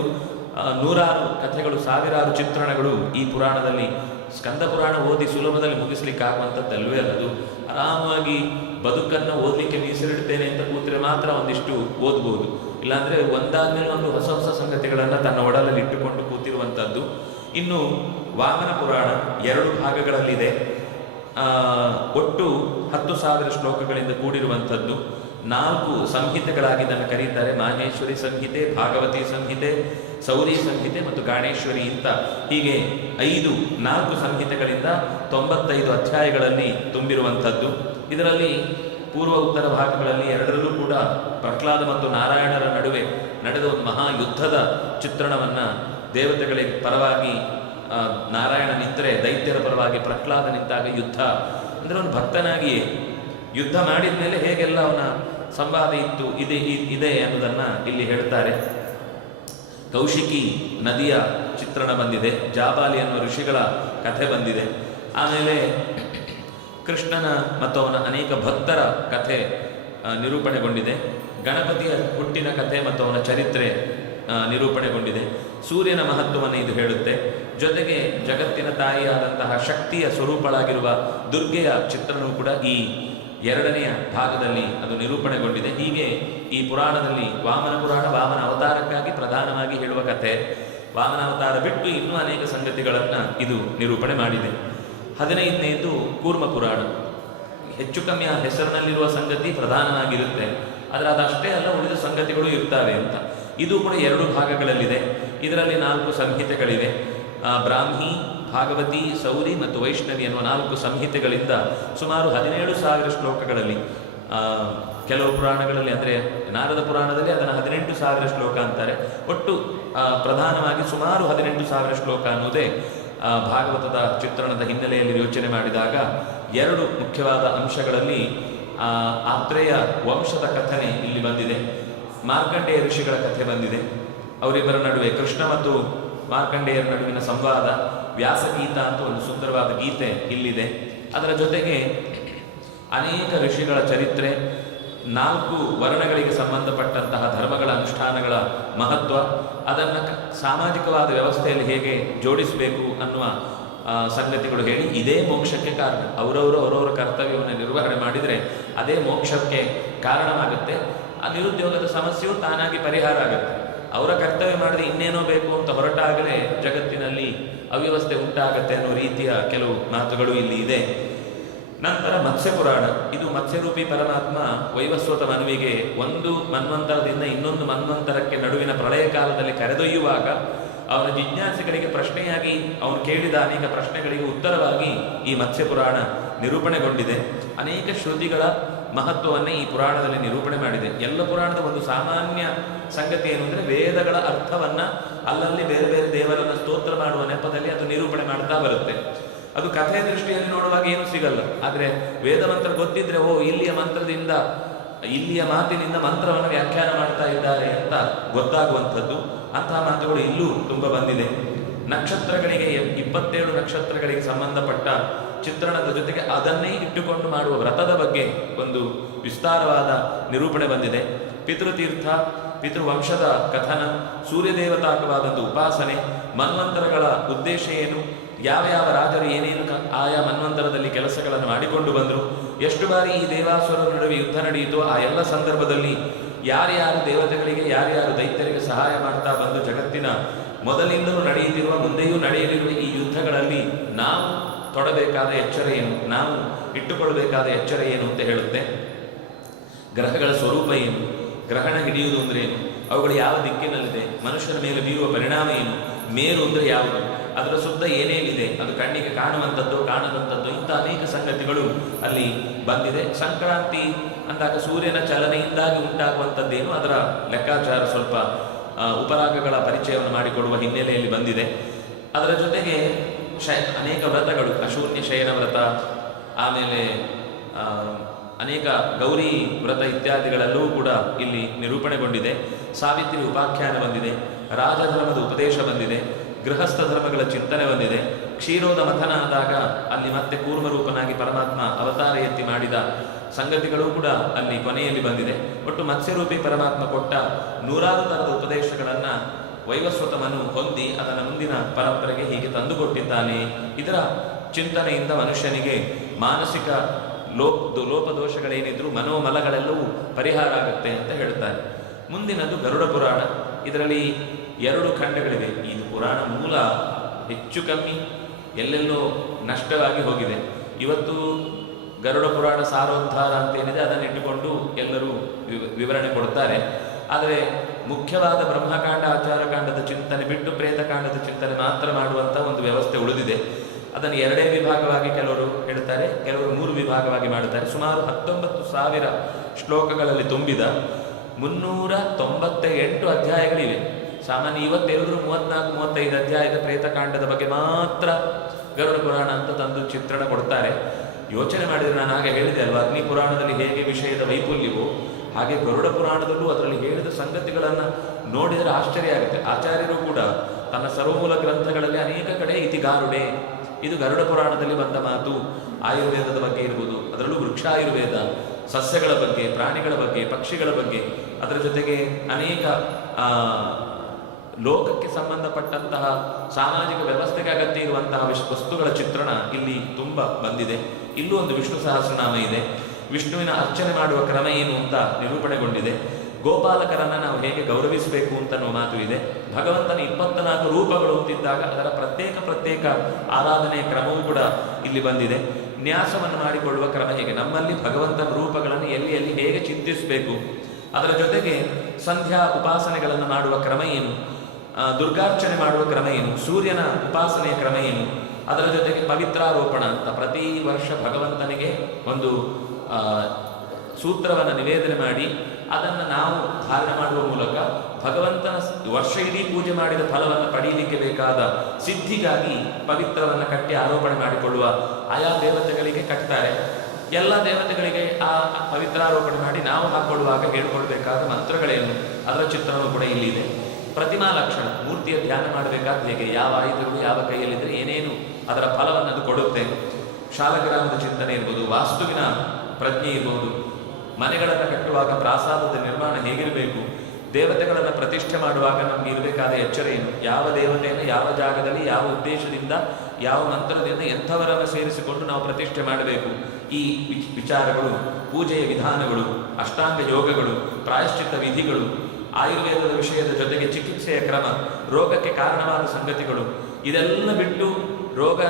ನೂರಾರು ಕಥೆಗಳು, ಸಾವಿರಾರು ಚಿತ್ರಣಗಳು ಈ ಪುರಾಣದಲ್ಲಿ. ಸ್ಕಂದ ಪುರಾಣ ಓದಿ ಸುಲಭದಲ್ಲಿ ಮುಗಿಸ್ಲಿಕ್ಕೆ ಆಗುವಂಥದ್ದಲ್ವೇ ಅಲ್ಲದು. ಆರಾಮಾಗಿ ಬದುಕನ್ನು ಓದಲಿಕ್ಕೆ ಮೀಸಲಿಡ್ತೇನೆ ಅಂತ ಕೂತ್ರೆ ಮಾತ್ರ ಒಂದಿಷ್ಟು ಓದ್ಬೋದು. ಇಲ್ಲಾಂದರೆ ಒಂದಾದ್ಮೇಲೆ ಒಂದು ಹೊಸ ಹೊಸ ಸಂಗತಿಗಳನ್ನು ತನ್ನ ಒಡಲಲ್ಲಿ ಇಟ್ಟುಕೊಂಡು ಕೂತಿರುವಂಥದ್ದು. ಇನ್ನು ವಾಮನ ಪುರಾಣ 2 ಭಾಗಗಳಲ್ಲಿದೆ. ಒಟ್ಟು 10,000 ಶ್ಲೋಕಗಳಿಂದ ಕೂಡಿರುವಂಥದ್ದು. 4 ಸಂಹಿತೆಗಳಾಗಿ ಇದನ್ನು ಕರೀತಾರೆ. ಮಾಹೇಶ್ವರಿ ಸಂಹಿತೆ, ಭಾಗವತಿ ಸಂಹಿತೆ, ಸೌರಿ ಸಂಹಿತೆ ಮತ್ತು ಗಾಣೇಶ್ವರಿ ಅಂತ ಹೀಗೆ 4 ಸಂಹಿತೆಗಳಿಂದ 95 ಅಧ್ಯಾಯಗಳಲ್ಲಿ ತುಂಬಿರುವಂಥದ್ದು. ಇದರಲ್ಲಿ ಪೂರ್ವ ಉತ್ತರ ಭಾಗಗಳಲ್ಲಿ 2ರಲ್ಲೂ ಕೂಡ ಪ್ರಹ್ಲಾದ ಮತ್ತು ನಾರಾಯಣರ ನಡುವೆ ನಡೆದ ಒಂದು ಮಹಾಯುದ್ಧದ ಚಿತ್ರಣವನ್ನು, ದೇವತೆಗಳಿಗೆ ಪರವಾಗಿ ನಾರಾಯಣ ನಿಂತರೆ ದೈತ್ಯರ ಪರವಾಗಿ ಪ್ರಹ್ಲಾದ ನಿಂತಾಗ ಯುದ್ಧ, ಅಂದರೆ ಒಂದು ಭಕ್ತನಾಗಿಯೇ ಯುದ್ಧ ಮಾಡಿದ ಮೇಲೆ ಹೇಗೆಲ್ಲ ಅವನ ಸಂವಾದ ಇತ್ತು ಇದೆ ಅನ್ನೋದನ್ನು ಇಲ್ಲಿ ಹೇಳ್ತಾರೆ. ಕೌಶಿಕಿ ನದಿಯ ಚಿತ್ರಣ ಬಂದಿದೆ, ಜಾಬಾಲಿ ಅನ್ನುವ ಋಷಿಗಳ ಕಥೆ ಬಂದಿದೆ. ಆಮೇಲೆ ಕೃಷ್ಣನ ಮತ್ತು ಅವನ ಅನೇಕ ಭಕ್ತರ ಕಥೆ ನಿರೂಪಣೆಗೊಂಡಿದೆ. ಗಣಪತಿಯ ಹುಟ್ಟಿನ ಕಥೆ ಮತ್ತು ಅವನ ಚರಿತ್ರೆ ನಿರೂಪಣೆಗೊಂಡಿದೆ. ಸೂರ್ಯನ ಮಹತ್ವವನ್ನು ಇದು ಹೇಳುತ್ತೆ. ಜೊತೆಗೆ ಜಗತ್ತಿನ ತಾಯಿಯಾದಂತಹ ಶಕ್ತಿಯ ಸ್ವರೂಪಳಾಗಿರುವ ದುರ್ಗೆಯ ಚಿತ್ರಣವೂ ಕೂಡ ಈ 2ನೆಯ ಭಾಗದಲ್ಲಿ ಅದು ನಿರೂಪಣೆಗೊಂಡಿದೆ. ಹೀಗೆ ಈ ಪುರಾಣದಲ್ಲಿ ವಾಮನ ಪುರಾಣ ವಾಮನ ಅವತಾರಕ್ಕಾಗಿ ಪ್ರಧಾನವಾಗಿ ಹೇಳುವ ಕಥೆ. ವಾಮನ ಅವತಾರ ಬಿಟ್ಟು ಇನ್ನೂ ಅನೇಕ ಸಂಗತಿಗಳನ್ನು ಇದು ನಿರೂಪಣೆ ಮಾಡಿದೆ. 15ನೇದು ಕೂರ್ಮ ಪುರಾಣ. ಹೆಚ್ಚು ಕಮ್ಮಿ ಆ ಹೆಸರಿನಲ್ಲಿರುವ ಸಂಗತಿ ಪ್ರಧಾನವಾಗಿರುತ್ತೆ, ಆದರೆ ಅದಷ್ಟೇ ಅಲ್ಲ, ಉಳಿದ ಸಂಗತಿಗಳು ಇರ್ತವೆ ಅಂತ. ಇದು ಕೂಡ 2 ಭಾಗಗಳಲ್ಲಿದೆ. ಇದರಲ್ಲಿ 4 ಸಂಹಿತೆಗಳಿವೆ. ಬ್ರಾಹ್ಮಿ, ಭಾಗವತಿ, ಸೌರಿ ಮತ್ತು ವೈಷ್ಣವಿ ಅನ್ನುವ 4 ಸಂಹಿತೆಗಳಿಂದ ಸುಮಾರು 17,000 ಶ್ಲೋಕಗಳಲ್ಲಿ, ಕೆಲವು ಪುರಾಣಗಳಲ್ಲಿ ಅಂದರೆ ನಾರದ ಪುರಾಣದಲ್ಲಿ ಅದನ್ನು 18,000 ಶ್ಲೋಕ ಅಂತಾರೆ. ಒಟ್ಟು ಪ್ರಧಾನವಾಗಿ ಸುಮಾರು 18,000 ಶ್ಲೋಕ ಅನ್ನುವುದೇ ಭಾಗವತದ ಚಿತ್ರಣದ ಹಿನ್ನೆಲೆಯಲ್ಲಿ ಯೋಚನೆ ಮಾಡಿದಾಗ 2 ಮುಖ್ಯವಾದ ಅಂಶಗಳಲ್ಲಿ ಆತ್ರೇಯ ವಂಶದ ಕಥನೆ ಇಲ್ಲಿ ಬಂದಿದೆ. ಮಾರ್ಕಂಡೇಯ ಋಷಿಗಳ ಕಥೆ ಬಂದಿದೆ. ಅವರಿಬ್ಬರ ನಡುವೆ ಕೃಷ್ಣ ಮತ್ತು ಮಾರ್ಕಂಡೇಯರ ನಡುವಿನ ಸಂವಾದ, ವ್ಯಾಸಗೀತ ಅಂತ ಒಂದು ಸುಂದರವಾದ ಗೀತೆ ಇಲ್ಲಿದೆ. ಅದರ ಜೊತೆಗೆ ಅನೇಕ ಋಷಿಗಳ ಚರಿತ್ರೆ, 4 ವರ್ಣಗಳಿಗೆ ಸಂಬಂಧಪಟ್ಟಂತಹ ಧರ್ಮಗಳ ಅನುಷ್ಠಾನಗಳ ಮಹತ್ವ, ಅದನ್ನು ಸಾಮಾಜಿಕವಾದ ವ್ಯವಸ್ಥೆಯಲ್ಲಿ ಹೇಗೆ ಜೋಡಿಸಬೇಕು ಅನ್ನುವ ಸಂಗತಿಗಳು ಹೇಳಿ ಇದೇ ಮೋಕ್ಷಕ್ಕೆ ಕಾರಣ. ಅವರವರ ಕರ್ತವ್ಯವನ್ನು ನಿರ್ವಹಣೆ ಮಾಡಿದರೆ ಅದೇ ಮೋಕ್ಷಕ್ಕೆ ಕಾರಣವಾಗುತ್ತೆ. ಆ ನಿರುದ್ಯೋಗದ ಸಮಸ್ಯೆಯು ತಾನಾಗಿ ಪರಿಹಾರ ಆಗುತ್ತೆ. ಅವರ ಕರ್ತವ್ಯ ಮಾಡಿದ್ರೆ ಇನ್ನೇನೋ ಬೇಕು ಅಂತ ಹೊರಟಾಗಲೇ ಜಗತ್ತಿನಲ್ಲಿ ಅವ್ಯವಸ್ಥೆ ಉಂಟಾಗತ್ತೆ ಅನ್ನೋ ರೀತಿಯ ಕೆಲವು ಮಾತುಗಳು ಇಲ್ಲಿ ಇದೆ. ನಂತರ ಮತ್ಸ್ಯ ಪುರಾಣ. ಇದು ಮತ್ಸ್ಯರೂಪಿ ಪರಮಾತ್ಮ ವೈವಸ್ವತ ಮನುವಿಗೆ ಒಂದು ಮನ್ವಂತರದಿಂದ ಇನ್ನೊಂದು ಮನ್ವಂತರಕ್ಕೆ ನಡುವಿನ ಪ್ರಳಯ ಕಾಲದಲ್ಲಿ ಕರೆದೊಯ್ಯುವಾಗ ಅವನ ಜಿಜ್ಞಾಸೆಗಳಿಗೆ ಪ್ರಶ್ನೆಯಾಗಿ ಅವನು ಕೇಳಿದ ಅನೇಕ ಪ್ರಶ್ನೆಗಳಿಗೆ ಉತ್ತರವಾಗಿ ಈ ಮತ್ಸ್ಯ ಪುರಾಣ ನಿರೂಪಣೆಗೊಂಡಿದೆ. ಅನೇಕ ಶ್ರುತಿಗಳ ಮಹತ್ವವನ್ನೇ ಈ ಪುರಾಣದಲ್ಲಿ ನಿರೂಪಣೆ ಮಾಡಿದೆ. ಎಲ್ಲ ಪುರಾಣದ ಒಂದು ಸಾಮಾನ್ಯ ಸಂಗತಿ ಏನು ಅಂದರೆ ವೇದಗಳ ಅರ್ಥವನ್ನು ಅಲ್ಲಲ್ಲಿ ಬೇರೆ ಬೇರೆ ದೇವರನ್ನು ಸ್ತೋತ್ರ ಮಾಡುವ ನೆಪದಲ್ಲಿ ಅದು ನಿರೂಪಣೆ ಮಾಡ್ತಾ ಬರುತ್ತೆ. ಅದು ಕಥೆಯ ದೃಷ್ಟಿಯಲ್ಲಿ ನೋಡುವಾಗ ಏನು ಸಿಗಲ್ಲ. ಆದರೆ ವೇದ ಮಂತ್ರ ಗೊತ್ತಿದ್ರೆ ಇಲ್ಲಿಯ ಮಂತ್ರದಿಂದ, ಇಲ್ಲಿಯ ಮಾತಿನಿಂದ ಮಂತ್ರವನ್ನು ವ್ಯಾಖ್ಯಾನ ಮಾಡ್ತಾ ಇದ್ದಾರೆ ಅಂತ ಗೊತ್ತಾಗುವಂಥದ್ದು. ಅಂತಹ ಮಾತುಗಳು ಇಲ್ಲೂ ತುಂಬ ಬಂದಿದೆ. ನಕ್ಷತ್ರಗಳಿಗೆ 27 ನಕ್ಷತ್ರಗಳಿಗೆ ಸಂಬಂಧಪಟ್ಟ ಚಿತ್ರಣದ ಜೊತೆಗೆ ಅದನ್ನೇ ಇಟ್ಟುಕೊಂಡು ಮಾಡುವ ವ್ರತದ ಬಗ್ಗೆ ಒಂದು ವಿಸ್ತಾರವಾದ ನಿರೂಪಣೆ ಬಂದಿದೆ. ಪಿತೃತೀರ್ಥ, ಪಿತೃವಂಶದ ಕಥನ, ಸೂರ್ಯದೇವತಾಕವಾದಂಥ ಉಪಾಸನೆ, ಮನ್ವಂತರಗಳ ಉದ್ದೇಶ ಏನು, ಯಾವ ಯಾವ ರಾಜರು ಏನೇನು ಆಯಾ ಮನ್ವಂತರದಲ್ಲಿ ಕೆಲಸಗಳನ್ನು ಮಾಡಿಕೊಂಡು ಬಂದರು, ಎಷ್ಟು ಬಾರಿ ಈ ದೇವಾಸುರರ ನಡುವೆ ಯುದ್ಧ ನಡೆಯಿತು, ಆ ಎಲ್ಲ ಸಂದರ್ಭದಲ್ಲಿ ಯಾರ್ಯಾರು ದೇವತೆಗಳಿಗೆ ಯಾರ್ಯಾರು ದೈತ್ಯರಿಗೆ ಸಹಾಯ ಮಾಡ್ತಾ ಬಂದು ಜಗತ್ತಿನ ಮೊದಲಿಂದಲೂ ನಡೆಯುತ್ತಿರುವ ಮುಂದೆಯೂ ನಡೆಯಲಿರುವ ಈ ಯುದ್ಧಗಳಲ್ಲಿ ನಾವು ತೊಡಬೇಕಾದ ಎಚ್ಚರ ಏನು, ನಾವು ಇಟ್ಟುಕೊಳ್ಳಬೇಕಾದ ಎಚ್ಚರ ಏನು ಅಂತ ಹೇಳುತ್ತೆ. ಗ್ರಹಗಳ ಸ್ವರೂಪ ಏನು, ಗ್ರಹಣ ಹಿಡಿಯುವುದು ಅಂದರೆ ಏನು, ಅವುಗಳು ಯಾವ ದಿಕ್ಕಿನಲ್ಲಿದೆ, ಮನುಷ್ಯನ ಮೇಲೆ ಬೀರುವ ಪರಿಣಾಮ ಏನು, ಮೇರು ಅಂದರೆ ಯಾವುದು, ಅದರ ಸುತ್ತ ಏನೇನಿದೆ, ಅದು ಕಣ್ಣಿಗೆ ಕಾಣುವಂಥದ್ದು ಕಾಣದಂಥದ್ದು, ಇಂಥ ಅನೇಕ ಸಂಗತಿಗಳು ಅಲ್ಲಿ ಬಂದಿದೆ. ಸಂಕ್ರಾಂತಿ ಅಂದಾಗ ಸೂರ್ಯನ ಚಲನೆಯಿಂದಾಗಿ ಉಂಟಾಗುವಂಥದ್ದೇನು, ಅದರ ಲೆಕ್ಕಾಚಾರ ಸ್ವಲ್ಪ ಉಪರಾಗಗಳ ಪರಿಚಯವನ್ನು ಮಾಡಿಕೊಡುವ ಹಿನ್ನೆಲೆಯಲ್ಲಿ ಬಂದಿದೆ. ಅದರ ಜೊತೆಗೆ ಅನೇಕ ವ್ರತಗಳು, ಅಶೂನ್ಯ ಶಯನ ವ್ರತ, ಆಮೇಲೆ ಅನೇಕ ಗೌರಿ ವ್ರತ ಇತ್ಯಾದಿಗಳೆಲ್ಲವೂ ಕೂಡ ಇಲ್ಲಿ ನಿರೂಪಣೆಗೊಂಡಿದೆ. ಸಾವಿತ್ರಿ ಉಪಾಖ್ಯಾನ ಬಂದಿದೆ, ರಾಜಧರ್ಮದ ಉಪದೇಶ ಬಂದಿದೆ, ಗೃಹಸ್ಥ ಧರ್ಮಗಳ ಚಿಂತನೆ ಬಂದಿದೆ. ಕ್ಷೀರೋದ ಮಥನ ಆದಾಗ ಅಲ್ಲಿ ಮತ್ತೆ ಕೂರ್ಮರೂಪನಾಗಿ ಪರಮಾತ್ಮ ಅವತಾರ ಎತ್ತಿ ಮಾಡಿದ ಸಂಗತಿಗಳು ಕೂಡ ಅಲ್ಲಿ ಕೊನೆಯಲ್ಲಿ ಬಂದಿದೆ. ಒಟ್ಟು ಮತ್ಸ್ಯರೂಪಿ ಪರಮಾತ್ಮ ಕೊಟ್ಟ 100 ಥರದ ಉಪದೇಶಗಳನ್ನು ವೈವಸ್ವತ ಮನು ಹೊಂದಿ ಅದನ್ನು ಮುಂದಿನ ಪರಂಪರೆಗೆ ಹೀಗೆ ತಂದುಕೊಟ್ಟಿದ್ದಾನೆ. ಇದರ ಚಿಂತನೆಯಿಂದ ಮನುಷ್ಯನಿಗೆ ಮಾನಸಿಕ ಲೋಪದೋಷಗಳೇನಿದ್ರು ಮನೋಮಲಗಳೆಲ್ಲವೂ ಪರಿಹಾರ ಆಗುತ್ತೆ ಅಂತ ಹೇಳ್ತಾರೆ. ಮುಂದಿನದು ಗರುಡ ಪುರಾಣ. ಇದರಲ್ಲಿ 2 ಖಂಡಗಳಿವೆ. ಇದು ಪುರಾಣ ಮೂಲ ಹೆಚ್ಚು ಕಮ್ಮಿ ಎಲ್ಲೆಲ್ಲೋ ನಷ್ಟವಾಗಿ ಹೋಗಿದೆ. ಇವತ್ತು ಗರುಡ ಪುರಾಣ ಸಾರೋದ್ಧಾರ ಅಂತೇನಿದೆ ಅದನ್ನು ಇಟ್ಟುಕೊಂಡು ಎಲ್ಲರೂ ವಿವರಣೆ ಕೊಡ್ತಾರೆ. ಆದರೆ ಮುಖ್ಯವಾದ ಬ್ರಹ್ಮಕಾಂಡ ಆಚಾರಕಾಂಡದ ಚಿಂತನೆ ಬಿಟ್ಟು ಪ್ರೇತಕಾಂಡದ ಚಿಂತನೆ ಮಾತ್ರ ಮಾಡುವಂಥ ಒಂದು ವ್ಯವಸ್ಥೆ ಉಳಿದಿದೆ. ಅದನ್ನು 2 ವಿಭಾಗವಾಗಿ ಕೆಲವರು ಹೇಳ್ತಾರೆ, ಕೆಲವರು 3 ವಿಭಾಗವಾಗಿ ಮಾಡುತ್ತಾರೆ. ಸುಮಾರು 19,000 ಶ್ಲೋಕಗಳಲ್ಲಿ ತುಂಬಿದ 398 ಅಧ್ಯಾಯಗಳಿವೆ. ಸಾಮಾನ್ಯ ಇವತ್ತೆಲ್ಲರೂ 34-35 ಅಧ್ಯಾಯದ ಪ್ರೇತಕಾಂಡದ ಬಗ್ಗೆ ಮಾತ್ರ ಗರುಡ ಪುರಾಣ ಅಂತ ತಂದು ಚಿತ್ರಣ ಕೊಡ್ತಾರೆ. ಯೋಚನೆ ಮಾಡಿದರೆ ನಾನು ಹಾಗೆ ಹೇಳಿದೆ ಅಲ್ವಾ, ಅಗ್ನಿ ಪುರಾಣದಲ್ಲಿ ಹೇಗೆ ವಿಷಯದ ವೈಫಲ್ಯವೋ ಹಾಗೆ ಗರುಡ ಪುರಾಣದಲ್ಲೂ ಅದರಲ್ಲಿ ಹೇಳಿದ ಸಂಗತಿಗಳನ್ನು ನೋಡಿದರೆ ಆಶ್ಚರ್ಯ ಆಗುತ್ತೆ. ಆಚಾರ್ಯರು ಕೂಡ ತನ್ನ ಸರ್ವಮೂಲ ಗ್ರಂಥಗಳಲ್ಲಿ ಅನೇಕ ಕಡೆ ಇತಿಗಾರುಡೆ, ಇದು ಗರುಡ ಪುರಾಣದಲ್ಲಿ ಬಂದ ಮಾತು, ಆಯುರ್ವೇದದ ಬಗ್ಗೆ ಇರ್ಬೋದು, ಅದರಲ್ಲೂ ವೃಕ್ಷಾಯುರ್ವೇದ, ಸಸ್ಯಗಳ ಬಗ್ಗೆ, ಪ್ರಾಣಿಗಳ ಬಗ್ಗೆ, ಪಕ್ಷಿಗಳ ಬಗ್ಗೆ, ಅದರ ಜೊತೆಗೆ ಅನೇಕ ಲೋಕಕ್ಕೆ ಸಂಬಂಧಪಟ್ಟಂತಹ ಸಾಮಾಜಿಕ ವ್ಯವಸ್ಥೆಗೆ ಅಗತ್ಯ ಇರುವಂತಹ ವಸ್ತುಗಳ ಚಿತ್ರಣ ಇಲ್ಲಿ ತುಂಬ ಬಂದಿದೆ. ಇಲ್ಲೂ ಒಂದು ವಿಷ್ಣು ಸಹಸ್ರನಾಮ ಇದೆ. ವಿಷ್ಣುವಿನ ಅರ್ಚನೆ ಮಾಡುವ ಕ್ರಮ ಏನು ಅಂತ ನಿರೂಪಣೆಗೊಂಡಿದೆ. ಗೋಪಾಲಕರನ್ನು ನಾವು ಹೇಗೆ ಗೌರವಿಸಬೇಕು ಅಂತ ಅನ್ನೋ ಮಾತು ಇದೆ. ಭಗವಂತನ 24 ರೂಪಗಳು ಅಂತಿದ್ದಾಗ ಅದರ ಪ್ರತ್ಯೇಕ ಆರಾಧನೆಯ ಕ್ರಮವೂ ಕೂಡ ಇಲ್ಲಿ ಬಂದಿದೆ. ನ್ಯಾಸವನ್ನು ಮಾಡಿಕೊಳ್ಳುವ ಕ್ರಮ ಹೇಗೆ, ನಮ್ಮಲ್ಲಿ ಭಗವಂತನ ರೂಪಗಳನ್ನು ಎಲ್ಲಿ ಎಲ್ಲಿ ಹೇಗೆ ಚಿಂತಿಸಬೇಕು, ಅದರ ಜೊತೆಗೆ ಸಂಧ್ಯಾ ಉಪಾಸನೆಗಳನ್ನು ಮಾಡುವ ಕ್ರಮ ಏನು, ದುರ್ಗಾರ್ಚನೆ ಮಾಡುವ ಕ್ರಮ ಏನು, ಸೂರ್ಯನ ಉಪಾಸನೆಯ ಕ್ರಮ ಏನು, ಅದರ ಜೊತೆಗೆ ಪವಿತ್ರಾರೋಪಣ ಅಂತ ಪ್ರತಿ ವರ್ಷ ಭಗವಂತನಿಗೆ ಒಂದು ಸೂತ್ರವನ್ನು ನಿವೇದನೆ ಮಾಡಿ ಅದನ್ನು ನಾವು ಧಾರಣೆ ಮಾಡುವ ಮೂಲಕ ಭಗವಂತನ ವರ್ಷ ಇಡೀ ಪೂಜೆ ಮಾಡಿದ ಫಲವನ್ನು ಪಡೆಯಲಿಕ್ಕೆ ಬೇಕಾದ ಸಿದ್ಧಿಗಾಗಿ ಪವಿತ್ರವನ್ನು ಕಟ್ಟಿ ಆರೋಪಣೆ ಮಾಡಿಕೊಳ್ಳುವ ಆಯಾ ದೇವತೆಗಳಿಗೆ ಕಟ್ತಾರೆ. ಎಲ್ಲ ದೇವತೆಗಳಿಗೆ ಆ ಪವಿತ್ರಾರೋಪಣೆ ಮಾಡಿ ನಾವು ಹಾಕೊಳ್ಳುವಾಗ ಹೇಳಿಕೊಳ್ಬೇಕಾದ ಮಂತ್ರಗಳೇನು, ಅದರ ಚಿತ್ರಣವೂ ಕೂಡ ಇಲ್ಲಿದೆ. ಪ್ರತಿಮಾ ಲಕ್ಷಣ, ಮೂರ್ತಿಯ ಧ್ಯಾನ ಮಾಡಬೇಕಾದ ಹೇಗೆ, ಯಾವ ಆಯುಧಗಳು ಯಾವ ಕೈಯಲ್ಲಿದ್ದರೆ ಏನೇನು ಅದರ ಫಲವನ್ನು ಅದು ಕೊಡುತ್ತೆ. ಶಾಲಗ್ರಾಮದ ಚಿಂತನೆ ಇರ್ಬೋದು, ವಾಸ್ತುವಿನ ಪ್ರಜ್ಞೆ ಇರ್ಬೋದು, ಮನೆಗಳನ್ನು ಕಟ್ಟುವಾಗ ಪ್ರಾಸಾದದ ನಿರ್ಮಾಣ ಹೇಗಿರಬೇಕು, ದೇವತೆಗಳನ್ನು ಪ್ರತಿಷ್ಠೆ ಮಾಡುವಾಗ ನಮಗೆ ಇರಬೇಕಾದ ಎಚ್ಚರ ಏನು, ಯಾವ ದೇವತೆಯನ್ನು ಯಾವ ಜಾಗದಲ್ಲಿ ಯಾವ ಉದ್ದೇಶದಿಂದ ಯಾವ ಮಂತ್ರದಿಂದ ಎಂಥವರನ್ನು ಸೇರಿಸಿಕೊಂಡು ನಾವು ಪ್ರತಿಷ್ಠೆ ಮಾಡಬೇಕು, ಈ ವಿಚಾರಗಳು, ಪೂಜೆಯ ವಿಧಾನಗಳು, ಅಷ್ಟಾಂಗ ಯೋಗಗಳು, ಪ್ರಾಯಶ್ಚಿತ್ತ ವಿಧಿಗಳು, ಆಯುರ್ವೇದದ ವಿಷಯದ ಜೊತೆಗೆ ಚಿಕಿತ್ಸೆಯ ಕ್ರಮ, ರೋಗಕ್ಕೆ ಕಾರಣವಾದ ಸಂಗತಿಗಳು, ಇದೆಲ್ಲ ಬಿಟ್ಟು ರೋಗ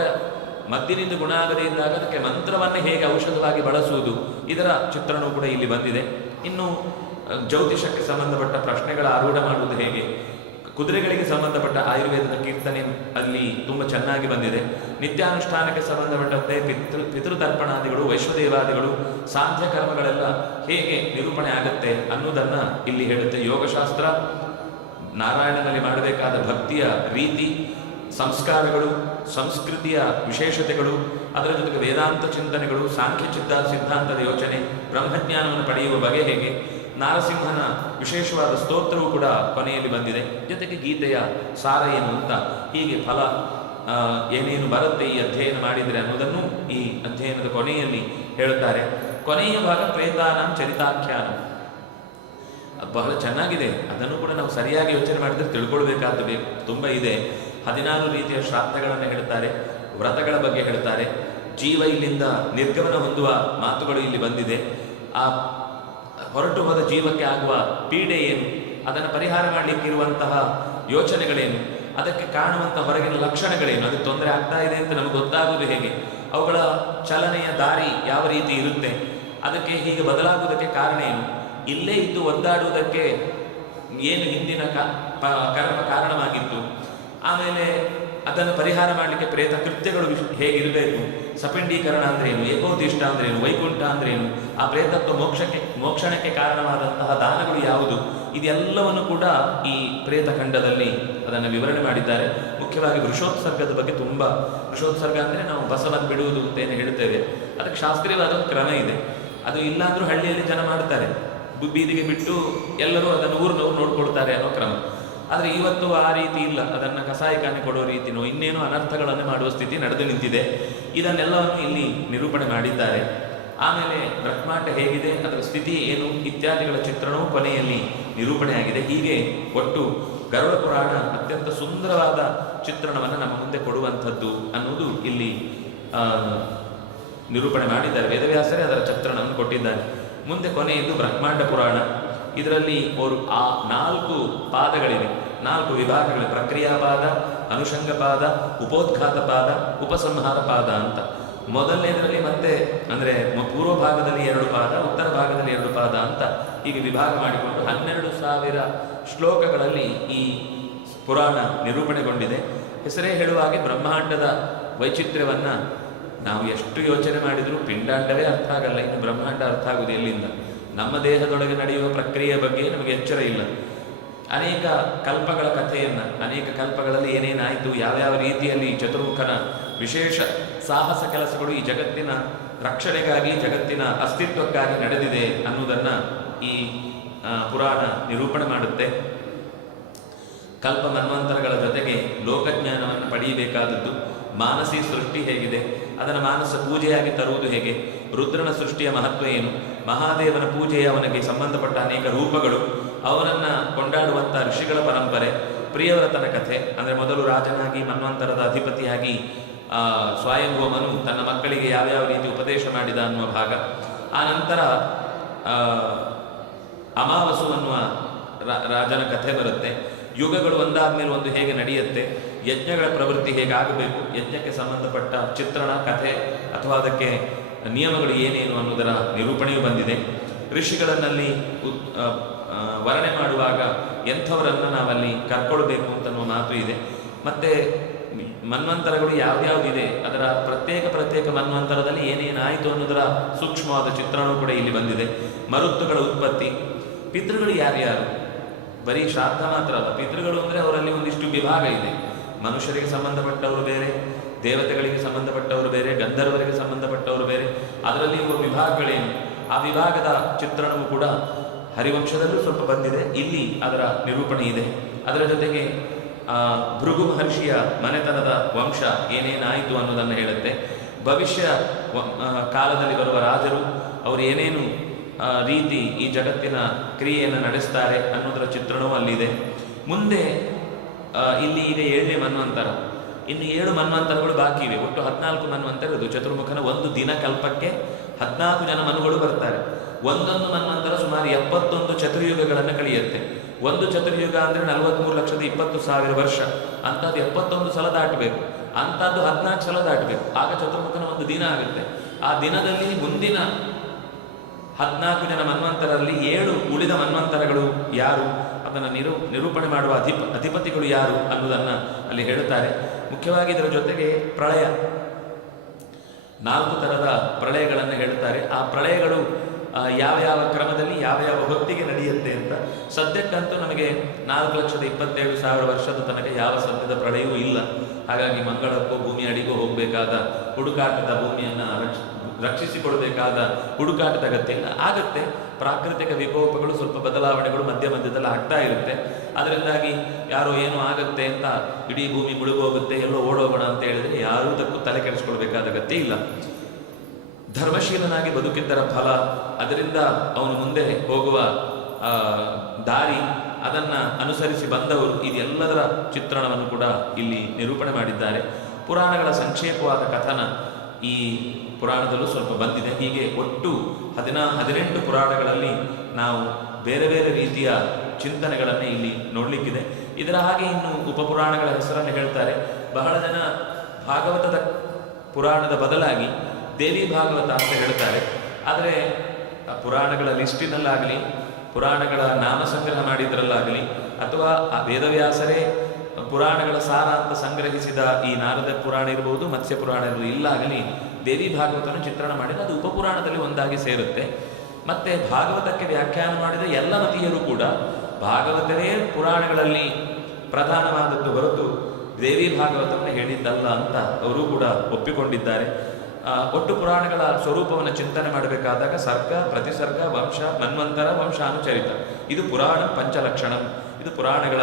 ಮದ್ದಿನಿಂದ ಗುಣ ಆಗದೇ ಇದ್ದಾಗ ಅದಕ್ಕೆ ಮಂತ್ರವನ್ನು ಹೇಗೆ ಔಷಧವಾಗಿ ಬಳಸುವುದು, ಇದರ ಚಿತ್ರಣವೂ ಕೂಡ ಇಲ್ಲಿ ಬಂದಿದೆ. ಇನ್ನು ಜ್ಯೋತಿಷಕ್ಕೆ ಸಂಬಂಧಪಟ್ಟ ಪ್ರಶ್ನೆಗಳ ಆರೂಢ ಮಾಡುವುದು ಹೇಗೆ, ಕುದುರೆಗಳಿಗೆ ಸಂಬಂಧಪಟ್ಟ ಆಯುರ್ವೇದದ ಕೀರ್ತನೆ ಅಲ್ಲಿ ತುಂಬ ಚೆನ್ನಾಗಿ ಬಂದಿದೆ. ನಿತ್ಯಾನುಷ್ಠಾನಕ್ಕೆ ಸಂಬಂಧಪಟ್ಟಂತೆ ಪಿತೃತರ್ಪಣಾದಿಗಳು, ವೈಶ್ವದೇವಾದಿಗಳು, ಸಾಂಧ್ಯ ಕರ್ಮಗಳೆಲ್ಲ ಹೇಗೆ ನಿರೂಪಣೆ ಆಗುತ್ತೆ ಅನ್ನೋದನ್ನು ಇಲ್ಲಿ ಹೇಳುತ್ತೆ. ಯೋಗಶಾಸ್ತ್ರ, ನಾರಾಯಣನಲ್ಲಿ ಮಾಡಬೇಕಾದ ಭಕ್ತಿಯ ರೀತಿ, ಸಂಸ್ಕಾರಗಳು, ಸಂಸ್ಕೃತಿಯ ವಿಶೇಷತೆಗಳು, ಅದರ ಜೊತೆಗೆ ವೇದಾಂತ ಚಿಂತನೆಗಳು, ಸಾಂಖ್ಯ ಸಿದ್ಧಾಂತದ ಯೋಚನೆ, ಬ್ರಹ್ಮಜ್ಞಾನವನ್ನು ಪಡೆಯುವ ಬಗೆ ಹೇಗೆ, ನಾರಸಿಂಹನ ವಿಶೇಷವಾದ ಸ್ತೋತ್ರವೂ ಕೂಡ ಕೊನೆಯಲ್ಲಿ ಬಂದಿದೆ. ಜೊತೆಗೆ ಗೀತೆಯ ಸಾರ ಏನು ಅಂತ, ಹೀಗೆ ಫಲ ಏನೇನು ಬರುತ್ತೆ ಈ ಅಧ್ಯಯನ ಮಾಡಿದರೆ ಅನ್ನೋದನ್ನು ಈ ಅಧ್ಯಯನದ ಕೊನೆಯಲ್ಲಿ ಹೇಳುತ್ತಾರೆ. ಕೊನೆಯ ಭಾಗ ಪ್ರೇತಾನಾಂ ಚರಿತಾಖ್ಯಾನ, ಬಹಳ ಚೆನ್ನಾಗಿದೆ. ಅದನ್ನು ಕೂಡ ನಾವು ಸರಿಯಾಗಿ ಯೋಚನೆ ಮಾಡಿದರೆ ತಿಳ್ಕೊಳ್ಬೇಕಾದ್ದು ತುಂಬ ಇದೆ. 14 ರೀತಿಯ ಶ್ರಾದ್ದಗಳನ್ನು ಹೇಳ್ತಾರೆ, ವ್ರತಗಳ ಬಗ್ಗೆ ಹೇಳ್ತಾರೆ, ಜೀವ ಇಲ್ಲಿಂದ ನಿರ್ಗಮನ ಹೊಂದುವ ಮಾತುಗಳು ಇಲ್ಲಿ ಬಂದಿದೆ. ಆ ಹೊರಟು ಹೋದ ಜೀವಕ್ಕೆ ಆಗುವ ಪೀಡೆ ಏನು, ಅದನ್ನು ಪರಿಹಾರ ಮಾಡಲಿಕ್ಕಿರುವಂತಹ ಯೋಚನೆಗಳೇನು, ಅದಕ್ಕೆ ಕಾಣುವಂಥ ಹೊರಗಿನ ಲಕ್ಷಣಗಳೇನು, ಅದಕ್ಕೆ ತೊಂದರೆ ಆಗ್ತಾ ಇದೆ ಅಂತ ನಮಗೆ ಗೊತ್ತಾಗುವುದು ಹೇಗೆ, ಅವುಗಳ ಚಲನೆಯ ದಾರಿ ಯಾವ ರೀತಿ ಇರುತ್ತೆ, ಅದಕ್ಕೆ ಹೀಗೆ ಬದಲಾಗುವುದಕ್ಕೆ ಕಾರಣ ಏನು, ಇಲ್ಲೇ ಇದ್ದು ಒದ್ದಾಡುವುದಕ್ಕೆ ಏನು ಹಿಂದಿನ ಕರ್ಮ ಕಾರಣವಾಗಿತ್ತು, ಆಮೇಲೆ ಅದನ್ನು ಪರಿಹಾರ ಮಾಡಲಿಕ್ಕೆ ಪ್ರೇತ ಕೃತ್ಯಗಳು ಹೇಗಿರಬೇಕು, ಸಪಿಂಡೀಕರಣ ಅಂದ್ರೇನು, ಏಕೋದಿಷ್ಟ ಅಂದ್ರೇನು, ವೈಕುಂಠ ಅಂದ್ರೇನು, ಆ ಪ್ರೇತತ್ವ ಮೋಕ್ಷಣಕ್ಕೆ ಕಾರಣವಾದಂತಹ ದಾನಗಳು ಯಾವುದು, ಇದೆಲ್ಲವನ್ನು ಕೂಡ ಈ ಪ್ರೇತಖಂಡದಲ್ಲಿ ಅದನ್ನು ವಿವರಣೆ ಮಾಡಿದ್ದಾರೆ. ಮುಖ್ಯವಾಗಿ ವೃಷೋತ್ಸರ್ಗದ ಬಗ್ಗೆ ತುಂಬ, ವೃಷೋತ್ಸರ್ಗ ಅಂದರೆ ನಾವು ಬಸವನ್ನು ಬಿಡುವುದು ಅಂತ ಏನು ಹೇಳ್ತೇವೆ, ಅದಕ್ಕೆ ಶಾಸ್ತ್ರೀಯವಾದ ಒಂದು ಕ್ರಮ ಇದೆ. ಅದು ಇಲ್ಲಾಂದ್ರೂ ಹಳ್ಳಿಯಲ್ಲಿ ಜನ ಮಾಡ್ತಾರೆ, ಬೀದಿಗೆ ಬಿಟ್ಟು ಎಲ್ಲರೂ ಅದನ್ನು ಊರಿನವರು ನೋಡ್ಕೊಳ್ತಾರೆ ಅನ್ನೋ ಕ್ರಮ. ಆದರೆ ಇವತ್ತು ಆ ರೀತಿ ಇಲ್ಲ, ಅದನ್ನು ಕಸಾಯಿಖಾನೆ ಕೊಡೋ ರೀತಿನೋ ಇನ್ನೇನೋ ಅನರ್ಥಗಳನ್ನು ಮಾಡುವ ಸ್ಥಿತಿ ನಡೆದು ನಿಂತಿದೆ. ಇದನ್ನೆಲ್ಲವನ್ನು ಇಲ್ಲಿ ನಿರೂಪಣೆ ಮಾಡಿದ್ದಾರೆ. ಆಮೇಲೆ ಬ್ರಹ್ಮಾಂಡ ಹೇಗಿದೆ, ಅದರ ಸ್ಥಿತಿ ಏನು ಇತ್ಯಾದಿಗಳ ಚಿತ್ರಣವೂ ಕೊನೆಯಲ್ಲಿ ನಿರೂಪಣೆಯಾಗಿದೆ. ಹೀಗೆ ಒಟ್ಟು ಗರುಡ ಪುರಾಣ ಅತ್ಯಂತ ಸುಂದರವಾದ ಚಿತ್ರಣವನ್ನು ನಮ್ಮ ಮುಂದೆ ಕೊಡುವಂಥದ್ದು ಅನ್ನೋದು ಇಲ್ಲಿ ನಿರೂಪಣೆ ಮಾಡಿದ್ದಾರೆ. ವೇದವ್ಯಾಸರೇ ಅದರ ಚಿತ್ರಣವನ್ನು ಕೊಟ್ಟಿದ್ದಾರೆ. ಮುಂದೆ ಕೊನೆಯದು ಬ್ರಹ್ಮಾಂಡ ಪುರಾಣ. ಇದರಲ್ಲಿ ಅವರು ಆ 4 ಪಾದಗಳಿವೆ, 4 ವಿಭಾಗಗಳು, ಪ್ರಕ್ರಿಯಾಪಾದ, ಅನುಷಂಗಪಾದ, ಉಪೋದ್ಘಾತ ಪಾದ, ಉಪಸಂಹಾರ ಪಾದ ಅಂತ. ಮೊದಲನೇದರಲ್ಲಿ ಮತ್ತೆ ಅಂದರೆ ಪೂರ್ವ ಭಾಗದಲ್ಲಿ 2 ಪಾದ, ಉತ್ತರ ಭಾಗದಲ್ಲಿ 2 ಪಾದ ಅಂತ ಹೀಗೆ ವಿಭಾಗ ಮಾಡಿಕೊಂಡು 12,000 ಶ್ಲೋಕಗಳಲ್ಲಿ ಈ ಪುರಾಣ ನಿರೂಪಣೆಗೊಂಡಿದೆ. ಹೆಸರೇ ಹೇಳುವಾಗೆ ಬ್ರಹ್ಮಾಂಡದ ವೈಚಿತ್ರ್ಯವನ್ನು ನಾವು ಎಷ್ಟು ಯೋಚನೆ ಮಾಡಿದರೂ ಪಿಂಡಾಂಡವೇ ಅರ್ಥ ಆಗಲ್ಲ, ಇನ್ನು ಬ್ರಹ್ಮಾಂಡ ಅರ್ಥ ಆಗುವುದು ಎಲ್ಲಿಂದ? ನಮ್ಮ ದೇಹದೊಳಗೆ ನಡೆಯುವ ಪ್ರಕ್ರಿಯೆಯ ಬಗ್ಗೆ ನಮಗೆ ಎಚ್ಚರ ಇಲ್ಲ. ಅನೇಕ ಕಲ್ಪಗಳ ಕಥೆಯನ್ನು, ಅನೇಕ ಕಲ್ಪಗಳಲ್ಲಿ ಏನೇನಾಯಿತು, ಯಾವ್ಯಾವ ರೀತಿಯಲ್ಲಿ ಚತುರ್ಮುಖನ ವಿಶೇಷ ಸಾಹಸ ಕೆಲಸಗಳು ಈ ಜಗತ್ತಿನ ರಕ್ಷಣೆಗಾಗಿ, ಜಗತ್ತಿನ ಅಸ್ತಿತ್ವಕ್ಕಾಗಿ ನಡೆದಿದೆ ಅನ್ನುವುದನ್ನು ಈ ಪುರಾಣ ನಿರೂಪಣೆ ಮಾಡುತ್ತೆ. ಕಲ್ಪ ಮನ್ವಂತರಗಳ ಜೊತೆಗೆ ಲೋಕಜ್ಞಾನವನ್ನು ಪಡೆಯಬೇಕಾದದ್ದು, ಮಾನಸಿ ಸೃಷ್ಟಿ ಹೇಗಿದೆ, ಅದನ್ನು ಮಾನಸ ಪೂಜೆಯಾಗಿ ತರುವುದು ಹೇಗೆ, ರುದ್ರನ ಸೃಷ್ಟಿಯ ಮಹತ್ವ ಏನು, ಮಹಾದೇವನ ಪೂಜೆಯ ಅವನಿಗೆ ಸಂಬಂಧಪಟ್ಟ ಅನೇಕ ರೂಪಗಳು, ಅವನನ್ನು ಕೊಂಡಾಡುವಂಥ ಋಷಿಗಳ ಪರಂಪರೆ, ಪ್ರಿಯವ್ರತನ ಕಥೆ, ಅಂದರೆ ಮೊದಲು ರಾಜನಾಗಿ ಮನ್ವಂತರದ ಅಧಿಪತಿಯಾಗಿ ಸ್ವಯಂಭೂಮನು ತನ್ನ ಮಕ್ಕಳಿಗೆ ಯಾವ್ಯಾವ ರೀತಿ ಉಪದೇಶ ಮಾಡಿದ ಅನ್ನುವ ಭಾಗ. ಆ ನಂತರ ಅಮಾವಸು ಅನ್ನುವ ರಾಜನ ಕಥೆ ಬರುತ್ತೆ. ಯುಗಗಳು ಒಂದಾದ್ಮೇಲೆ ಒಂದು ಹೇಗೆ ನಡೆಯುತ್ತೆ, ಯಜ್ಞಗಳ ಪ್ರವೃತ್ತಿ ಹೇಗಾಗಬೇಕು, ಯಜ್ಞಕ್ಕೆ ಸಂಬಂಧಪಟ್ಟ ಚಿತ್ರಣ, ಕಥೆ ಅಥವಾ ಅದಕ್ಕೆ ನಿಯಮಗಳು ಏನೇನು ಅನ್ನೋದರ ನಿರೂಪಣೆಯೂ ಬಂದಿದೆ. ಋಷಿಗಳನ್ನಲ್ಲಿ ವರ್ಣನೆ ಮಾಡುವಾಗ ಎಂಥವರನ್ನು ನಾವಲ್ಲಿ ಕರ್ಕೊಳ್ಬೇಕು ಅಂತನ್ನುವ ಮಾತು ಇದೆ. ಮತ್ತು ಮನ್ವಂತರಗಳು ಯಾವ್ಯಾವುದಿದೆ, ಅದರ ಪ್ರತ್ಯೇಕ ಮನ್ವಂತರದಲ್ಲಿ ಏನೇನಾಯಿತು ಅನ್ನೋದರ ಸೂಕ್ಷ್ಮವಾದ ಚಿತ್ರಣವೂ ಕೂಡ ಇಲ್ಲಿ ಬಂದಿದೆ. ಮರುತ್ತುಗಳ ಉತ್ಪತ್ತಿ, ಪಿತೃಗಳು ಯಾರ್ಯಾರು, ಬರೀ ಶ್ರಾದ್ದ ಮಾತ್ರ ಅಲ್ಲ, ಪಿತೃಗಳು ಅಂದರೆ ಅವರಲ್ಲಿ ಒಂದಿಷ್ಟು ವಿಭಾಗ ಇದೆ. ಮನುಷ್ಯರಿಗೆ ಸಂಬಂಧಪಟ್ಟವರು ಬೇರೆ, ದೇವತೆಗಳಿಗೆ ಸಂಬಂಧಪಟ್ಟವರು ಬೇರೆ, ಗಂಧರ್ವರಿಗೆ ಸಂಬಂಧಪಟ್ಟವರು ಬೇರೆ, ಅದರಲ್ಲಿ ಇರುವ ವಿಭಾಗಗಳೇನು, ಆ ವಿಭಾಗದ ಚಿತ್ರಣವೂ ಕೂಡ ಹರಿವಂಶದಲ್ಲೂ ಸ್ವಲ್ಪ ಬಂದಿದೆ. ಇಲ್ಲಿ ಅದರ ನಿರೂಪಣೆ ಇದೆ. ಅದರ ಜೊತೆಗೆ ಭೃಗು ಮಹರ್ಷಿಯ ಮನೆತನದ ವಂಶ ಏನೇನಾಯಿತು ಅನ್ನೋದನ್ನು ಹೇಳುತ್ತೆ. ಭವಿಷ್ಯ ಕಾಲದಲ್ಲಿ ಬರುವ ರಾಜರು ಅವರು ಏನೇನು ರೀತಿ ಈ ಜಗತ್ತಿನ ಕ್ರಿಯೆಯನ್ನು ನಡೆಸ್ತಾರೆ ಅನ್ನೋದರ ಚಿತ್ರಣವೂ ಅಲ್ಲಿದೆ. ಮುಂದೆ ಇಲ್ಲಿ ಈಗ 7ನೇ ಮನ್ವಂತರ, ಇನ್ನು 7 ಮನ್ವಂತರಗಳು ಬಾಕಿ ಇವೆ. ಒಟ್ಟು 14 ಮನ್ವಂತರ ಇದು. ಚತುರ್ಮುಖನ ಒಂದು ದಿನ ಕಲ್ಪಕ್ಕೆ 14 ಜನ ಮನುಗಳು ಬರ್ತಾರೆ. ಒಂದೊಂದು ಮನ್ವಂತರ ಸುಮಾರು 71 ಚತುರ್ಯುಗಗಳನ್ನು ಕಳೆಯುತ್ತೆ. ಒಂದು ಚತುರ್ಯುಗ ಅಂದರೆ 43,20,000 ವರ್ಷ. ಅಂಥದ್ದು 71 ಸಲ ದಾಟಬೇಕು, ಅಂಥದ್ದು 14 ಸಲ ದಾಟಬೇಕು. ಆಗ ಚತುರ್ಮುಖನ ಒಂದು ದಿನ ಆಗುತ್ತೆ. ಆ ದಿನದಲ್ಲಿ ಮುಂದಿನ 14 ಜನ ಮನ್ವಂತರಲ್ಲಿ 7 ಉಳಿದ ಮನ್ವಂತರಗಳು ಯಾರು, ಅದನ್ನು ನಿರೂಪಣೆ ಮಾಡುವ ಅಧಿಪತಿಗಳು ಯಾರು ಅನ್ನೋದನ್ನು ಅಲ್ಲಿ ಹೇಳುತ್ತಾರೆ. ಮುಖ್ಯವಾಗಿ ಇದರ ಜೊತೆಗೆ ಪ್ರಳಯ, 4 ಥರದ ಪ್ರಳಯಗಳನ್ನು ಹೇಳುತ್ತಾರೆ. ಆ ಪ್ರಳಯಗಳು ಯಾವ ಕ್ರಮದಲ್ಲಿ ಯಾವ ಹೊತ್ತಿಗೆ ನಡೆಯುತ್ತೆ ಅಂತ. ಸದ್ಯಕ್ಕಂತೂ ನಮಗೆ 4,27,000 ವರ್ಷದ ತನಕ ಯಾವ ಸದ್ಯದ ಪ್ರಳಯವೂ ಇಲ್ಲ. ಹಾಗಾಗಿ ಮಂಗಳಕ್ಕೂ ಭೂಮಿ ಅಡಿಗೂ ಹೋಗಬೇಕಾದ ಹುಡುಕಾಟದ, ಭೂಮಿಯನ್ನು ರಕ್ಷಿಸಿಕೊಳ್ಬೇಕಾದ ಹುಡುಕಾಟದ ಅಗತ್ಯ ಇಲ್ಲ. ಆಗತ್ತೆ, ಪ್ರಾಕೃತಿಕ ವಿಕೋಪಗಳು, ಸ್ವಲ್ಪ ಬದಲಾವಣೆಗಳು ಮಧ್ಯದಲ್ಲಿ ಆಗ್ತಾ ಇರುತ್ತೆ. ಅದರಿಂದಾಗಿ ಯಾರೋ ಏನೋ ಆಗತ್ತೆ ಅಂತ ಇಡೀ ಭೂಮಿ ಮುಳುಗೋಗುತ್ತೆ, ಎಲ್ಲೋ ಓಡೋಗೋಣ ಅಂತ ಹೇಳಿದ್ರೆ ಯಾರೂ ಅದಕ್ಕೂ ತಲೆ ಕೆಡಿಸ್ಕೊಳ್ಬೇಕಾದ ಅಗತ್ಯ ಇಲ್ಲ. ಧರ್ಮಶೀಲನಾಗಿ ಬದುಕಿದ್ದರ ಫಲ, ಅದರಿಂದ ಅವನು ಮುಂದೆ ಹೋಗುವ ದಾರಿ, ಅದನ್ನು ಅನುಸರಿಸಿ ಬಂದವರು, ಇದೆಲ್ಲದರ ಚಿತ್ರಣವನ್ನು ಕೂಡ ಇಲ್ಲಿ ನಿರೂಪಣೆ ಮಾಡಿದ್ದಾರೆ. ಪುರಾಣಗಳ ಸಂಕ್ಷೇಪವಾದ ಕಥನ, ಈ ಪುರಾಣದಲ್ಲೂ ಸ್ವಲ್ಪ ಬಂದಿದೆ. ಹೀಗೆ ಒಟ್ಟು 18 ಪುರಾಣಗಳಲ್ಲಿ ನಾವು ಬೇರೆ ಬೇರೆ ರೀತಿಯ ಚಿಂತನೆಗಳನ್ನು ಇಲ್ಲಿ ನೋಡಲಿಕ್ಕಿದೆ. ಇದರ ಹಾಗೆ ಇನ್ನು ಉಪಪುರಾಣಗಳ ಹೆಸರನ್ನು ಹೇಳ್ತಾರೆ. ಬಹಳ ಜನ ಭಾಗವತದ ಪುರಾಣದ ಬದಲಾಗಿ ದೇವಿ ಭಾಗವತ ಅಂತ ಹೇಳ್ತಾರೆ. ಆದರೆ ಪುರಾಣಗಳ ಲಿಸ್ಟಿನಲ್ಲಾಗಲಿ, ಪುರಾಣಗಳ ನಾಮ ಸಂಗ್ರಹ ಮಾಡಿದ್ರಲ್ಲಾಗಲಿ, ಅಥವಾ ಆ ವೇದವ್ಯಾಸರೇ ಪುರಾಣಗಳ ಸಾರ ಅಂತ ಸಂಗ್ರಹಿಸಿದ ಈ ನಾರದ ಪುರಾಣ ಇರ್ಬೋದು, ಮತ್ಸ್ಯ ಪುರಾಣ ಇರ್ಬೋದು, ಇಲ್ಲಾಗಲಿ ದೇವಿ ಭಾಗವತನ ಚಿತ್ರಣ ಮಾಡಿದ ಅದು ಉಪಪುರಾಣದಲ್ಲಿ ಒಂದಾಗಿ ಸೇರುತ್ತೆ. ಮತ್ತೆ ಭಾಗವತಕ್ಕೆ ವ್ಯಾಖ್ಯಾನ ಮಾಡಿದ ಎಲ್ಲ ಮತೀಯರು ಕೂಡ ಭಾಗವತರೇ ಪುರಾಣಗಳಲ್ಲಿ ಪ್ರಧಾನವಾದದ್ದು ಹೊರತು ದೇವಿ ಭಾಗವತವನ್ನು ಹೇಳಿದ್ದಲ್ಲ ಅಂತ ಅವರು ಕೂಡ ಒಪ್ಪಿಕೊಂಡಿದ್ದಾರೆ. ಒಟ್ಟು ಪುರಾಣಗಳ ಸ್ವರೂಪವನ್ನು ಚಿಂತನೆ ಮಾಡಬೇಕಾದಾಗ ಸರ್ಗ, ಪ್ರತಿಸರ್ಗ, ವಂಶ, ಮನ್ವಂತರ, ವಂಶಾನುಚರಿತ, ಇದು ಪುರಾಣ ಪಂಚಲಕ್ಷಣ. ಇದು ಪುರಾಣಗಳ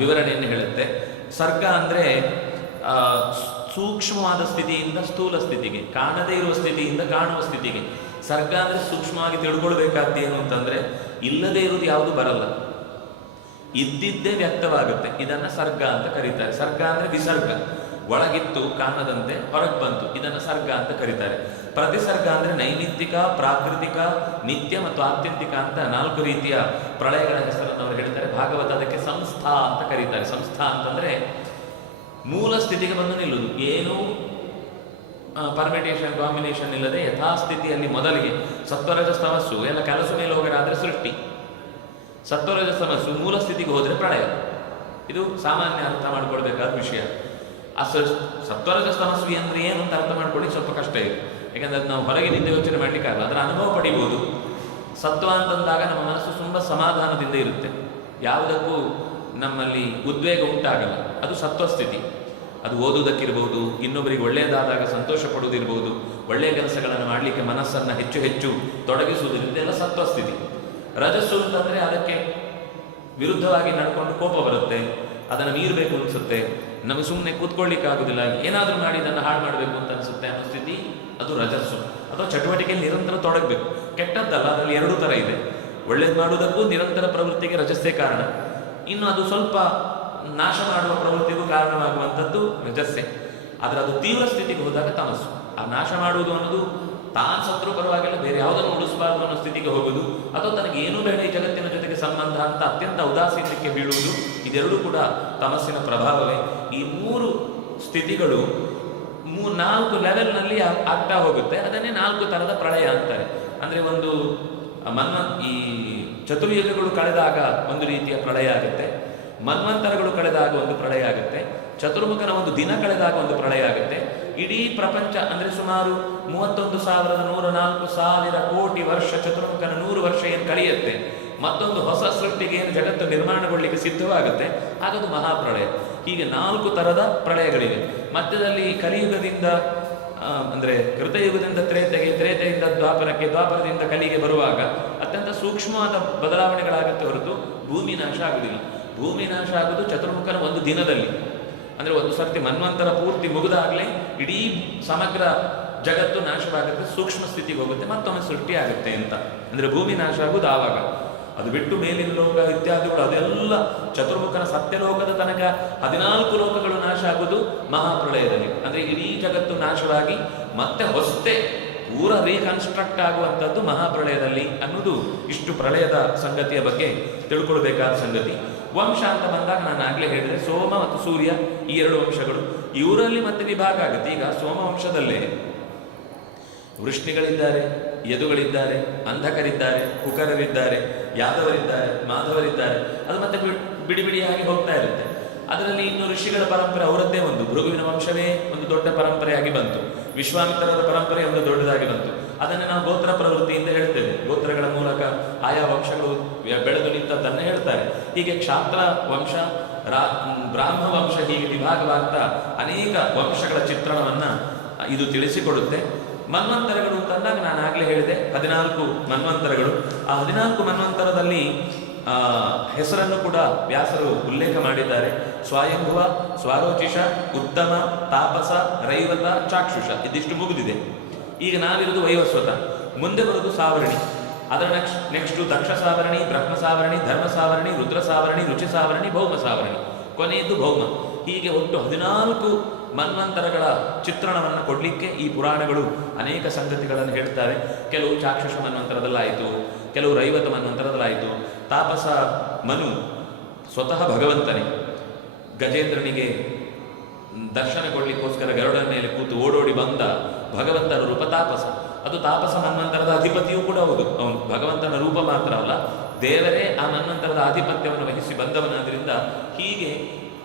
ವಿವರಣೆಯನ್ನು ಹೇಳುತ್ತೆ. ಸರ್ಗ ಅಂದರೆ ಸೂಕ್ಷ್ಮವಾದ ಸ್ಥಿತಿಯಿಂದ ಸ್ಥೂಲ ಸ್ಥಿತಿಗೆ, ಕಾಣದೇ ಇರುವ ಸ್ಥಿತಿಯಿಂದ ಕಾಣುವ ಸ್ಥಿತಿಗೆ. ಸರ್ಗ ಅಂದರೆ ಸೂಕ್ಷ್ಮವಾಗಿ ತಿಳ್ಕೊಳ್ಬೇಕಾದ್ದೇನು ಅಂತಂದರೆ, ಇಲ್ಲದೇ ಇರುವುದು ಯಾವುದು ಬರಲ್ಲ, ಇದ್ದಿದ್ದೇ ವ್ಯಕ್ತವಾಗುತ್ತೆ. ಇದನ್ನು ಸರ್ಗ ಅಂತ ಕರೀತಾರೆ. ಸರ್ಗ ಅಂದರೆ ವಿಸರ್ಗ, ಒಳಗಿತ್ತು ಕಾಣದಂತೆ ಹೊರಗೆ ಬಂತು, ಇದನ್ನು ಸರ್ಗ ಅಂತ ಕರೀತಾರೆ. ಪ್ರತಿಸರ್ಗ ಅಂದರೆ ನೈಮಿತ್ತಿಕ, ಪ್ರಾಕೃತಿಕ, ನಿತ್ಯ ಮತ್ತು ಆತ್ಯಂತಿಕ ಅಂತ 4 ರೀತಿಯ ಪ್ರಳಯಗಳ ಹೆಸರನ್ನು ಅವರು ಹೇಳ್ತಾರೆ. ಭಾಗವತ ಅದಕ್ಕೆ ಸಂಸ್ಥಾ ಅಂತ ಕರೀತಾರೆ. ಸಂಸ್ಥಾ ಅಂತಂದರೆ ಮೂಲ ಸ್ಥಿತಿಗೆ ಬಂದು ನಿಲ್ಲುವುದು, ಏನೂ ಪರ್ಮಿಟೇಷನ್ ಕಾಂಬಿನೇಷನ್ ಇಲ್ಲದೆ ಯಥಾಸ್ಥಿತಿಯಲ್ಲಿ ಮೊದಲಿಗೆ ಸತ್ವರಜಸ್ತಮಸ್ಸು ಎಲ್ಲ ಕೆಲಸ ಮೇಲೆ ಹೋಗರಾದರೆ ಸೃಷ್ಟಿ, ಸತ್ವರಜಸ್ತಮಸ್ಸು ಮೂಲ ಸ್ಥಿತಿಗೆ ಹೋದರೆ ಪ್ರಳಯ. ಇದು ಸಾಮಾನ್ಯ ಅರ್ಥ ಮಾಡ್ಕೊಳ್ಬೇಕಾದ ವಿಷಯ. ಆ ಸತ್ವರಜಸ್ತಮಸ್ಸು ಅಂದರೆ ಏನು ಅಂತ ಅರ್ಥ ಮಾಡ್ಕೊಳ್ಳಿ ಸ್ವಲ್ಪ ಕಷ್ಟ ಇದೆ. ಯಾಕಂದ್ರೆ ಅದು ನಾವು ಹೊರಗಿನಿಂದ ಯೋಚನೆ ಮಾಡಲಿಕ್ಕಾಗಲ್ಲ, ಅದರ ಅನುಭವ ಪಡಿಬೋದು. ಸತ್ವ ಅಂತಂದಾಗ ನಮ್ಮ ಮನಸ್ಸು ತುಂಬ ಸಮಾಧಾನದಿಂದ ಇರುತ್ತೆ, ಯಾವುದಕ್ಕೂ ನಮ್ಮಲ್ಲಿ ಉದ್ವೇಗ ಉಂಟಾಗಲ್ಲ. ಅದು ಸತ್ವಸ್ಥಿತಿ. ಅದು ಓದುವುದಕ್ಕಿರ್ಬೋದು, ಇನ್ನೊಬ್ಬರಿಗೆ ಒಳ್ಳೆಯದಾದಾಗ ಸಂತೋಷ ಪಡುವುದಿರ್ಬೋದು, ಒಳ್ಳೆಯ ಕೆಲಸಗಳನ್ನು ಮಾಡಲಿಕ್ಕೆ ಮನಸ್ಸನ್ನು ಹೆಚ್ಚು ಹೆಚ್ಚು ತೊಡಗಿಸುವುದರಿಂದ ಎಲ್ಲ ಸತ್ವಸ್ಥಿತಿ. ರಜಸ್ಸು ಅಂತಂದರೆ ಅದಕ್ಕೆ ವಿರುದ್ಧವಾಗಿ ನಡ್ಕೊಂಡು ಕೋಪ ಬರುತ್ತೆ, ಅದನ್ನು ಮೀರಬೇಕು ಅನಿಸುತ್ತೆ, ನಮಗೆ ಸುಮ್ಮನೆ ಕೂತ್ಕೊಳ್ಳಿಕ್ಕಾಗೋದಿಲ್ಲ, ಏನಾದರೂ ಮಾಡಿ ಇದನ್ನು ಹಾಳು ಮಾಡಬೇಕು ಅಂತ ಅನಿಸುತ್ತೆ ಅನ್ನೋ ಸ್ಥಿತಿ, ಅದು ರಜಸ್ಸು. ಅಥವಾ ಚಟುವಟಿಕೆಯಲ್ಲಿ ನಿರಂತರ ತೊಡಗಬೇಕು. ಕೆಟ್ಟದ್ದಲ್ಲ, ಅದರಲ್ಲಿ 2 ಥರ ಇದೆ. ಒಳ್ಳೇದು ಮಾಡುವುದಕ್ಕೂ ನಿರಂತರ ಪ್ರವೃತ್ತಿಗೆ ರಜಸ್ಸೇ ಕಾರಣ, ಇನ್ನು ಅದು ಸ್ವಲ್ಪ ನಾಶ ಮಾಡುವ ಪ್ರವೃತ್ತಿಗೂ ಕಾರಣವಾಗುವಂಥದ್ದು ರಜಸ್ಸೆ. ಆದರೆ ಅದು ತೀವ್ರ ಸ್ಥಿತಿಗೆ ಹೋದಾಗ ತಮಸ್ಸು. ಆ ನಾಶ ಮಾಡುವುದು ಅನ್ನೋದು ತಾನು ಸತ್ರು ಪರವಾಗಿಲ್ಲ, ಬೇರೆ ಯಾವುದನ್ನು ಉಳಿಸಬಾರ್ದು ಅನ್ನೋ ಸ್ಥಿತಿಗೆ ಹೋಗುವುದು, ಅಥವಾ ತನಗೆ ಏನೂ ಬೇಡ ಈ ಜಗತ್ತಿನ ಜೊತೆಗೆ ಸಂಬಂಧ ಅಂತ ಅತ್ಯಂತ ಉದಾಸೀನಕ್ಕೆ ಬೀಳುವುದು, ಇದೆರಡೂ ಕೂಡ ತಮಸ್ಸಿನ ಪ್ರಭಾವವೇ. ಈ 3 ಸ್ಥಿತಿಗಳು 4 ಲೆವೆಲ್ನಲ್ಲಿ ಆಗ್ತಾ ಹೋಗುತ್ತೆ. ಅದನ್ನೇ 4 ಥರದ ಪ್ರಳಯ ಅಂತಾರೆ. ಅಂದರೆ ಒಂದು ಈ ಚತುರ್ಯುಗಗಳು ಕಳೆದಾಗ ಒಂದು ರೀತಿಯ ಪ್ರಳಯ ಆಗುತ್ತೆ, ಮನ್ವಂತರಗಳು ಕಳೆದಾಗ ಒಂದು ಪ್ರಳಯ ಆಗುತ್ತೆ, ಚತುರ್ಮುಖನ ಒಂದು ದಿನ ಕಳೆದಾಗ ಒಂದು ಪ್ರಳಯ ಆಗುತ್ತೆ. ಇಡೀ ಪ್ರಪಂಚ ಅಂದರೆ ಸುಮಾರು 31,104,000 ಕೋಟಿ ವರ್ಷ ಚತುರ್ಮುಖನ 100 ವರ್ಷ ಏನು ಕಳೆಯುತ್ತೆ, ಮತ್ತೊಂದು ಹೊಸ ಸೃಷ್ಟಿಗೆ ಏನು ಜಗತ್ತು ನಿರ್ಮಾಣಗೊಳ್ಳಲಿಕ್ಕೆ ಸಿದ್ಧವಾಗುತ್ತೆ, ಹಾಗದು ಮಹಾಪ್ರಳಯ. ಹೀಗೆ 4 ಥರದ ಪ್ರಳಯಗಳಿವೆ. ಮಧ್ಯದಲ್ಲಿ ಕಲಿಯುಗದಿಂದ ಅಂದರೆ ಕೃತಯುಗದಿಂದ ತ್ರೇತೆಗೆ, ತ್ರೇತೆಯಿಂದ ದ್ವಾಪರಕ್ಕೆ, ದ್ವಾಪರದಿಂದ ಕಲಿಗೆ ಬರುವಾಗ ಅತ್ಯಂತ ಸೂಕ್ಷ್ಮವಾದ ಬದಲಾವಣೆಗಳಾಗುತ್ತೆ ಹೊರತು ಭೂಮಿ ನಾಶ ಆಗುವುದಿಲ್ಲ. ಭೂಮಿ ನಾಶ ಆಗೋದು ಚತುರ್ಮುಖನ ಒಂದು ದಿನದಲ್ಲಿ. ಅಂದರೆ ಒಂದು ಸರ್ತಿ ಮನ್ವಂತರ ಪೂರ್ತಿ ಮುಗಿದಾಗಲೇ ಇಡೀ ಸಮಗ್ರ ಜಗತ್ತು ನಾಶವಾಗುತ್ತೆ, ಸೂಕ್ಷ್ಮ ಸ್ಥಿತಿಗೆ ಹೋಗುತ್ತೆ, ಮತ್ತೊಮ್ಮೆ ಸೃಷ್ಟಿ ಆಗುತ್ತೆ ಅಂತ. ಅಂದರೆ ಭೂಮಿ ನಾಶ ಆಗುವುದು ಆವಾಗ. ಅದು ಬಿಟ್ಟು ಮೇಲಿನ ಲೋಕ ಇತ್ಯಾದಿಗಳು ಅದೆಲ್ಲ ಚತುರ್ಮುಖನ ಸತ್ಯಲೋಕದ ತನಕ 14 ಲೋಕಗಳು ನಾಶ ಆಗುವುದು ಮಹಾಪ್ರಳಯದಲ್ಲಿ. ಅಂದರೆ ಇಡೀ ಜಗತ್ತು ನಾಶವಾಗಿ ಮತ್ತೆ ಹೊಸತೆ ಪೂರ ರೀಕನ್ಸ್ಟ್ರಕ್ಟ್ ಆಗುವಂಥದ್ದು ಮಹಾಪ್ರಳಯದಲ್ಲಿ ಅನ್ನೋದು ಇಷ್ಟು ಪ್ರಳಯದ ಸಂಗತಿಯ ಬಗ್ಗೆ ತಿಳ್ಕೊಳ್ಬೇಕಾದ ಸಂಗತಿ. ವಂಶ ಅಂತ ಬಂದಾಗ ನಾನು ಆಗಲೇ ಹೇಳಿದೆ, ಸೋಮ ಮತ್ತು ಸೂರ್ಯ ಈ 2 ವಂಶಗಳು, ಇವರಲ್ಲಿ ಮತ್ತೆ ವಿಭಾಗ ಆಗುತ್ತೆ. ಈಗ ಸೋಮವಂಶದಲ್ಲೇ ವೃಷ್ಣಿಗಳಿದ್ದಾರೆ, ಯದುಗಳಿದ್ದಾರೆ, ಅಂಧಕರಿದ್ದಾರೆ, ಕುಕರರಿದ್ದಾರೆ, ಯಾದವರಿದ್ದಾರೆ, ಮಾಧವರಿದ್ದಾರೆ. ಅದು ಮತ್ತೆ ಬಿಡಿ ಬಿಡಿಯಾಗಿ ಹೋಗ್ತಾ ಇರುತ್ತೆ. ಅದರಲ್ಲಿ ಇನ್ನು ಋಷಿಗಳ ಪರಂಪರೆ ಅವರದ್ದೇ ಒಂದು, ಭೃಗುವಿನ ವಂಶವೇ ಒಂದು ದೊಡ್ಡ ಪರಂಪರೆಯಾಗಿ ಬಂತು, ವಿಶ್ವಾಮಿತ್ರರ ಪರಂಪರೆ ಒಂದು ದೊಡ್ಡದಾಗಿ ಬಂತು. ಅದನ್ನು ನಾವು ಗೋತ್ರ ಪ್ರವೃತ್ತಿಯಿಂದ ಹೇಳ್ತೇವೆ. ಗೋತ್ರಗಳ ಮೂಲಕ ಆಯಾ ವಂಶಗಳು ಬೆಳೆದು ನಿಂತದ್ದನ್ನು ಹೇಳ್ತಾರೆ. ಹೀಗೆ ಕ್ಷಾತ್ರ ವಂಶ, ಬ್ರಾಹ್ಮ ವಂಶ, ಹೀಗೆ ವಿಭಾಗವಾಗ್ತಾ ಅನೇಕ ವಂಶಗಳ ಚಿತ್ರಣವನ್ನು ಇದು ತಿಳಿಸಿಕೊಡುತ್ತೆ. ಮನ್ವಂತರಗಳು ಅಂತಂದಾಗ ನಾನು ಆಗಲೇ ಹೇಳಿದೆ 14 ಮನ್ವಂತರಗಳು. ಆ 14 ಮನ್ವಂತರದಲ್ಲಿ ಹೆಸರನ್ನು ಕೂಡ ವ್ಯಾಸರು ಉಲ್ಲೇಖ ಮಾಡಿದ್ದಾರೆ. ಸ್ವಯಂಭುವ, ಸ್ವಾರೋಚಿಷ, ಉತ್ತಮ, ತಾಪಸ, ರೈವತ, ಚಾಕ್ಷುಷ, ಇದಿಷ್ಟು ಮುಗಿದಿದೆ. ಈಗ ನಾವಿರುವುದು ವೈವಸ್ವತ. ಮುಂದೆ ಬರುವುದು ಸಾವರಣಿ. ಅದರ ನೆಕ್ಸ್ಟು ದಕ್ಷ ಸಾವರಣಿ, ಬ್ರಹ್ಮ ಸಾವರಣಿ, ಧರ್ಮ ಸಾವರಣಿ, ರುದ್ರ ಸಾವರಣಿ, ರುಚಿ ಸಾವರಣಿ, ಭೌಮ ಸಾವರಣಿ, ಕೊನೆಯದ್ದು ಭೌಮ. ಹೀಗೆ ಒಟ್ಟು 14 ಮನ್ವಂತರಗಳ ಚಿತ್ರಣವನ್ನು ಕೊಡಲಿಕ್ಕೆ ಈ ಪುರಾಣಗಳು ಅನೇಕ ಸಂಗತಿಗಳನ್ನು ಹೇಳ್ತವೆ. ಕೆಲವು ಚಾಕ್ಷುಷ ಮನ್ವಂತರದಲ್ಲಾಯಿತು, ಕೆಲವು ರೈವತ ಮನ್ವಂತರದಲ್ಲಾಯಿತು. ತಾಪಸ ಮನು ಸ್ವತಃ ಭಗವಂತನೇ ಗಜೇಂದ್ರನಿಗೆ ದರ್ಶನ ಕೊಡಲಿಕ್ಕೋಸ್ಕರ ಗರುಡನ ಮೇಲೆ ಕೂತು ಓಡೋಡಿ ಬಂದ ಭಗವಂತನ ರೂಪ ತಾಪಸ. ಅದು ತಾಪಸ ಮನ್ವಂತರದ ಅಧಿಪತಿಯೂ ಕೂಡ ಹೌದು. ಅವನು ಭಗವಂತನ ರೂಪ ಮಾತ್ರ ಅಲ್ಲ, ದೇವರೇ ಆ ಮನ್ವಂತರದ ಆಧಿಪತ್ಯವನ್ನು ವಹಿಸಿ ಬಂದವನಾದ್ರಿಂದ ಹೀಗೆ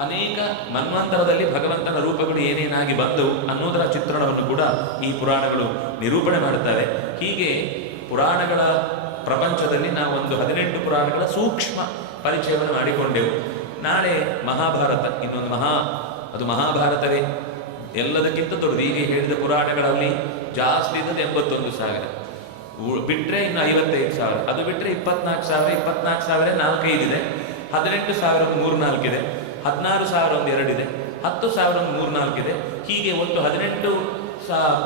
ಅನೇಕ ಮನ್ವಂತರದಲ್ಲಿ ಭಗವಂತನ ರೂಪಗಳು ಏನೇನಾಗಿ ಬಂದವು ಅನ್ನೋದರ ಚಿತ್ರಣವನ್ನು ಕೂಡ ಈ ಪುರಾಣಗಳು ನಿರೂಪಣೆ ಮಾಡುತ್ತವೆ. ಹೀಗೆ ಪುರಾಣಗಳ ಪ್ರಪಂಚದಲ್ಲಿ ನಾವೊಂದು 18 ಪುರಾಣಗಳ ಸೂಕ್ಷ್ಮ ಪರಿಚಯವನ್ನು ಮಾಡಿಕೊಂಡೆವು. ನಾಳೆ ಮಹಾಭಾರತ, ಇನ್ನೊಂದು ಅದು ಮಹಾಭಾರತವೇ ಎಲ್ಲದಕ್ಕಿಂತ ದೊಡ್ಡದು. ಈಗ ಹೇಳಿದ ಪುರಾಣಗಳಲ್ಲಿ ಜಾಸ್ತಿ ಇದ್ದದ್ದು 81,000, ಬಿಟ್ಟರೆ ಇನ್ನು 55,000, ಅದು ಬಿಟ್ಟರೆ 24,000, 24,000 4-5 ಇದೆ, 18,000 3-4 ಇದೆ, 16,000 2 ಇದೆ, 10,000 3-4 ಇದೆ. ಹೀಗೆ ಒಟ್ಟು 18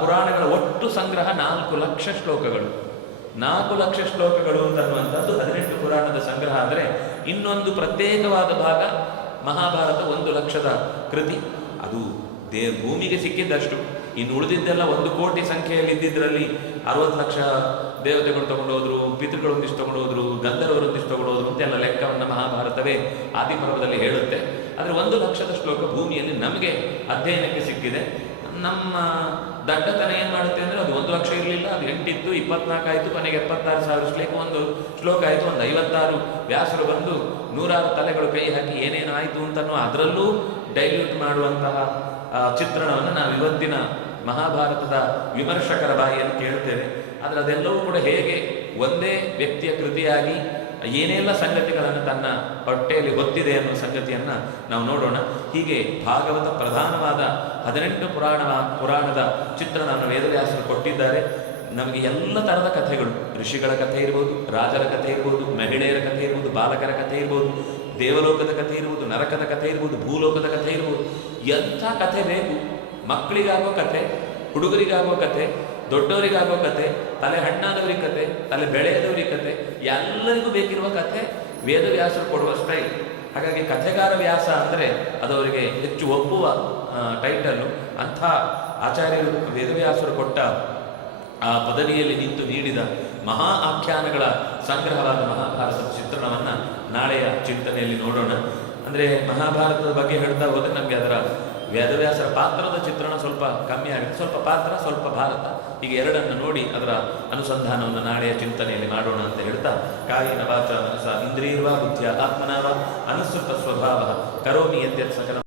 ಪುರಾಣಗಳ ಒಟ್ಟು ಸಂಗ್ರಹ 4 ಲಕ್ಷ ಶ್ಲೋಕಗಳು. 4 ಲಕ್ಷ ಶ್ಲೋಕಗಳು ಅಂತನ್ನುವಂಥದ್ದು 18 ಪುರಾಣದ ಸಂಗ್ರಹ. ಅಂದರೆ ಇನ್ನೊಂದು ಪ್ರತ್ಯೇಕವಾದ ಭಾಗ ಮಹಾಭಾರತ 1 ಲಕ್ಷದ ಕೃತಿ. ಅದು ಭೂಮಿಗೆ ಸಿಕ್ಕಿದ್ದಷ್ಟು. ಇನ್ನು ಉಳಿದಿದ್ದೆಲ್ಲ 1 ಕೋಟಿ ಸಂಖ್ಯೆಯಲ್ಲಿ ಇದ್ದಿದ್ದರಲ್ಲಿ 60 ಲಕ್ಷ ದೇವತೆಗಳು ತಗೊಂಡೋದ್ರು, ಪಿತೃಗಳೊಂದಿಷ್ಟು ತಗೊಂಡೋದ್ರು, ಗಂಧರ್ವರೊಂದಿಷ್ಟು ತಗೊಂಡೋದ್ರು ಅಂತೆಲ್ಲ ಲೆಕ್ಕವನ್ನು ಮಹಾಭಾರತವೇ ಆದಿಪರ್ವದಲ್ಲಿ ಹೇಳುತ್ತೆ. ಆದರೆ 1 ಲಕ್ಷದ ಶ್ಲೋಕ ಭೂಮಿಯಲ್ಲಿ ನಮಗೆ ಅಧ್ಯಯನಕ್ಕೆ ಸಿಕ್ಕಿದೆ. ನಮ್ಮ ದಡ್ಡತನ ಏನು ಮಾಡುತ್ತೆ ಅಂದರೆ ಅದು 1 ಲಕ್ಷ ಇರಲಿಲ್ಲ, ಅದು 8 ಇತ್ತು, 24 ಆಯಿತು, ಕೊನೆಗೆ 76,000 ಒಂದು ಶ್ಲೋಕ ಆಯಿತು. ಒಂದು 56 ವ್ಯಾಸರು ಬಂದು 106 ತಲೆಗಳು ಕೈ ಹಾಕಿ ಏನೇನು ಆಯಿತು ಅಂತನೋ ಅದರಲ್ಲೂ ಡೈಲ್ಯೂಟ್ ಮಾಡುವಂತಹ ಚಿತ್ರಣವನ್ನು ನಾವು ಇವತ್ತಿನ ಮಹಾಭಾರತದ ವಿಮರ್ಶಕರ ಬಾಯಿಯಲ್ಲಿ ಕೇಳುತ್ತೇವೆ. ಆದರೆ ಅದೆಲ್ಲವೂ ಕೂಡ ಹೇಗೆ ಒಂದೇ ವ್ಯಕ್ತಿಯ ಕೃತಿಯಾಗಿ ಏನೆಲ್ಲ ಸಂಗತಿಗಳನ್ನು ತನ್ನ ಹೊಟ್ಟೆಯಲ್ಲಿ ಹೊತ್ತಿದೆ ಅನ್ನೋ ಸಂಗತಿಯನ್ನು ನಾವು ನೋಡೋಣ. ಹೀಗೆ ಭಾಗವತ ಪ್ರಧಾನವಾದ 18 ಪುರಾಣದ ಚಿತ್ರಣವನ್ನು ವೇದವ್ಯಾಸರು ಕೊಟ್ಟಿದ್ದಾರೆ. ನಮಗೆ ಎಲ್ಲ ಥರದ ಕಥೆಗಳು, ಋಷಿಗಳ ಕಥೆ ಇರ್ಬೋದು, ರಾಜರ ಕಥೆ ಇರ್ಬೋದು, ಮಹಿಳೆಯರ ಕಥೆ ಇರ್ಬೋದು, ಬಾಲಕರ ಕಥೆ ಇರ್ಬೋದು, ದೇವಲೋಕದ ಕಥೆ ಇರ್ಬೋದು, ನರಕದ ಕಥೆ ಇರ್ಬೋದು, ಭೂಲೋಕದ ಕಥೆ ಇರ್ಬೋದು. ಎಂಥ ಕಥೆ ಬೇಕು, ಮಕ್ಕಳಿಗಾಗೋ ಕಥೆ, ಹುಡುಗರಿಗಾಗೋ ಕಥೆ, ದೊಡ್ಡವರಿಗಾಗೋ ಕಥೆ, ತಲೆ ಹಣ್ಣಾದವ್ರಿಗೆ ಕಥೆ, ತಲೆ ಬೆಳೆಯದವ್ರಿಗೆ ಕಥೆ, ಎಲ್ಲರಿಗೂ ಬೇಕಿರುವ ಕಥೆ ವೇದವ್ಯಾಸರು ಕೊಡುವ ಸ್ಟೈಲ್. ಹಾಗಾಗಿ ಕಥೆಗಾರ ವ್ಯಾಸ ಅಂದರೆ ಅದು ಅವರಿಗೆ ಹೆಚ್ಚು ಒಪ್ಪುವ ಟೈಟಲ್ಲು. ಅಂಥ ಆಚಾರ್ಯರು ವೇದವ್ಯಾಸರು ಕೊಟ್ಟ ಆ ಪದವಿಯಲ್ಲಿ ನಿಂತು ನೀಡಿದ ಮಹಾ ಆಖ್ಯಾನಗಳ ಸಂಗ್ರಹವಾದ ಮಹಾಭಾರತದ ಚಿತ್ರಣವನ್ನು ನಾಳೆಯ ಚಿಂತನೆಯಲ್ಲಿ ನೋಡೋಣ. ಅಂದರೆ ಮಹಾಭಾರತದ ಬಗ್ಗೆ ಹೇಳ್ತಾ ಹೋದರೆ ನಮಗೆ ಅದರ ವೇದವ್ಯಾಸರ ಪಾತ್ರದ ಚಿತ್ರಣ ಸ್ವಲ್ಪ ಕಮ್ಮಿ ಆಗುತ್ತೆ. ಸ್ವಲ್ಪ ಪಾತ್ರ, ಸ್ವಲ್ಪ ಭಾರತ, ಹೀಗೆ ಎರಡನ್ನು ನೋಡಿ ಅದರ ಅನುಸಂಧಾನವನ್ನು ನಾಳೆಯ ಚಿಂತನೆಯಲ್ಲಿ ಮಾಡೋಣ ಅಂತ ಹೇಳ್ತಾ, ಕಾಯಿನ ವಾಚ ಮನಸ ಇಂದ್ರಿಯರ್ವಾ ಬುದ್ಧಿಯ ಆತ್ಮನಾವ ಅನುಸೃತ ಸ್ವಭಾವ ಕರೋಮಿ ಯದ್ಯತ್ ಸಕಲ